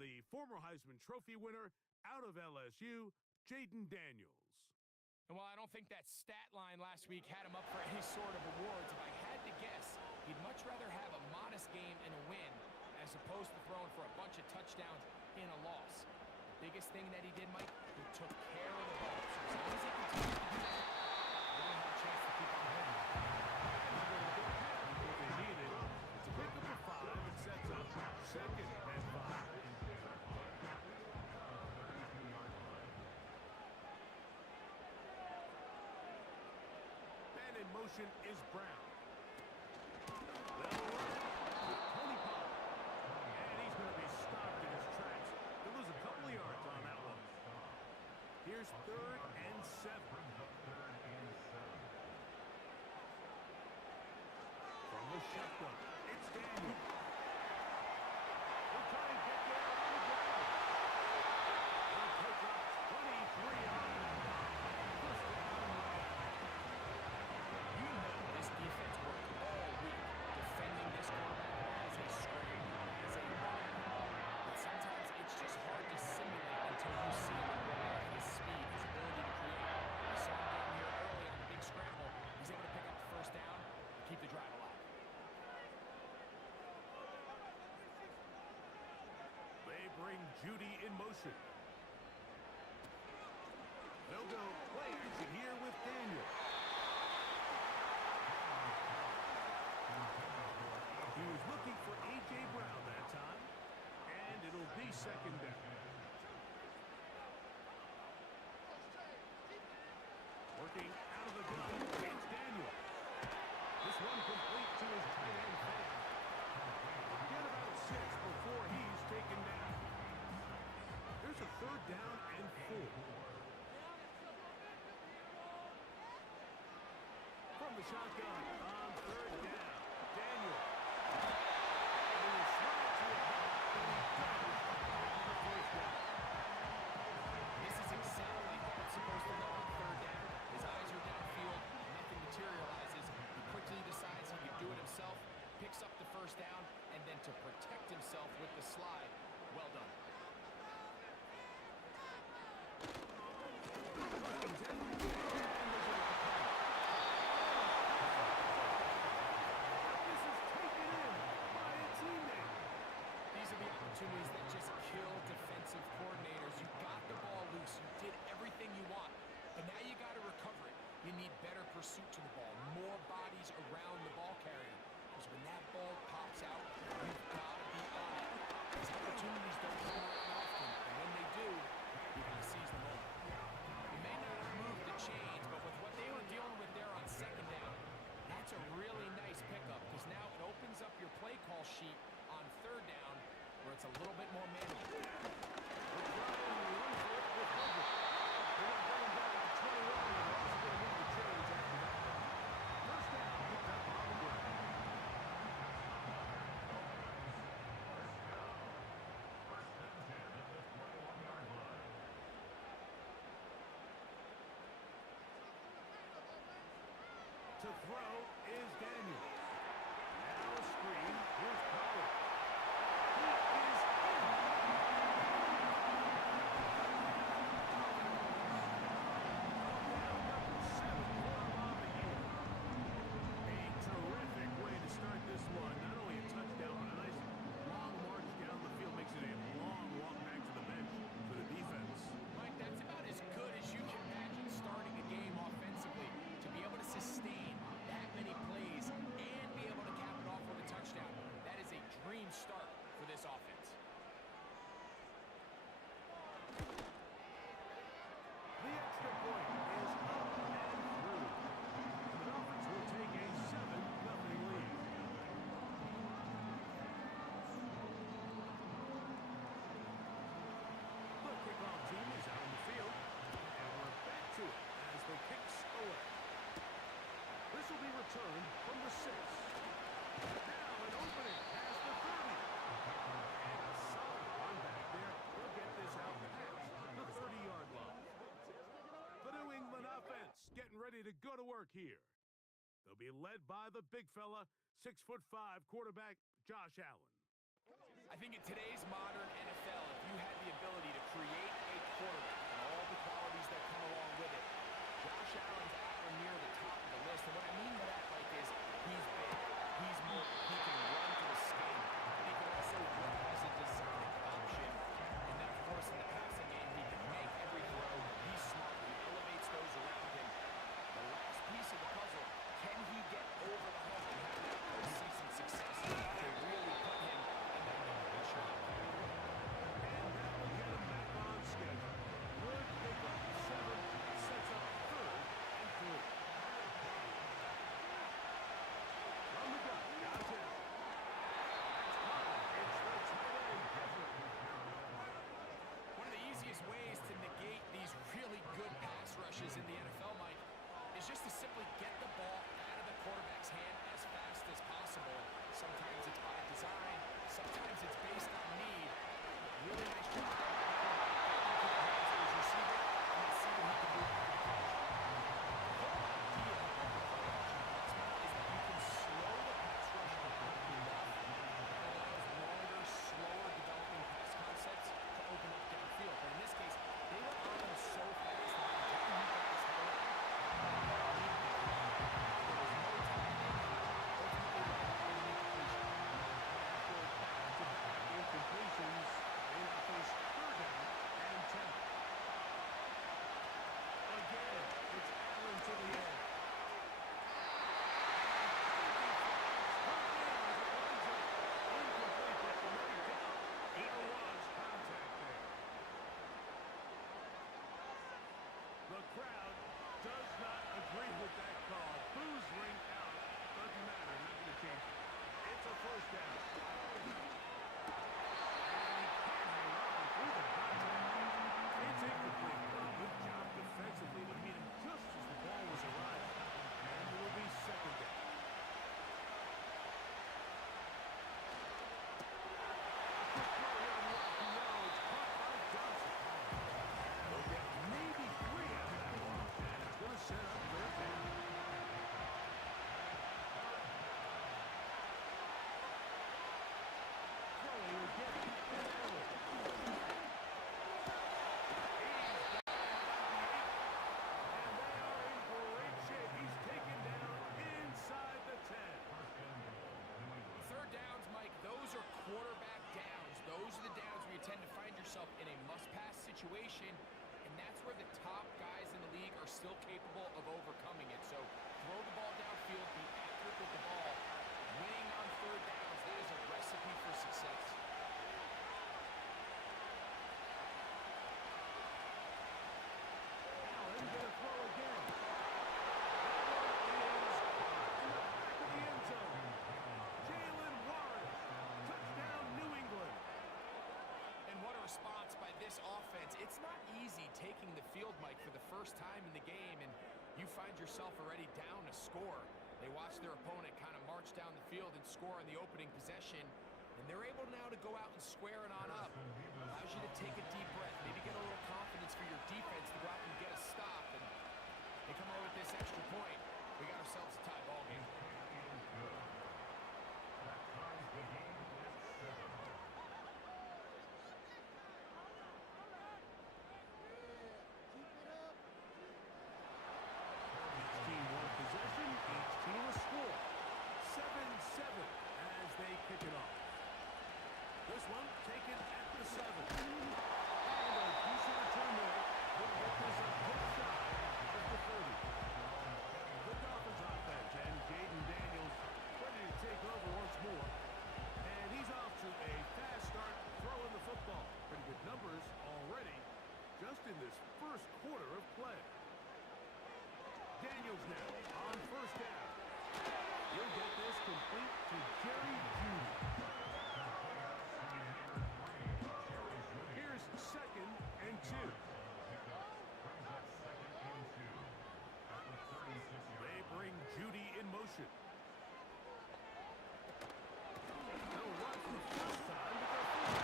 The former Heisman Trophy winner out of LSU, Jaden Daniels. And while I don't think that stat line last week had him up for any sort of awards, if I had to guess, he'd much rather have a modest game and a win as opposed to throwing for a bunch of touchdowns in a loss. The biggest thing that he did, Mike, he took care of the ball. So as long as he continues to do that, they're going to have a chance to keep on hitting. If they need it, it's a pickup of 5 and sets up second and 5. In motion is Brown. They'll run it with Tony Pollard. And he's going to be stopped in his tracks. He'll lose a couple of yards on that one. Here's 3rd and 7. From the shotgun, it's Daniel. They'll try and get there on the ground. They'll pick up 23 yards. This defense worked all week defending this quarterback as a screen, as a run. But sometimes it's just hard to simulate until you see him in real life. His speed, his ability to create. We saw him down here early on the big scramble. He's able to pick up the first down and keep the drive alive. They bring Judy in motion. They'll go play action here with Daniel. He was looking for A.J. Brown that time, and it'll be second down. Working out of the gun, it's Daniel. This one complete to his tight end Fant. Get about 6 before he's taken down. There's a 3rd down and 4. From the shotgun on 3rd down, Daniel. This is exactly how it's supposed to look on 3rd down. His eyes are downfield, nothing materializes. He quickly decides he can do it himself, picks up the first down, and then to protect himself with the slide, well done. Opportunities that just kill defensive coordinators. You got the ball loose. You did everything you want. But now you got to recover it. You need better pursuit to the ball, more bodies around the ball carrier. Because when that ball pops out, you've got to be on it. These opportunities don't come around often. And when they do, you're going to seize the moment. You may not have moved the chains, but with what they were dealing with there on 2nd down, that's a really nice pickup. Because now it opens up your play call sheet on 3rd down, where it's a little bit more manageable. We're trying to run for it with Hubbard. They're going to bring him back to 21. The throw is Daniels. Now a screen. Here's Pollard. He is in. Now number 7 quarter on the year. A terrific way to start this one. Not only a touchdown, but a nice long march down the field. Makes it a long walk back to the bench for the defense. Mike, that's about as good as you can imagine starting a game offensively. To be able to sustain that many plays and be able to cap it off with a touchdown. That is a dream start for this offense. The extra point is up and through. The Dolphins will take a 7-0 lead. The kickoff team is out on the field, and we're back to it as the kicks away. This will be returned from the 6. Now an opening past the 30. And a solid run back there. They'll get this out past the 30-yard line. The New England offense getting ready to go to work here. They'll be led by the big fella, 6'5" quarterback Josh Allen. I think in today's modern NFL, if you had the ability to create a quarterback and all the qualities that come along with it, Josh Allen's at or near the top of the list. And what I mean by that, Mike, is he's big, he's mobile, he can run to the skin, and he can also run as a design option. And then, of course, in the passing game, he can make every throw. He's smart. He elevates those around him. The last piece of the puzzle, can he get over the hump and have that postseason success to really put him in that number one shot? And that will get him back on schedule. Good pickup. 7 sets up 3rd and 3. From the gun, Josh Allen. That's caught. It's the tight end, Everett. One of the easiest ways to negate these really good pass rushes in the NFL, Mike, is just to simply get the ball out of the quarterback's hand as fast as possible. Sometimes it's by design, sometimes it's based on need. Really nice job by the quarterback getting into the hands of his receiver, and let's see what he can do after the catch. The whole idea of the play action pass is that you can slow the pass rush down enough that allows longer, slower developing pass concepts to open up downfield. But in this case, they were on him so fast that by the time he got his head around, there was no timing, ultimately led to an incompletion. After back-to-back incompletions, they now face 3rd down and 10. Again, it's Allen to the air. Incomplete, but knocked out. There was contact there. The crowd does not agree with that call. Boos ring out. Doesn't matter. Not going to change it. It's a 1st down. And he can't hang on through the contact. It's incomplete. Good job defensively to meet him just as the ball was arriving. And it will be 2nd down. A quick throw here on the left. No, it's caught by Johnson. They'll get maybe 3 out of that one. And it's going to set up 3rd down. Throwing again. Allen. He's got and they are in great shape. He's taken down inside the 10. 3rd downs, Mike, those are quarterback downs. Those are the downs where you tend to find yourself in a must-pass situation, and that's where the top guys in the league are still capable of overcoming it. So throw the ball downfield, be accurate with the ball. Winning on 3rd downs, that is a recipe for success. Allen going to throw again. That one is caught in the back of the end zone. Jalen Warren. Touchdown, New England. And what a response by this offense. It's not easy taking the field, Mike, for the first time in the game, and you find yourself already down a score. They watch their opponent kind of march down the field and score on the opening possession, and they're able now to go out and square it on up. Allows you to take a deep breath, maybe get a little confidence for your defense to go out and get a stop, and they come away with this extra point. We got ourselves a tie ball. Daniels now on first down. He'll get this complete to Jerry Jeudy. Here's 2nd and 2. They bring Jeudy in motion. They'll run for the first time, but they're full.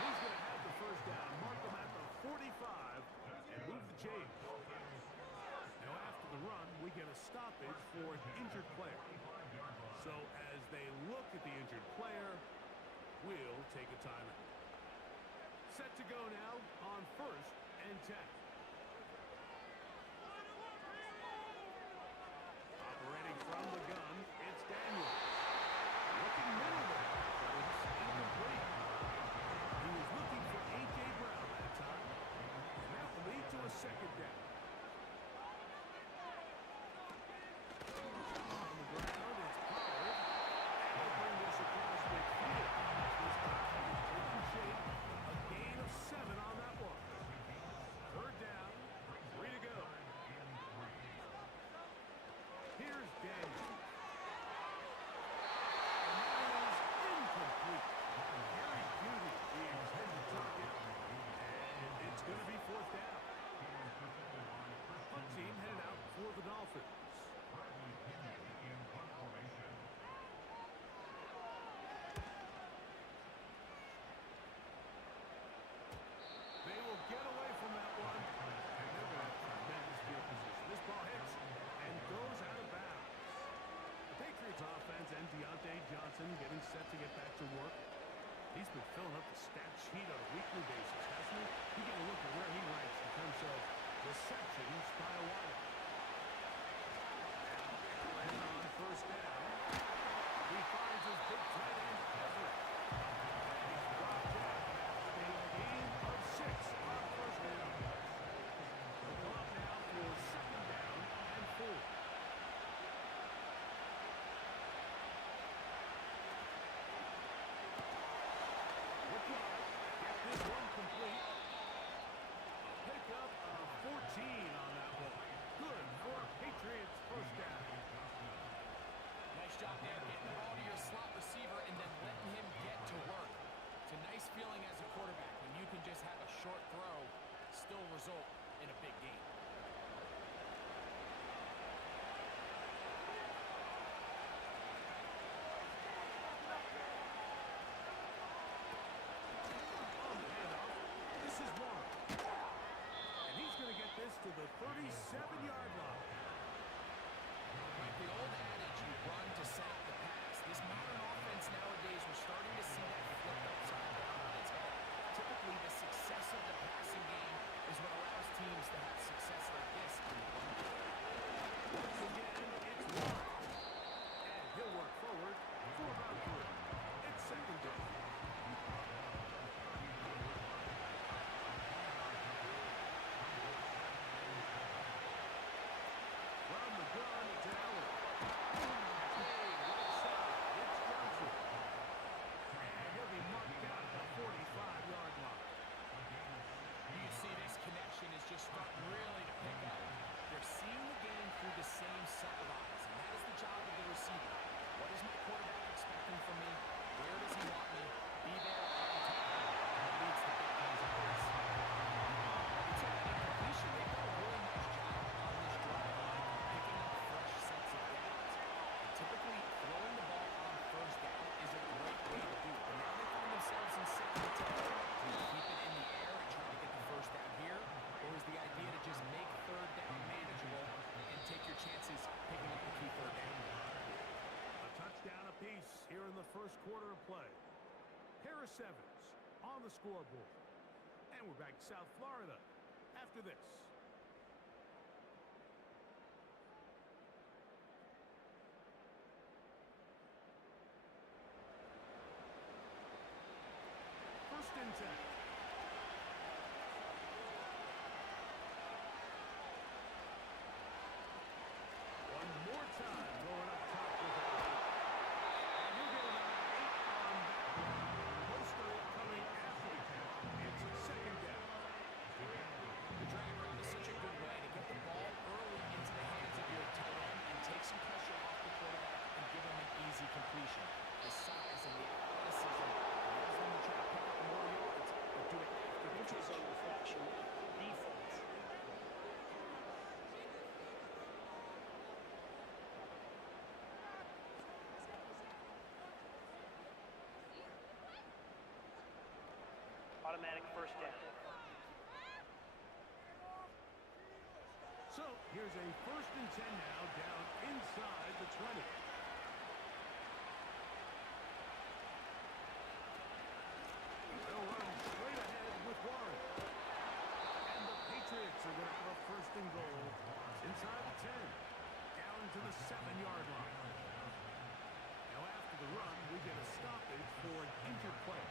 He's going to have the first down, mark them at the 45, and move the chains. Now after the run, we get a stoppage for an injured player. So as they look at the injured player, we'll take a timeout. Set to go now on 1st and 10. Operating from the gun, it's Daniels. Looking middle there, but it's incomplete. He was looking for A.J. Brown that time, and that will lead to a 2nd down. On the ground, it's Pollard, and they'll bring this across midfield. This time, taking shape, a gain of 7 on that one. 3rd down, 3 to go. Here's Daniels. And that is incomplete. Jerry Jeudy, the intended target, and it's going to be 4th down. Punt team headed out for the Dolphins. They will get away from that one. And they're going to have tremendous field position. This ball hits and goes out of bounds. The Patriots offense and Deontay Johnson getting set to get back to work. He's been filling up the stat sheet on a weekly basis, hasn't he? You get a look at where he ranks in terms of receptions by a wide. And on 1st down, he finds his big tight end, Everett. He's brought down a gain of 6 on 1st down. They'll go up now for 2nd down and 4. Get this one complete. A pickup of 14 on that one. Good for Patriots 1st down. Nice job there getting the ball to your slot receiver and then letting him get to work. It's a nice feeling as a quarterback when you can just have a short throw still result in a big game. On the handoff, this is Warren. And he's going to get this to the 37-yard line. Like the old adage, you run to set up the pass. This modern offense nowadays, we're starting to see that flip upside down on its head. Typically, the success of the passing game is what allows teams to have success like this in the run game. Once again, it's Warren. And he'll work forward for about 3. It's 2nd down. From the gun, it's Allen. Right side, it's Johnson. And he'll be marked down at the 45-yard line. You see this connection is just starting really to pick up. They're seeing the game through the same set of eyes, and that is the job of the receiver. What is my quarterback expecting from me? Where does he want me? Be there on time. That leads to big plays like this. It's an incompletion. They've done a really nice job on this drive line, picking up fresh sets of downs. And typically, throwing the ball on 1st down is a great way to do it. But now they find themselves in 2nd and 10. Do you keep it in the air and try to get the 1st down here? Or is the idea to just make 3rd down manageable and take your chances picking up the key 3rd down? A touchdown apiece here in the 1st quarter of play. Harris Evans on the scoreboard. And we're back to South Florida after this. First and 10. One more time going up top with that. And he'll get another 8 on that one. Most of it coming after the catch. It's 2nd down. The drag around the Here's a 1st and 10 now, down inside the 20. They'll run straight ahead with Warren. And the Patriots are going to have a 1st and goal inside the 10, down to the 7-yard line. Now after the run, we get a stoppage for an injured player.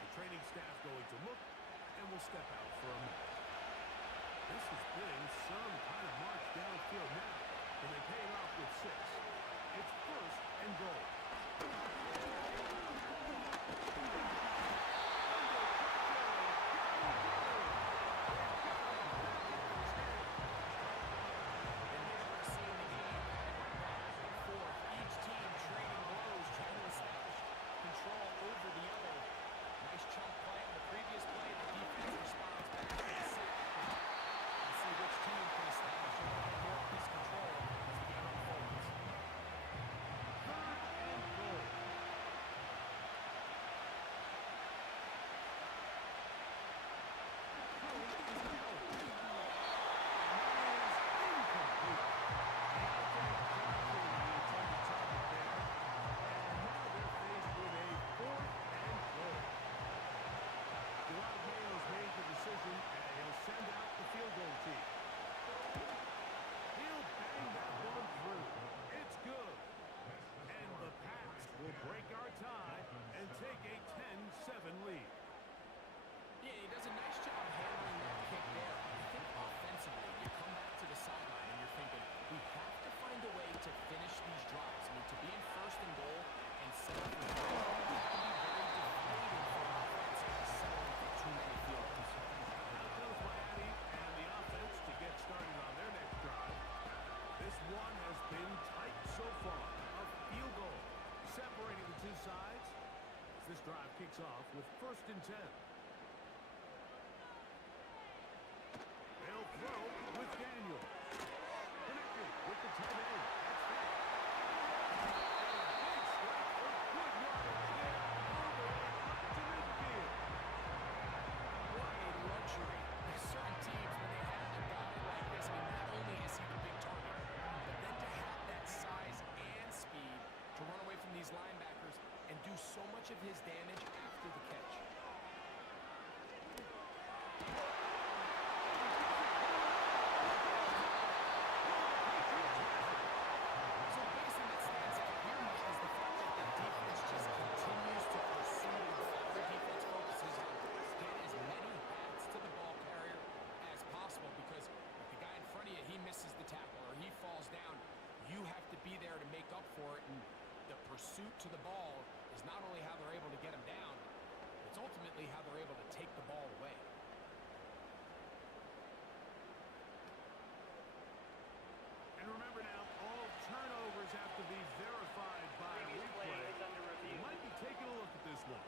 The training staff going to look, and will step out for a minute. This has been some kind of march downfield now, and they pay it off with 6. It's 1st and goal. This drive kicks off with 1st and 10. They'll throw with Daniel. Connected with the tight end. That's it. Big strike for good yardage there. All the way up to midfield. What a luxury. There's certain teams, when they have a guy like this, I mean, not only is he the big target, but then to have that size and speed to run away from these linebackers and do so much of his damage after the catch. So the biggest thing that stands out here, Mike, is the fact that the defense just continues to pursue the ball. The defense focuses on get as many bats to the ball carrier as possible, because if the guy in front of you, he misses the tackle or he falls down, you have to be there to make up for it. And the pursuit to the ball is not only how they're able to get him down, it's ultimately how they're able to take the ball away. And remember now, all turnovers have to be verified by replay. You might be taking a look at this one.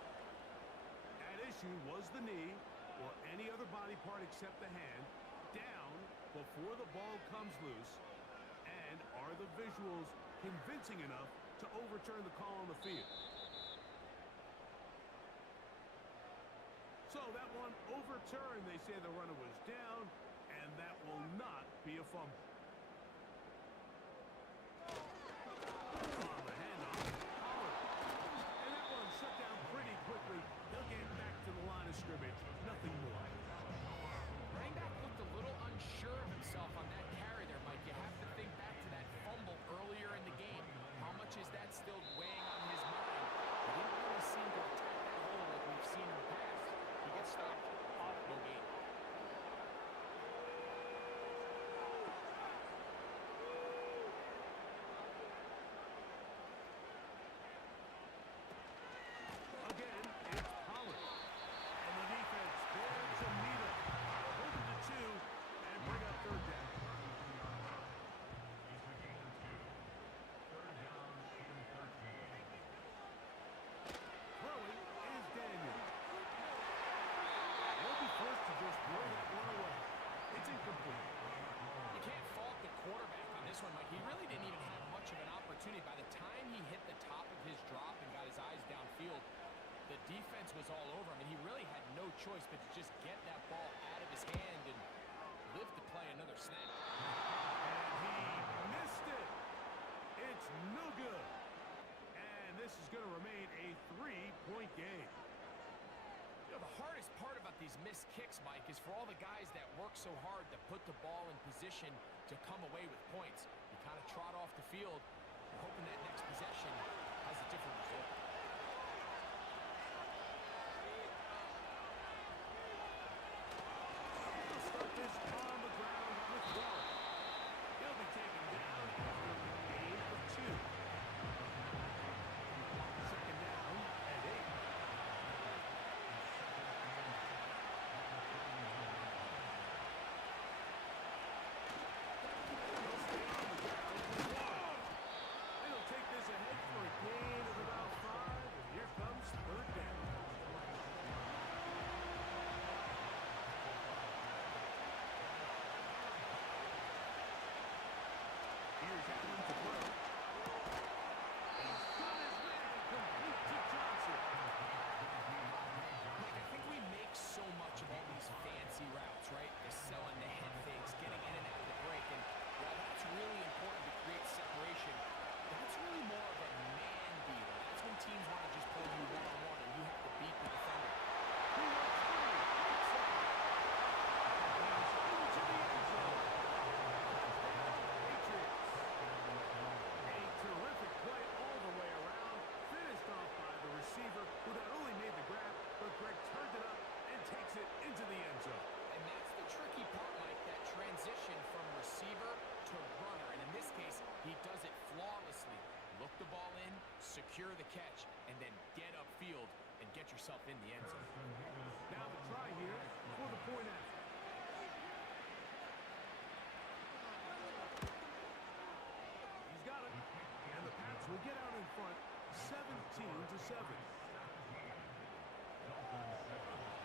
At issue was the knee, or any other body part except the hand, down before the ball comes loose. And are the visuals convincing enough to overturn the call on the field? So that one overturned. They say the runner was down, and that will not be a fumble. On the handoff, Pollard. And that one shut down pretty quickly. They'll get back to the line of scrimmage. Nothing more. Running back looked a little unsure of himself on that carry there, Mike. You have to think back to that fumble earlier in the game. How much is that still weighing on his mind? He didn't really seem to attack that hole like we've seen in the past. He gets stopped. No gain. Again, it's Pollard. And the defense there to meet him. Hold it to 2 and bring up 3rd down. Throwing is Daniel. They'll be forced to just throw that one away. It's incomplete. You can't fault the quarterback on this one, Mike. He really didn't even have much of an opportunity. By the time he hit the top of his drop and got his eyes downfield, the defense was all over him, and he really had no choice but to just get that ball out of his hand and live to play another snap. missed kicks, Mike, is for all the guys that work so hard to put the ball in position to come away with points. You kind of trot off the field, you're hoping that next possession has a different result. He'll start this on the ground with Warren. He'll be taken down after a gain of 2. Second down and 8. They'll take this ahead for a gain of about 5, and here comes third down. Here's Allen to throw. He's got his man complete to Johnson. Mike, I think we make so much of all these fancy routes, right? The selling, the head fakes, getting in and out of the break. And while that's really important to create separation, that's really more of a man beater. That's when teams want to just play you one-on-one and you have to beat the defender. He runs free. Outside. He's into the end zone. Touchdown, Patriots. A terrific play all the way around. Finished off by the receiver, who not only made the grab, but Greg turned it up and takes it into the end zone. And that's the tricky part, Mike, that transition from receiver to runner. And in this case, he does it flawlessly. Look the ball in, secure the catch, and then get upfield and get yourself in the end zone. Now the try here for the point after. He's got it. And the Pats will get out in front 17-7.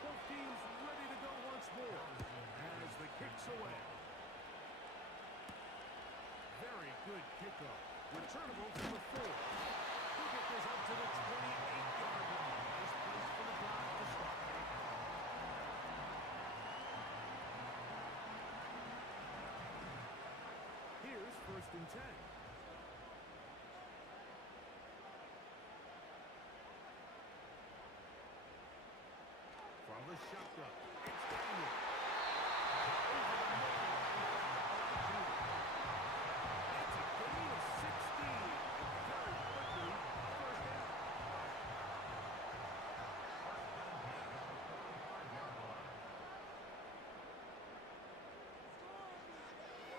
Both teams ready to go once more as the kick's away. Very good kickoff. Returnable from the 4. He'll get this up to the 28-yard line. Nice place for the drive to start. Here's 1st and 10. From the shotgun, it's Daniel. Over the middle. It's a gain of 16. And very quickly, first down.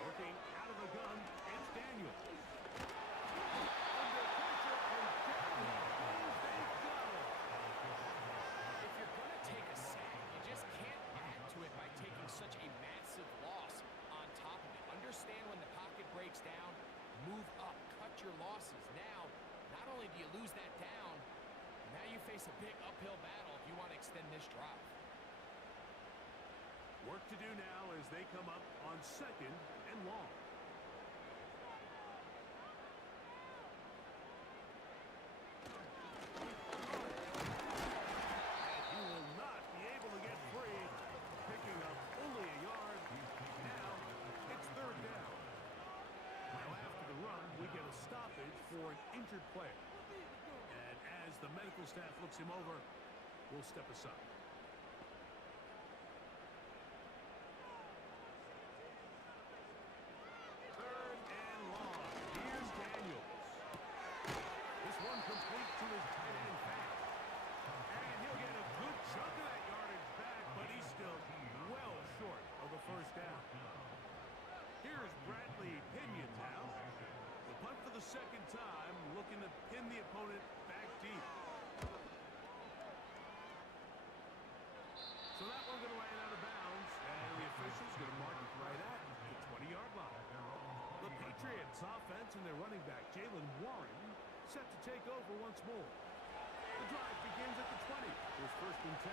Working out of the gun, it's Daniel. Under pressure, and down he goes. They've got him. If you're going to take a sack, you just can't add to it by taking such a massive loss on top of it. Understand when the pocket breaks down, move up, cut your losses. Now, not only do you lose that down, now you face a big uphill battle if you want to extend this drive. Work to do now as they come up on 2nd and long. And he will not be able to get free. Picking up only a yard. Now it's 3rd down. Now after the run, we get a stoppage for an injured player. And as the medical staff looks him over, we'll step aside. Third and long. Here's Daniels. This one complete to his tight end back. And he'll get a good chunk of that yardage back, but he's still well short of the first down. Here's Bradley Pinion now. The punt for the 2nd time, looking to pin the opponent back deep. So that one going to land out of bounds, and the official's going to mark it right at the 20-yard line. The Patriots offense and their running back, Jalen Warren, set to take over once more. The drive begins at the 20. Here's 1st and 10.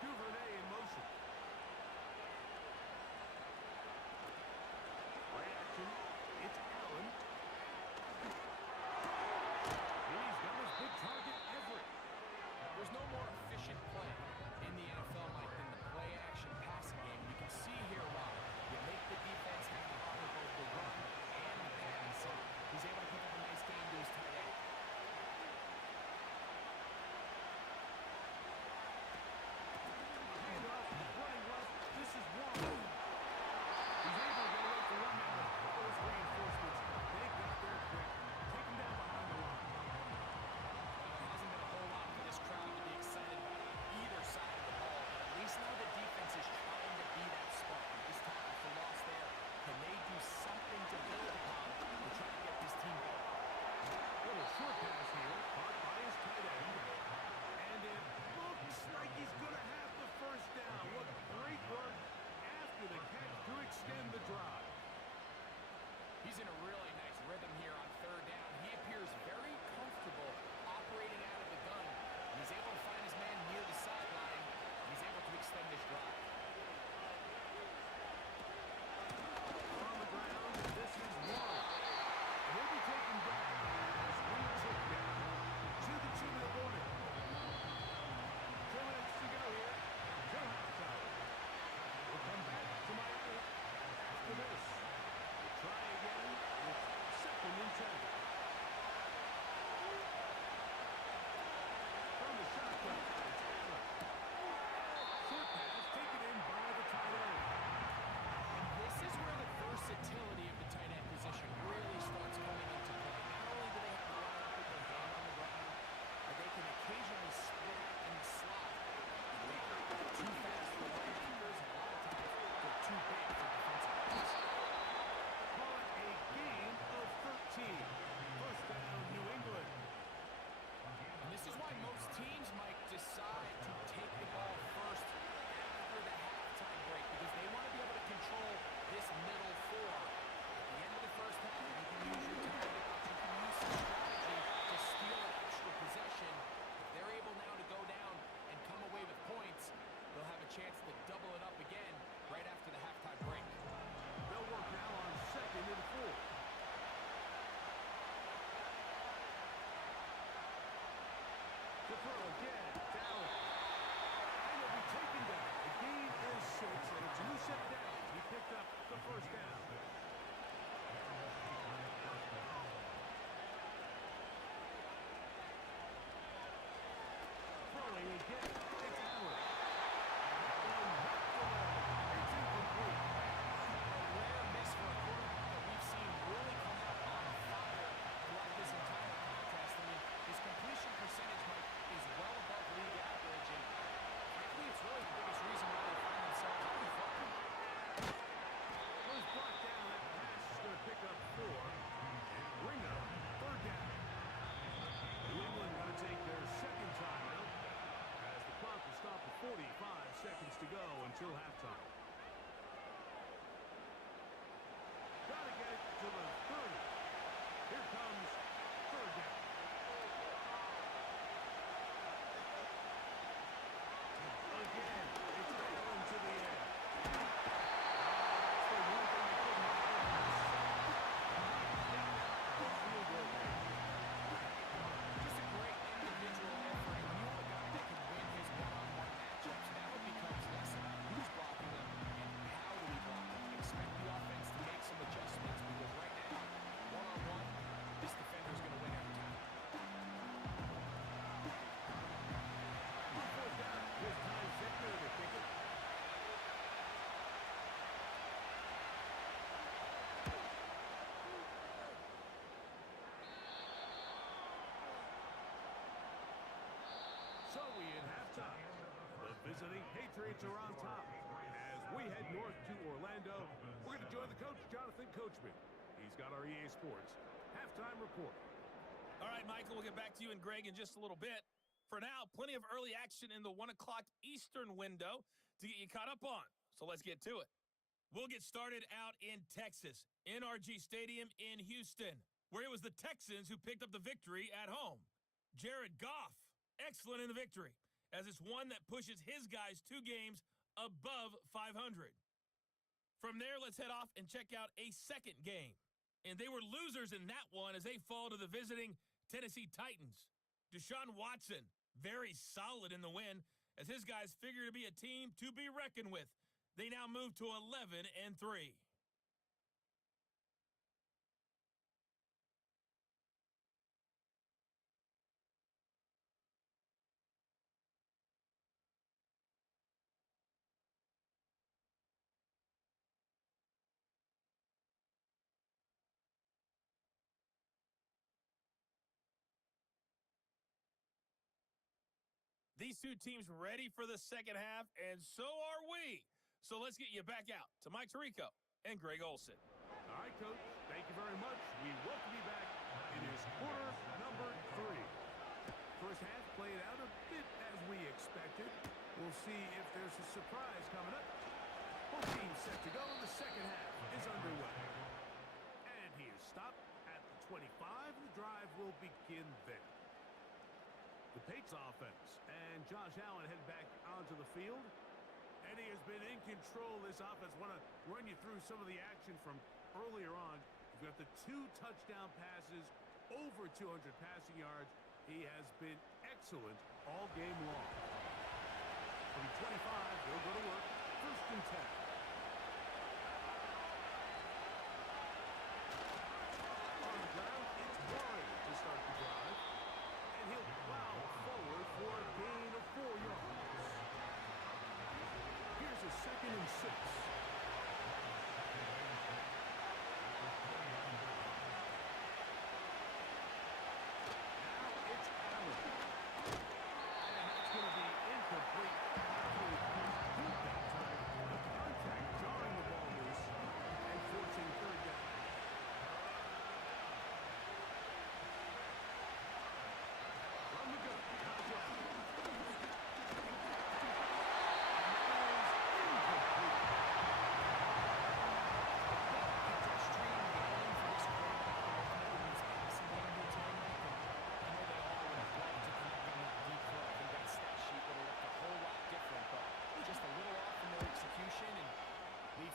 Duvernay in motion. Play action. It's Allen. He's got his big target, Everett. There's no more efficient play in the NFL, Mike, than the play-action passing game. You can see here why. You make the defense have to cover both the run and the passing. He's able to pick up a nice game to his tight end. to go until halftime. Got to get it to the 30. Here comes third down. Again, it's Allen to the air. That's the one thing that couldn't happen. Just a great individual effort. And when you have a guy that can win his one-on-one matchups, now it becomes less about who's blocking them and how do we block them. Expect the offense to make some adjustments because right now, one-on-one, this defender's going to win every time. Fourth down. Here's Ty Zentner to kick it. So we hit halftime. The visiting Patriots are on top. As we head north to Orlando, we're going to join the coach, Jonathan Coachman. He's got our EA Sports halftime report. All right, Michael, we'll get back to you and Greg in just a little bit. For now, plenty of early action in the 1 o'clock Eastern window to get you caught up on. So let's get to it. We'll get started out in Texas, NRG Stadium in Houston, where it was the Texans who picked up the victory at home. Jared Goff, excellent in the victory, as it's one that pushes his guys 2 games above 500. From there, let's head off and check out a second game. And they were losers in that one as they fall to the visiting Tennessee Titans. Deshaun Watson, very solid in the win, as his guys figure to be a team to be reckoned with. They now move to 11-3. These two teams ready for the second half, and so are we. So let's get you back out to Mike Tirico and Greg Olson. All right, Coach. Thank you very much. We welcome you back. It is quarter number 3. First half played out a bit as we expected. We'll see if there's a surprise coming up. Both teams set to go, and the second half is underway. And he is stopped at the 25, and the drive will begin there. The Patriots offense, and Josh Allen head back onto the field. And he has been in control of this offense. Want to run you through some of the action from earlier on. You've got the 2 touchdown passes, over 200 passing yards. He has been excellent all game long. From 25, they'll go to work. First and 10. On the ground, it's Warren to start the drive. And he'll plow forward for a gain of 4 yards. Here's a 2nd and 6. Now it's Allen. And that's going to be incomplete. Good that time. The contact jarring the ball loose and forcing third down. From the gun, Najee.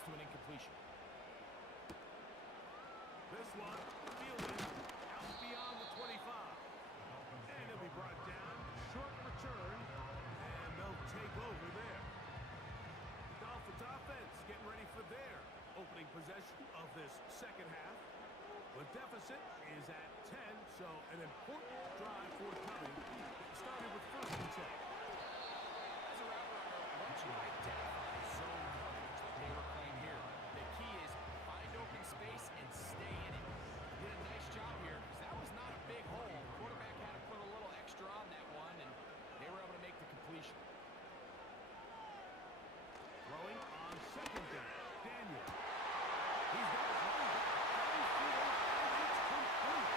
To an incompletion. This one, fielded out beyond the 25. And it'll be brought down. Short return. And they'll take over there. Dolphins offense getting ready for their opening possession of this second half. The deficit is at 10, so an important drive forthcoming. It started with first and 10. As a route runner, once you identify zone coverage that they were playing here, the key is find open space and stay in it. Did a nice job here because that was not a big hole. Quarterback had to put a little extra on that one, and they were able to make the completion. Throwing on second down, Daniel. He's got his running back downfield, and it's complete.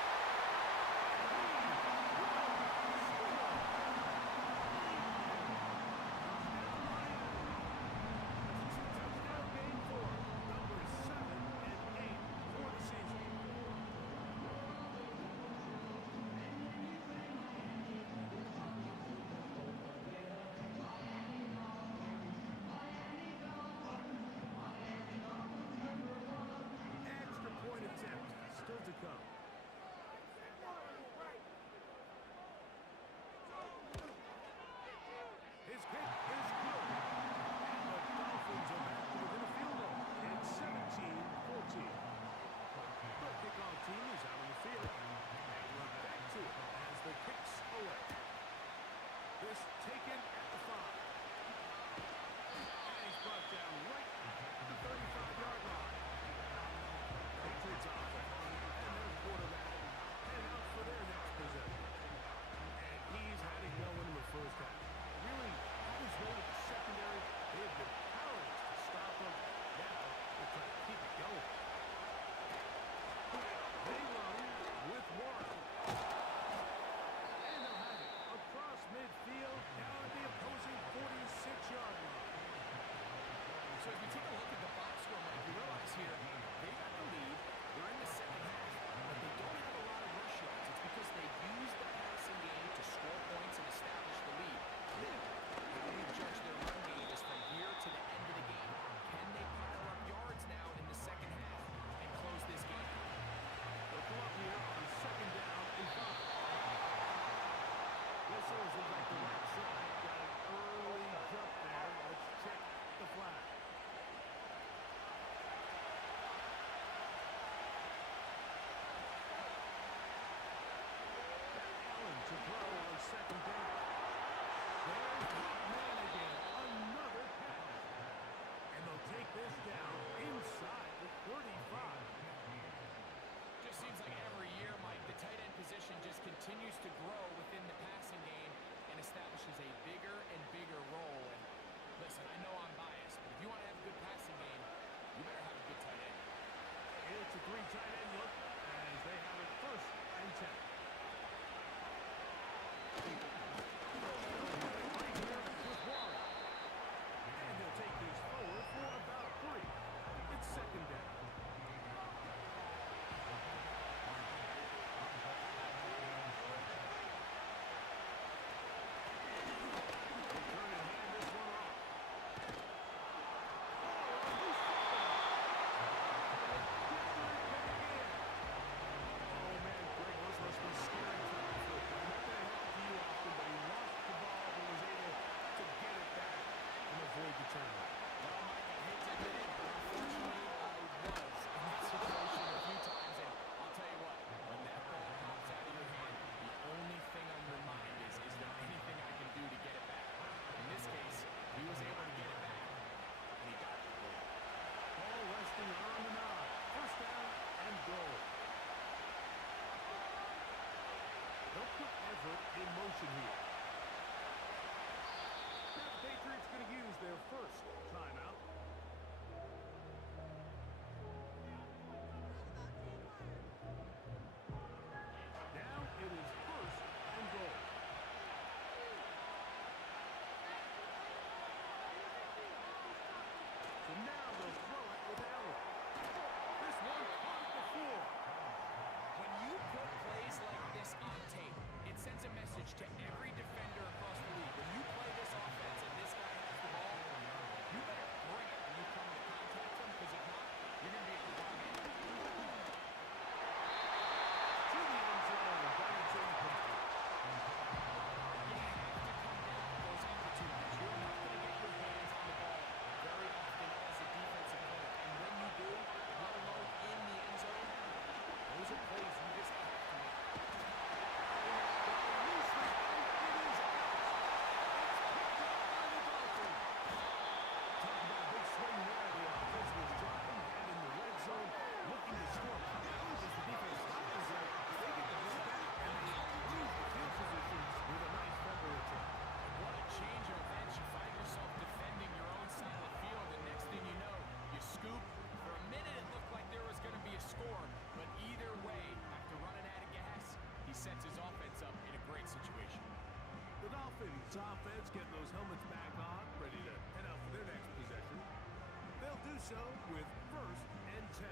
so with 1st and 10.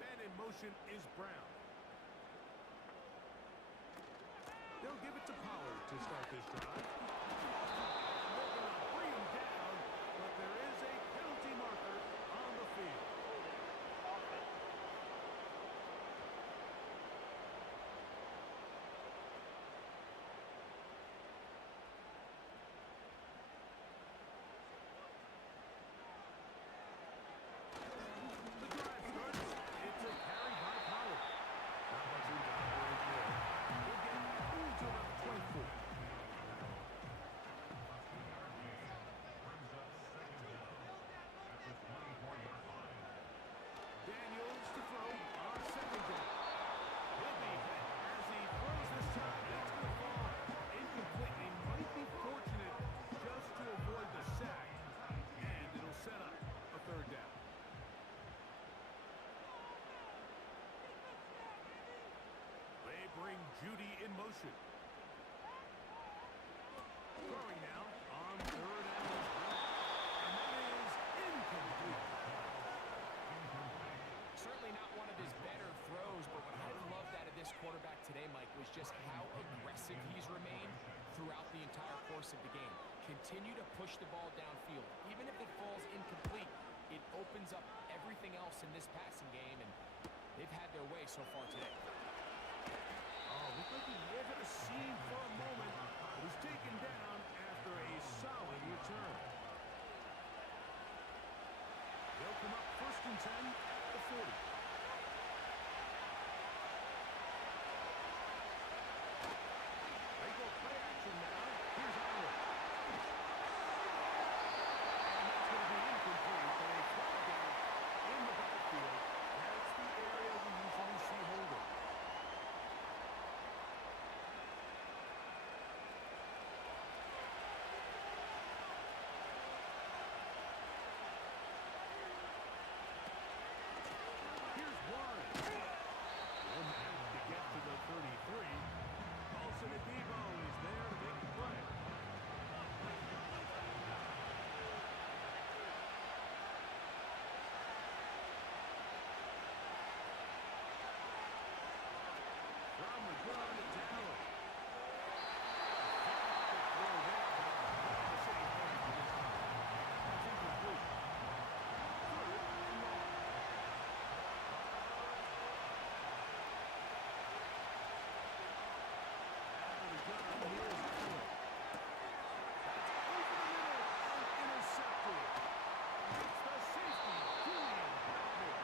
Man in motion is Brown. They'll give it to Pollard to start this drive. They're going to bring him down, but there is a penalty marker on the field. The drive starts. It's a carry by Pollard. Not much room to operate there. We'll get to about 24. Daniels to throw on 2nd down. He'll be hit as he throws this time. It's going to fall incomplete. He might be fortunate just to avoid the sack, and it'll set up a 3rd down. They bring Judy in motion. Throwing now on 3rd and 1. And that is incomplete. Certainly not one of his better throws, but what I've loved out of this quarterback today, Mike, was just how aggressive he's remained throughout the entire course of the game. Continue to push the ball downfield. Even if it falls incomplete, it opens up everything else in this passing game, and they've had their way so far today. Oh, looked like he was at a seam for a moment, but was taken down after a solid return. They'll come up 1st and 10 at the 40. They go play action now. Here's Howard. And that's going to be incomplete, but a flag down in the backfield. That's the area we usually see holding. Here's Warren. Will manage to get to the 33. Paulson Adebo is there to make the play. From the gun to Dallin. The throw there, but not the same thing this time. That's incomplete. 3rd and 1. Out of the gun, here's Dallin. That's over the middle and intercepted. It's the safety, Julian Blackmon.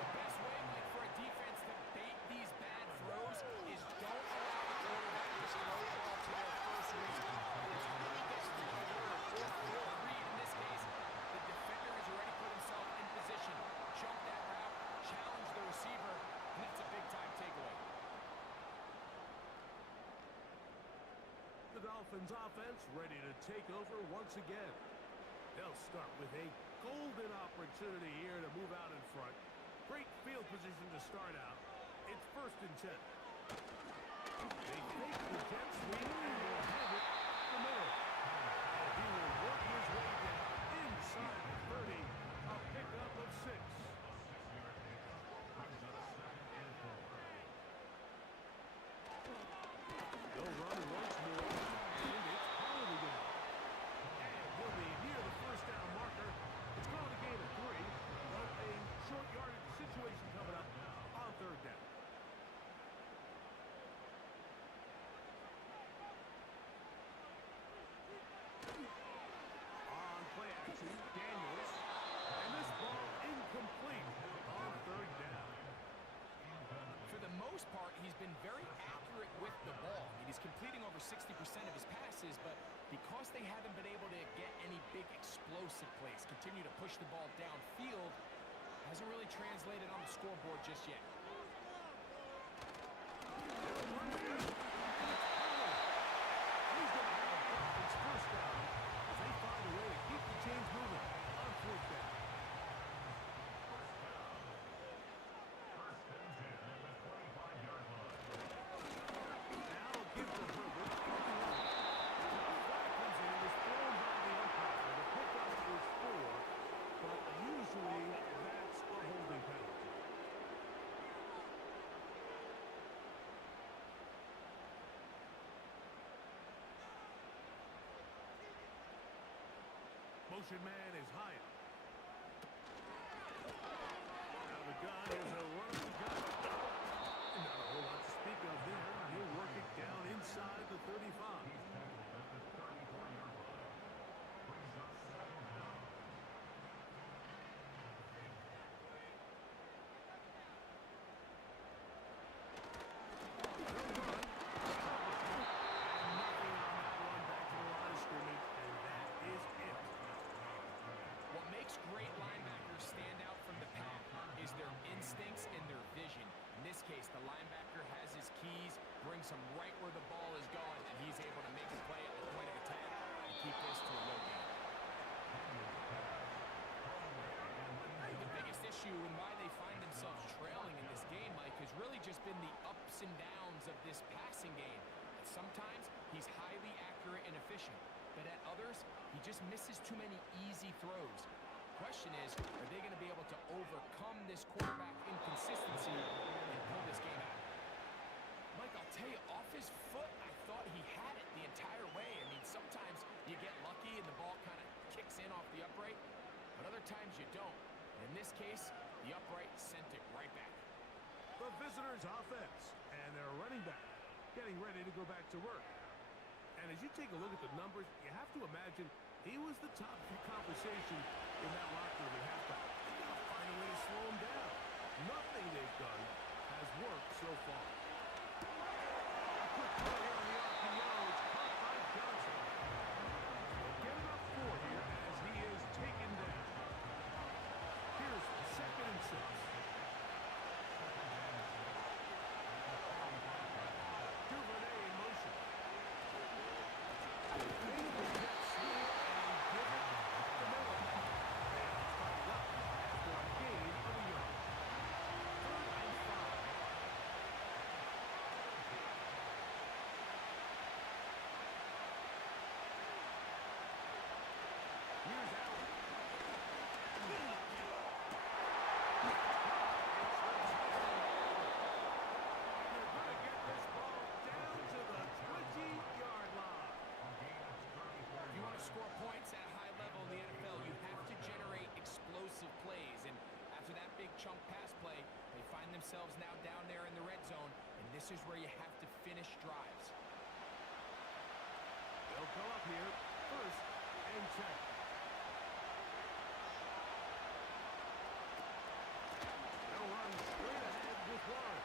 The best way, Mike, for a defense to bait these bad throws is don't allow the quarterback to throw the ball to their first read. By the time he gets to the 3rd or 4th read, in this case, the defender has already put himself in position, jumped that route, challenged the receiver, and that's a big-time takeaway. The Dolphins offense ready to take over once again. They'll start with a golden opportunity here to move out in front. Great field position to start out. It's 1st and 10. They fake the jet sweep and will have it up the middle. And he will work his way down inside the 30. A pickup of 6. They'll run once more, and it's Pollard again. And he'll be near the 1st down marker. It's called a gain of 3, but a short yardage situation coming up on 3rd down. On play action, Daniels. And this ball incomplete on 3rd down. For the most part, he's been very accurate with the ball. I mean, he's completing over 60% of his passes, but because they haven't been able to get any big explosive plays, continue to push the ball downfield, hasn't really translated on the scoreboard just yet. He's going to have a Dolphins 1st down as they find a way to keep the chains moving on 4th down. Now give to Herbert. motion man is high up. Now the gun is a run up the gut. Not a whole lot to speak of there. He'll work it down inside the 35. What makes great linebackers stand out from the pack is their instincts and their vision. In this case, the linebacker has his keys, brings him right where the ball is going, and he's able to make a play at the point of attack and keep this to a low game. I think the biggest issue and why they find themselves trailing in this game, Mike, has really just been the ups and downs of this passing game. And sometimes he's highly accurate and efficient, but at others, he just misses too many easy throws. Question is, are they going to be able to overcome this quarterback inconsistency and pull this game out? Mike, I'll tell you, off his foot, I thought he had it the entire way. I mean, sometimes you get lucky and the ball kind of kicks in off the upright, but other times you don't. In this case, the upright sent it right back. The visitors' offense and their running back getting ready to go back to work. And as you take a look at the numbers, you have to imagine he was the top conversation in that locker room at halftime. They got to find a way to slow him down. Nothing they've done has worked so far. A quick play here on the RPO. It's caught by Johnson. They'll get it up 4 here as he is taken down. Here's 2nd and 6. Duvernay in motion. Chunk pass play, they find themselves now down there in the red zone, and this is where you have to finish drives. They'll go up here, 1st and 10. They'll run straight ahead with Warren.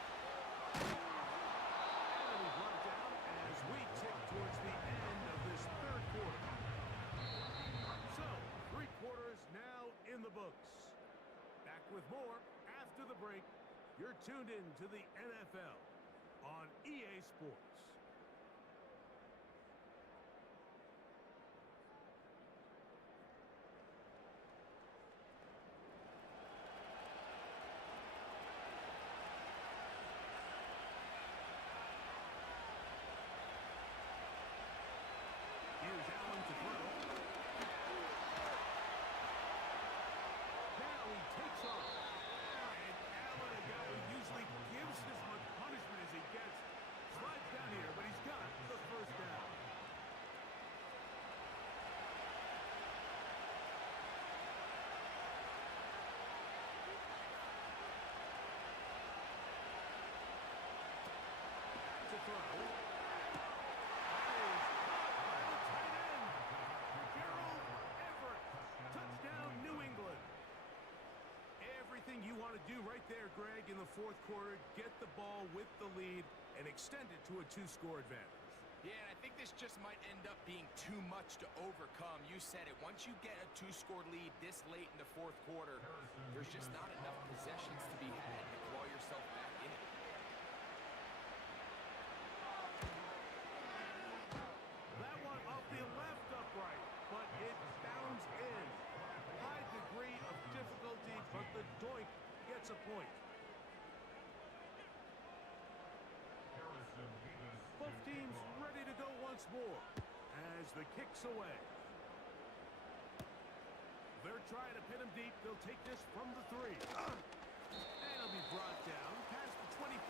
And it'll be brought down as we tick towards the end of this 3rd quarter. So, 3 quarters now in the books. Back with more after the break. You're tuned in to the NFL on EA Sports. Here's Allen to throw. Now he takes off. And Allen, a guy who usually gives as much punishment as he gets, slides down here, but he's got the 1st down. To throw. You want to do right there, Greg, in the 4th quarter, get the ball with the lead and extend it to a 2-score advantage. Yeah, and I think this just might end up being too much to overcome. You said it. Once you get a 2-score lead this late in the 4th quarter, there's just not enough possessions to be had to claw yourself back in it. That one off the left upright, but it bounds in. High degree of difficulty, but the doink gets a point. Both teams ready to go once more as the kick's away. They're trying to pin him deep. They'll take this from the 3. And it'll be brought down past the 25.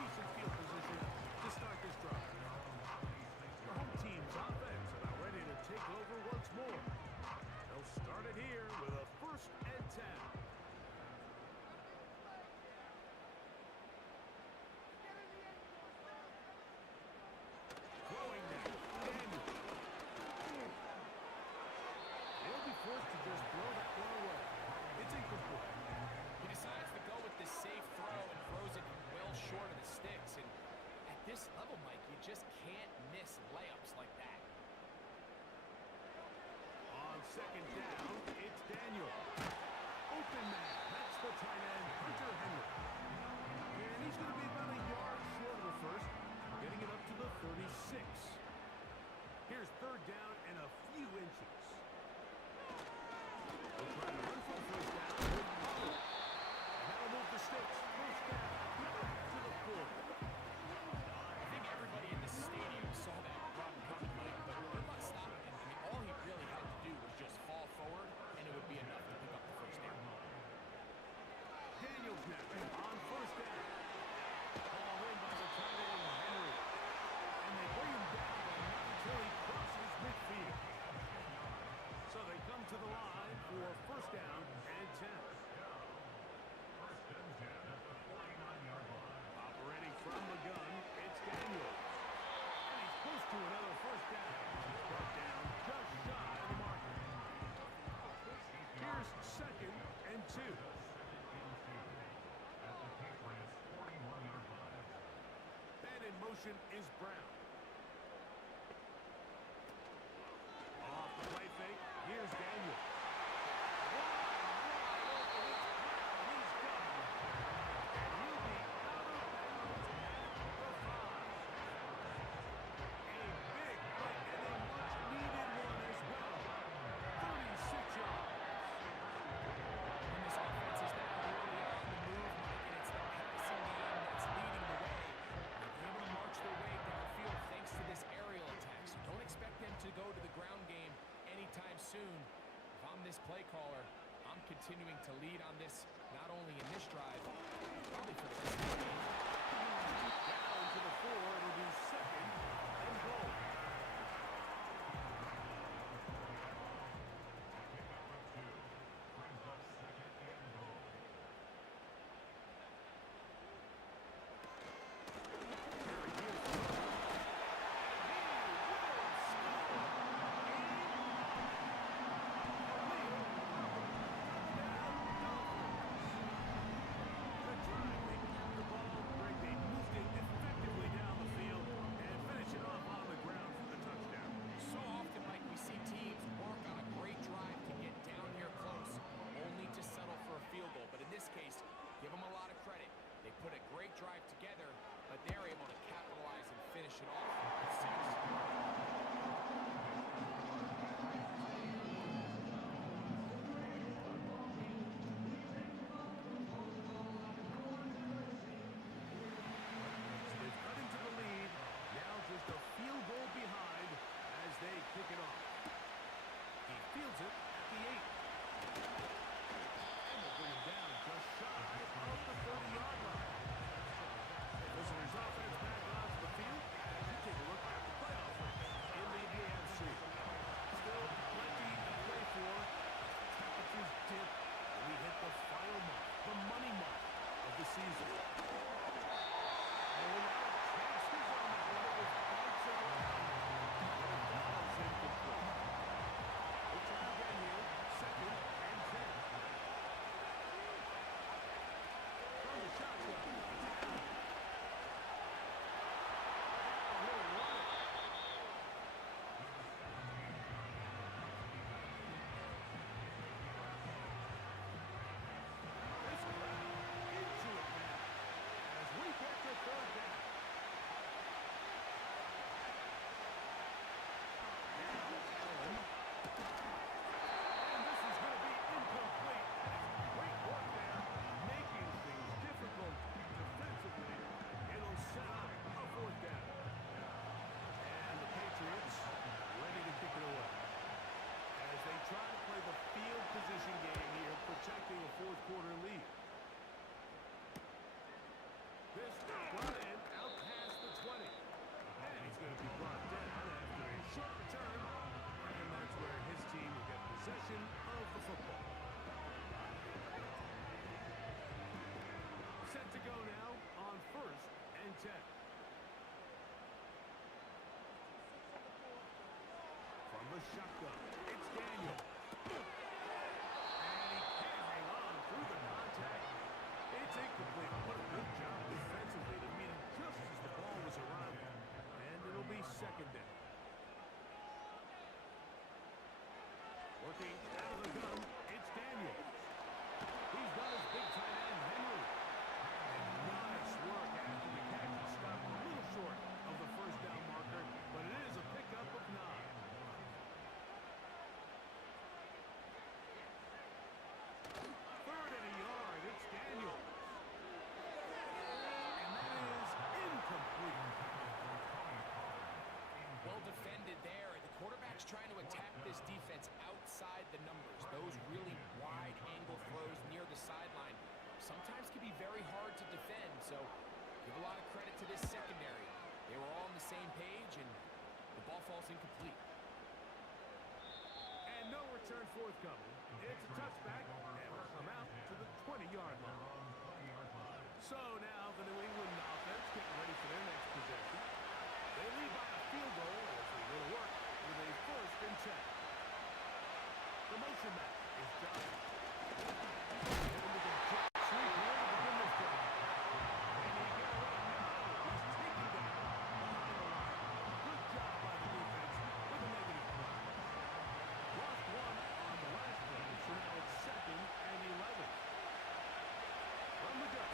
Decent field position to start this drive. The home team's offense about ready to take over once more. second down, it's Daniel. Open man. That's the tight end, Hunter Henry. And he's going to be about a yard short of the first, getting it up to the 36. Here's third down and a few inches. They'll try to run for the first down with Pollard. And that'll move the sticks. First down to the 4. I think everybody in the stadium saw that run coming, Mike, but good luck stopping him. I mean, all he really had to do was just fall forward, and it would be enough to pick up the first down. Daniels now on first down. Ball in by the tight end, Henry. And they bring him down, but not until he crosses midfield. So they come to the line for first down and 10. Operating from the gun, it's Daniels. And he's close to another first down. Brought down just shy of the marker. Here's second and 2. And in motion is Brown. Off the play fake, here's Daniel. He's gone. And he'll be out of bounds at the 5. A big play and a much-needed one as well. 36 yards. And this offense is now really on the move, Mike, and it's the passing game that's leading the way. They're able to march their way downfield thanks to this aerial attack, so don't expect them to go to the ground game anytime soon. If I'm this play caller, I'm continuing to lead on this, not only in this drive, probably for the rest of the game. Down to the 4, it'll be second and goal. So often, Mike, we see teams work on a great drive to get down here close, only to settle for a field goal. But in this case, give them a lot of credit. They put a great drive together, but they're able to capitalize and finish it off with 6. So they've cut into the lead. Now just a field goal behind as they kick it off. He fields it at the 8. And they'll bring him down just shy of the 30-yard line. sometimes can be very hard to defend, so give a lot of credit to this secondary. They were all on the same page, and the ball falls incomplete. And no return forthcoming. It's a touchback, and will come out to the 20-yard line. So now the New England offense getting ready for their next possession. They lead by a field goal as they go to work with a 1st and 10. The motion man is Johnson. Into the jet sweep here to begin this drive. And he got away. No, he's taken down behind the line. Good job by the defense with a negative play. Lost one on the last play, so now it's 2nd and 11. From the gun.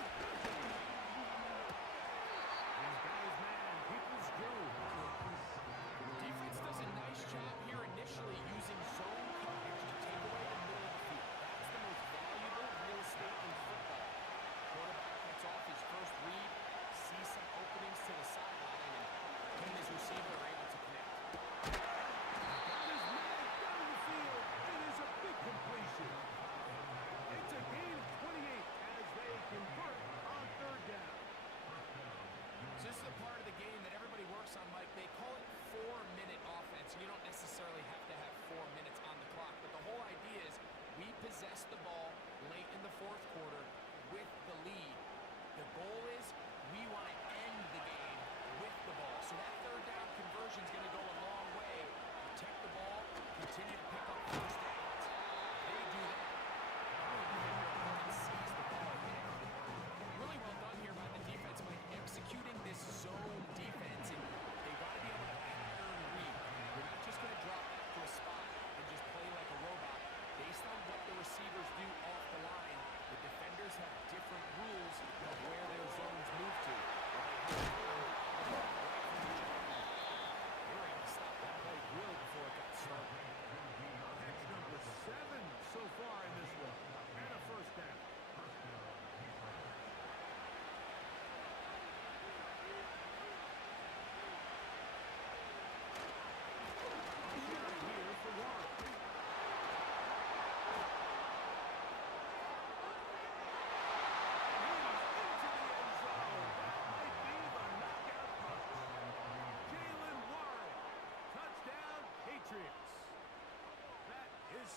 He's got his man, Peoples-Jones. Defense does a nice job here initially using zone coverage to take away the middle of the field. That's the most valuable real estate in football. Quarterback gets off his first read, sees some openings to the sideline, and he and his receiver are able to connect. Got his man down the field. It is a big completion. It's a gain of 28 as they convert on 3rd down. So this is a part of the game that everybody works on, Mike. They call it 4-minute offense. You don't necessarily have to have 4 minutes on the clock, but the whole idea is we possess the ball late in the 4th quarter with the lead. The goal is we want to end the game with the ball. So that 3rd down conversion is going to go a long way. Protect the ball, continue to pick up 1st downs. They do that. And seize the ball again. Really well done here by the defense, Mike, executing this zone defense. And they got to be able to pattern read. You're not just going to drop back to a spot and just play like a robot. Based on what the receivers do off the line, the defenders have different rules of where their zones move to. They were able to stop that play really before it got started. Catch number 7 so far in this one. And a 1st down. Here for Warren.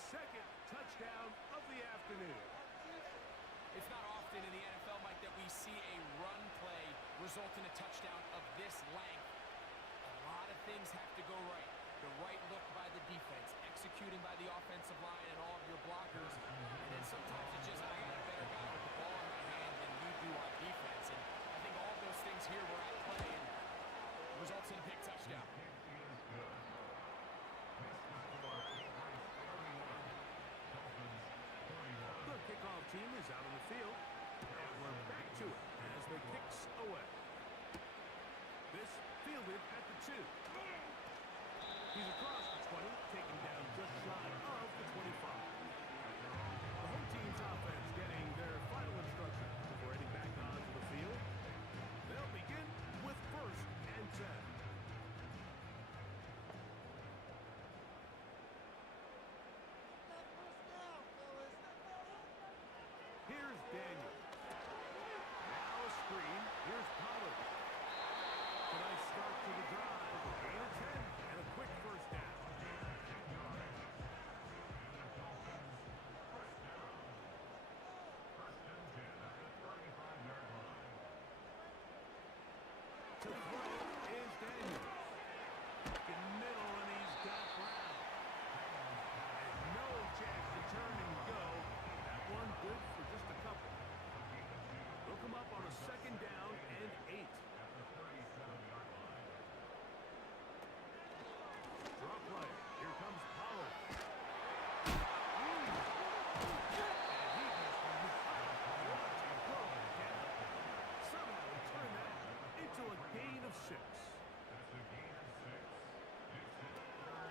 Second touchdown of the afternoon. It's not often in the NFL, Mike, that we see a run play result in a touchdown of this length. A lot of things have to go right. The right look by the defense, executing by the offensive line and all of your blockers. And then sometimes it's just, I got a better guy with the ball in my hand than you do on defense. And I think all of those things here were at play and results in a big touchdown. The kickoff team is out on the field, and we're back to it as the kicks away. This fielded at the 2. He's across the 20, taken down just shy of the 25. The home team's offense getting their final instructions before heading back onto the field. They'll begin with 1st and 10. Here's Daniel. Now a screen. Here's Pollard. A nice start to the drive. Gain of 10 and a quick 1st down. To throw is Daniel. In the middle, and he's got Brown. And no chance to turn and go. That one good for just a couple. They'll come up on a 2nd down and 8. Draw play. Here comes Pollard. And he has what a throw again. Somehow he turned that into a gain of 6.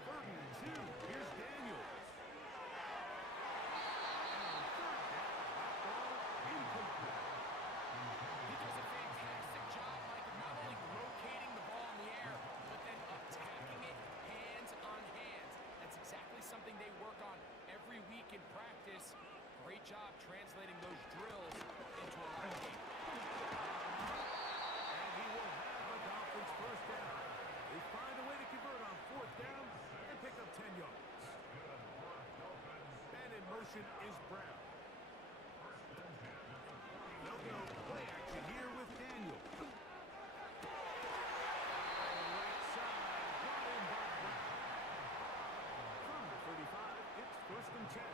3rd and 2. Here's Daniels. And on 3rd down, ball incomplete. He does a fantastic formation is Brown. They'll go play action here with Daniel. Right side, brought in by Brown. From the 35, it's 1st and 10.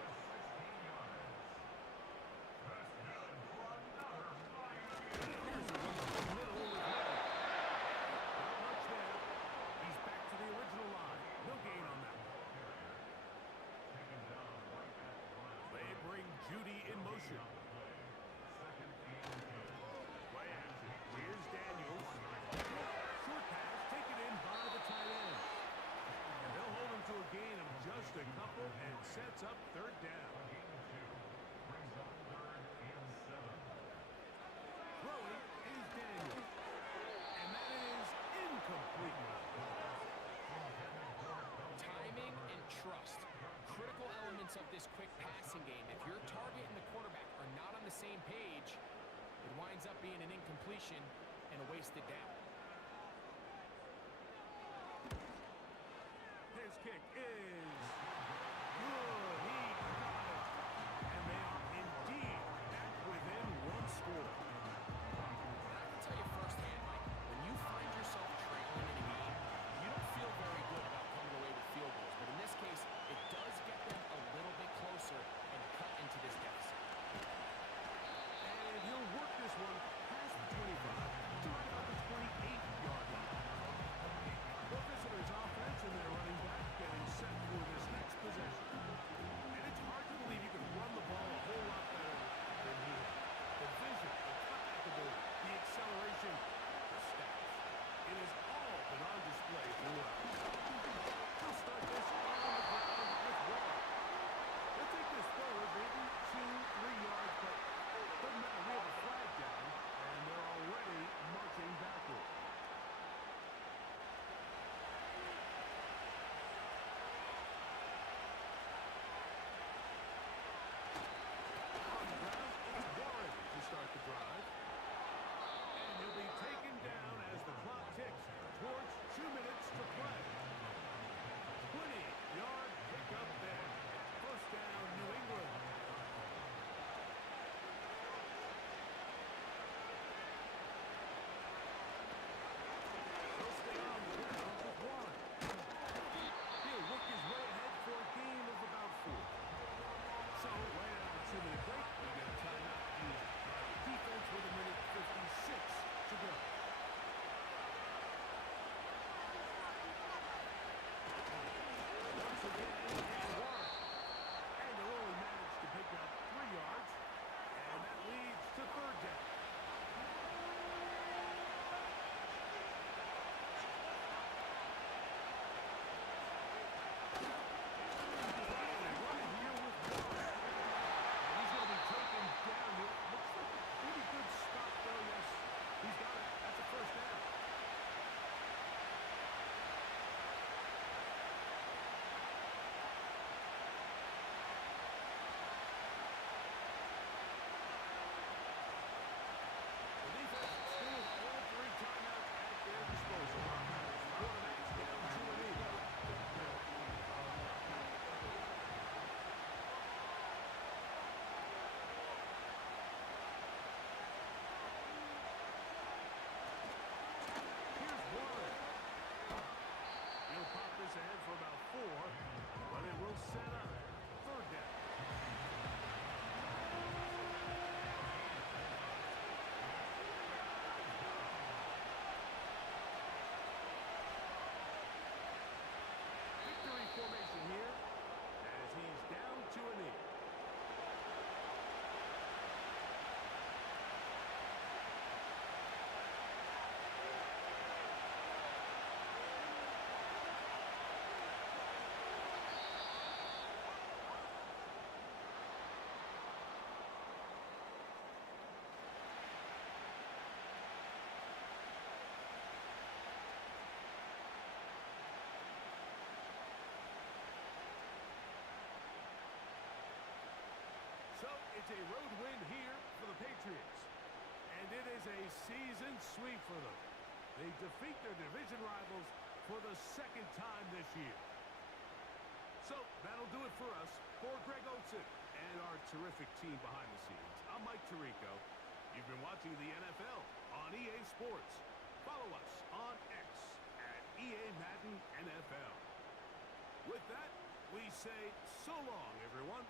Here's a run up the middle with Madden. Not much there. He's back to the original line. No gain on that one. They bring Judy in motion. Play action. Here's Daniels. Short pass taken in by the tight end. And they'll hold him to a gain of just a couple and sets up 3rd down. Throwing is Daniels. And that is incomplete. Timing and trust. Critical elements of this quick passing game. If your target and the quarterback are not on the same page, it winds up being an incompletion and a wasted down. His kick is good. He got it. And they are indeed back within 1 score. I can tell you firsthand, Mike, when you find yourself trailing in a game, you don't feel very good about coming away with field goals. But in this case, it does get them a little bit closer and cut into this deficit. And he'll work this one past the 25 to about the 28-yard line. The visitors' offense and their running back getting set for this next possession. And it's hard to believe you can run the ball a whole lot better than he has. The vision, the cut at the ball, the acceleration, the stats. It has all been on display throughout. He'll start this on the ground with Waller. They'll take this forward maybe 2-3 yards, but doesn't matter. We have a flag down, and they're already marching backward. On the ground, it's Warren to start the drive. And he'll be taken down as the clock ticks towards 2 minutes to play. 20-yard pickup there. 1st down, New England. He'll stay on the ground with Warren. He'll work his way ahead for a gain of about 4. So, right out of the 2-minute break, we get a timeout used by the defense with 1:56 to go. Once again, it's Warren. And they'll only manage to pick up 3 yards. And that leads to 3rd down. Running here with Warren. And he's going to be taken down here. Looks like a pretty good stop, though. Yes, he's got it. That's a 1st down. The defense still with all 3 timeouts at their disposal. Quarterback's down 2-8. Here's Warren. He'll pop this ahead for about 4, but it will set up 3rd down. Victory formation here as he's down to a knee. So it's a road win here for the Patriots. And it is a season sweep for them. They defeat their division rivals for the 2nd time this year. So that'll do it for us. For Greg Olson and our terrific team behind the scenes. I'm Mike Tirico. You've been watching the NFL on EA Sports. Follow us on X at EA Madden NFL. With that, we say so long, everyone.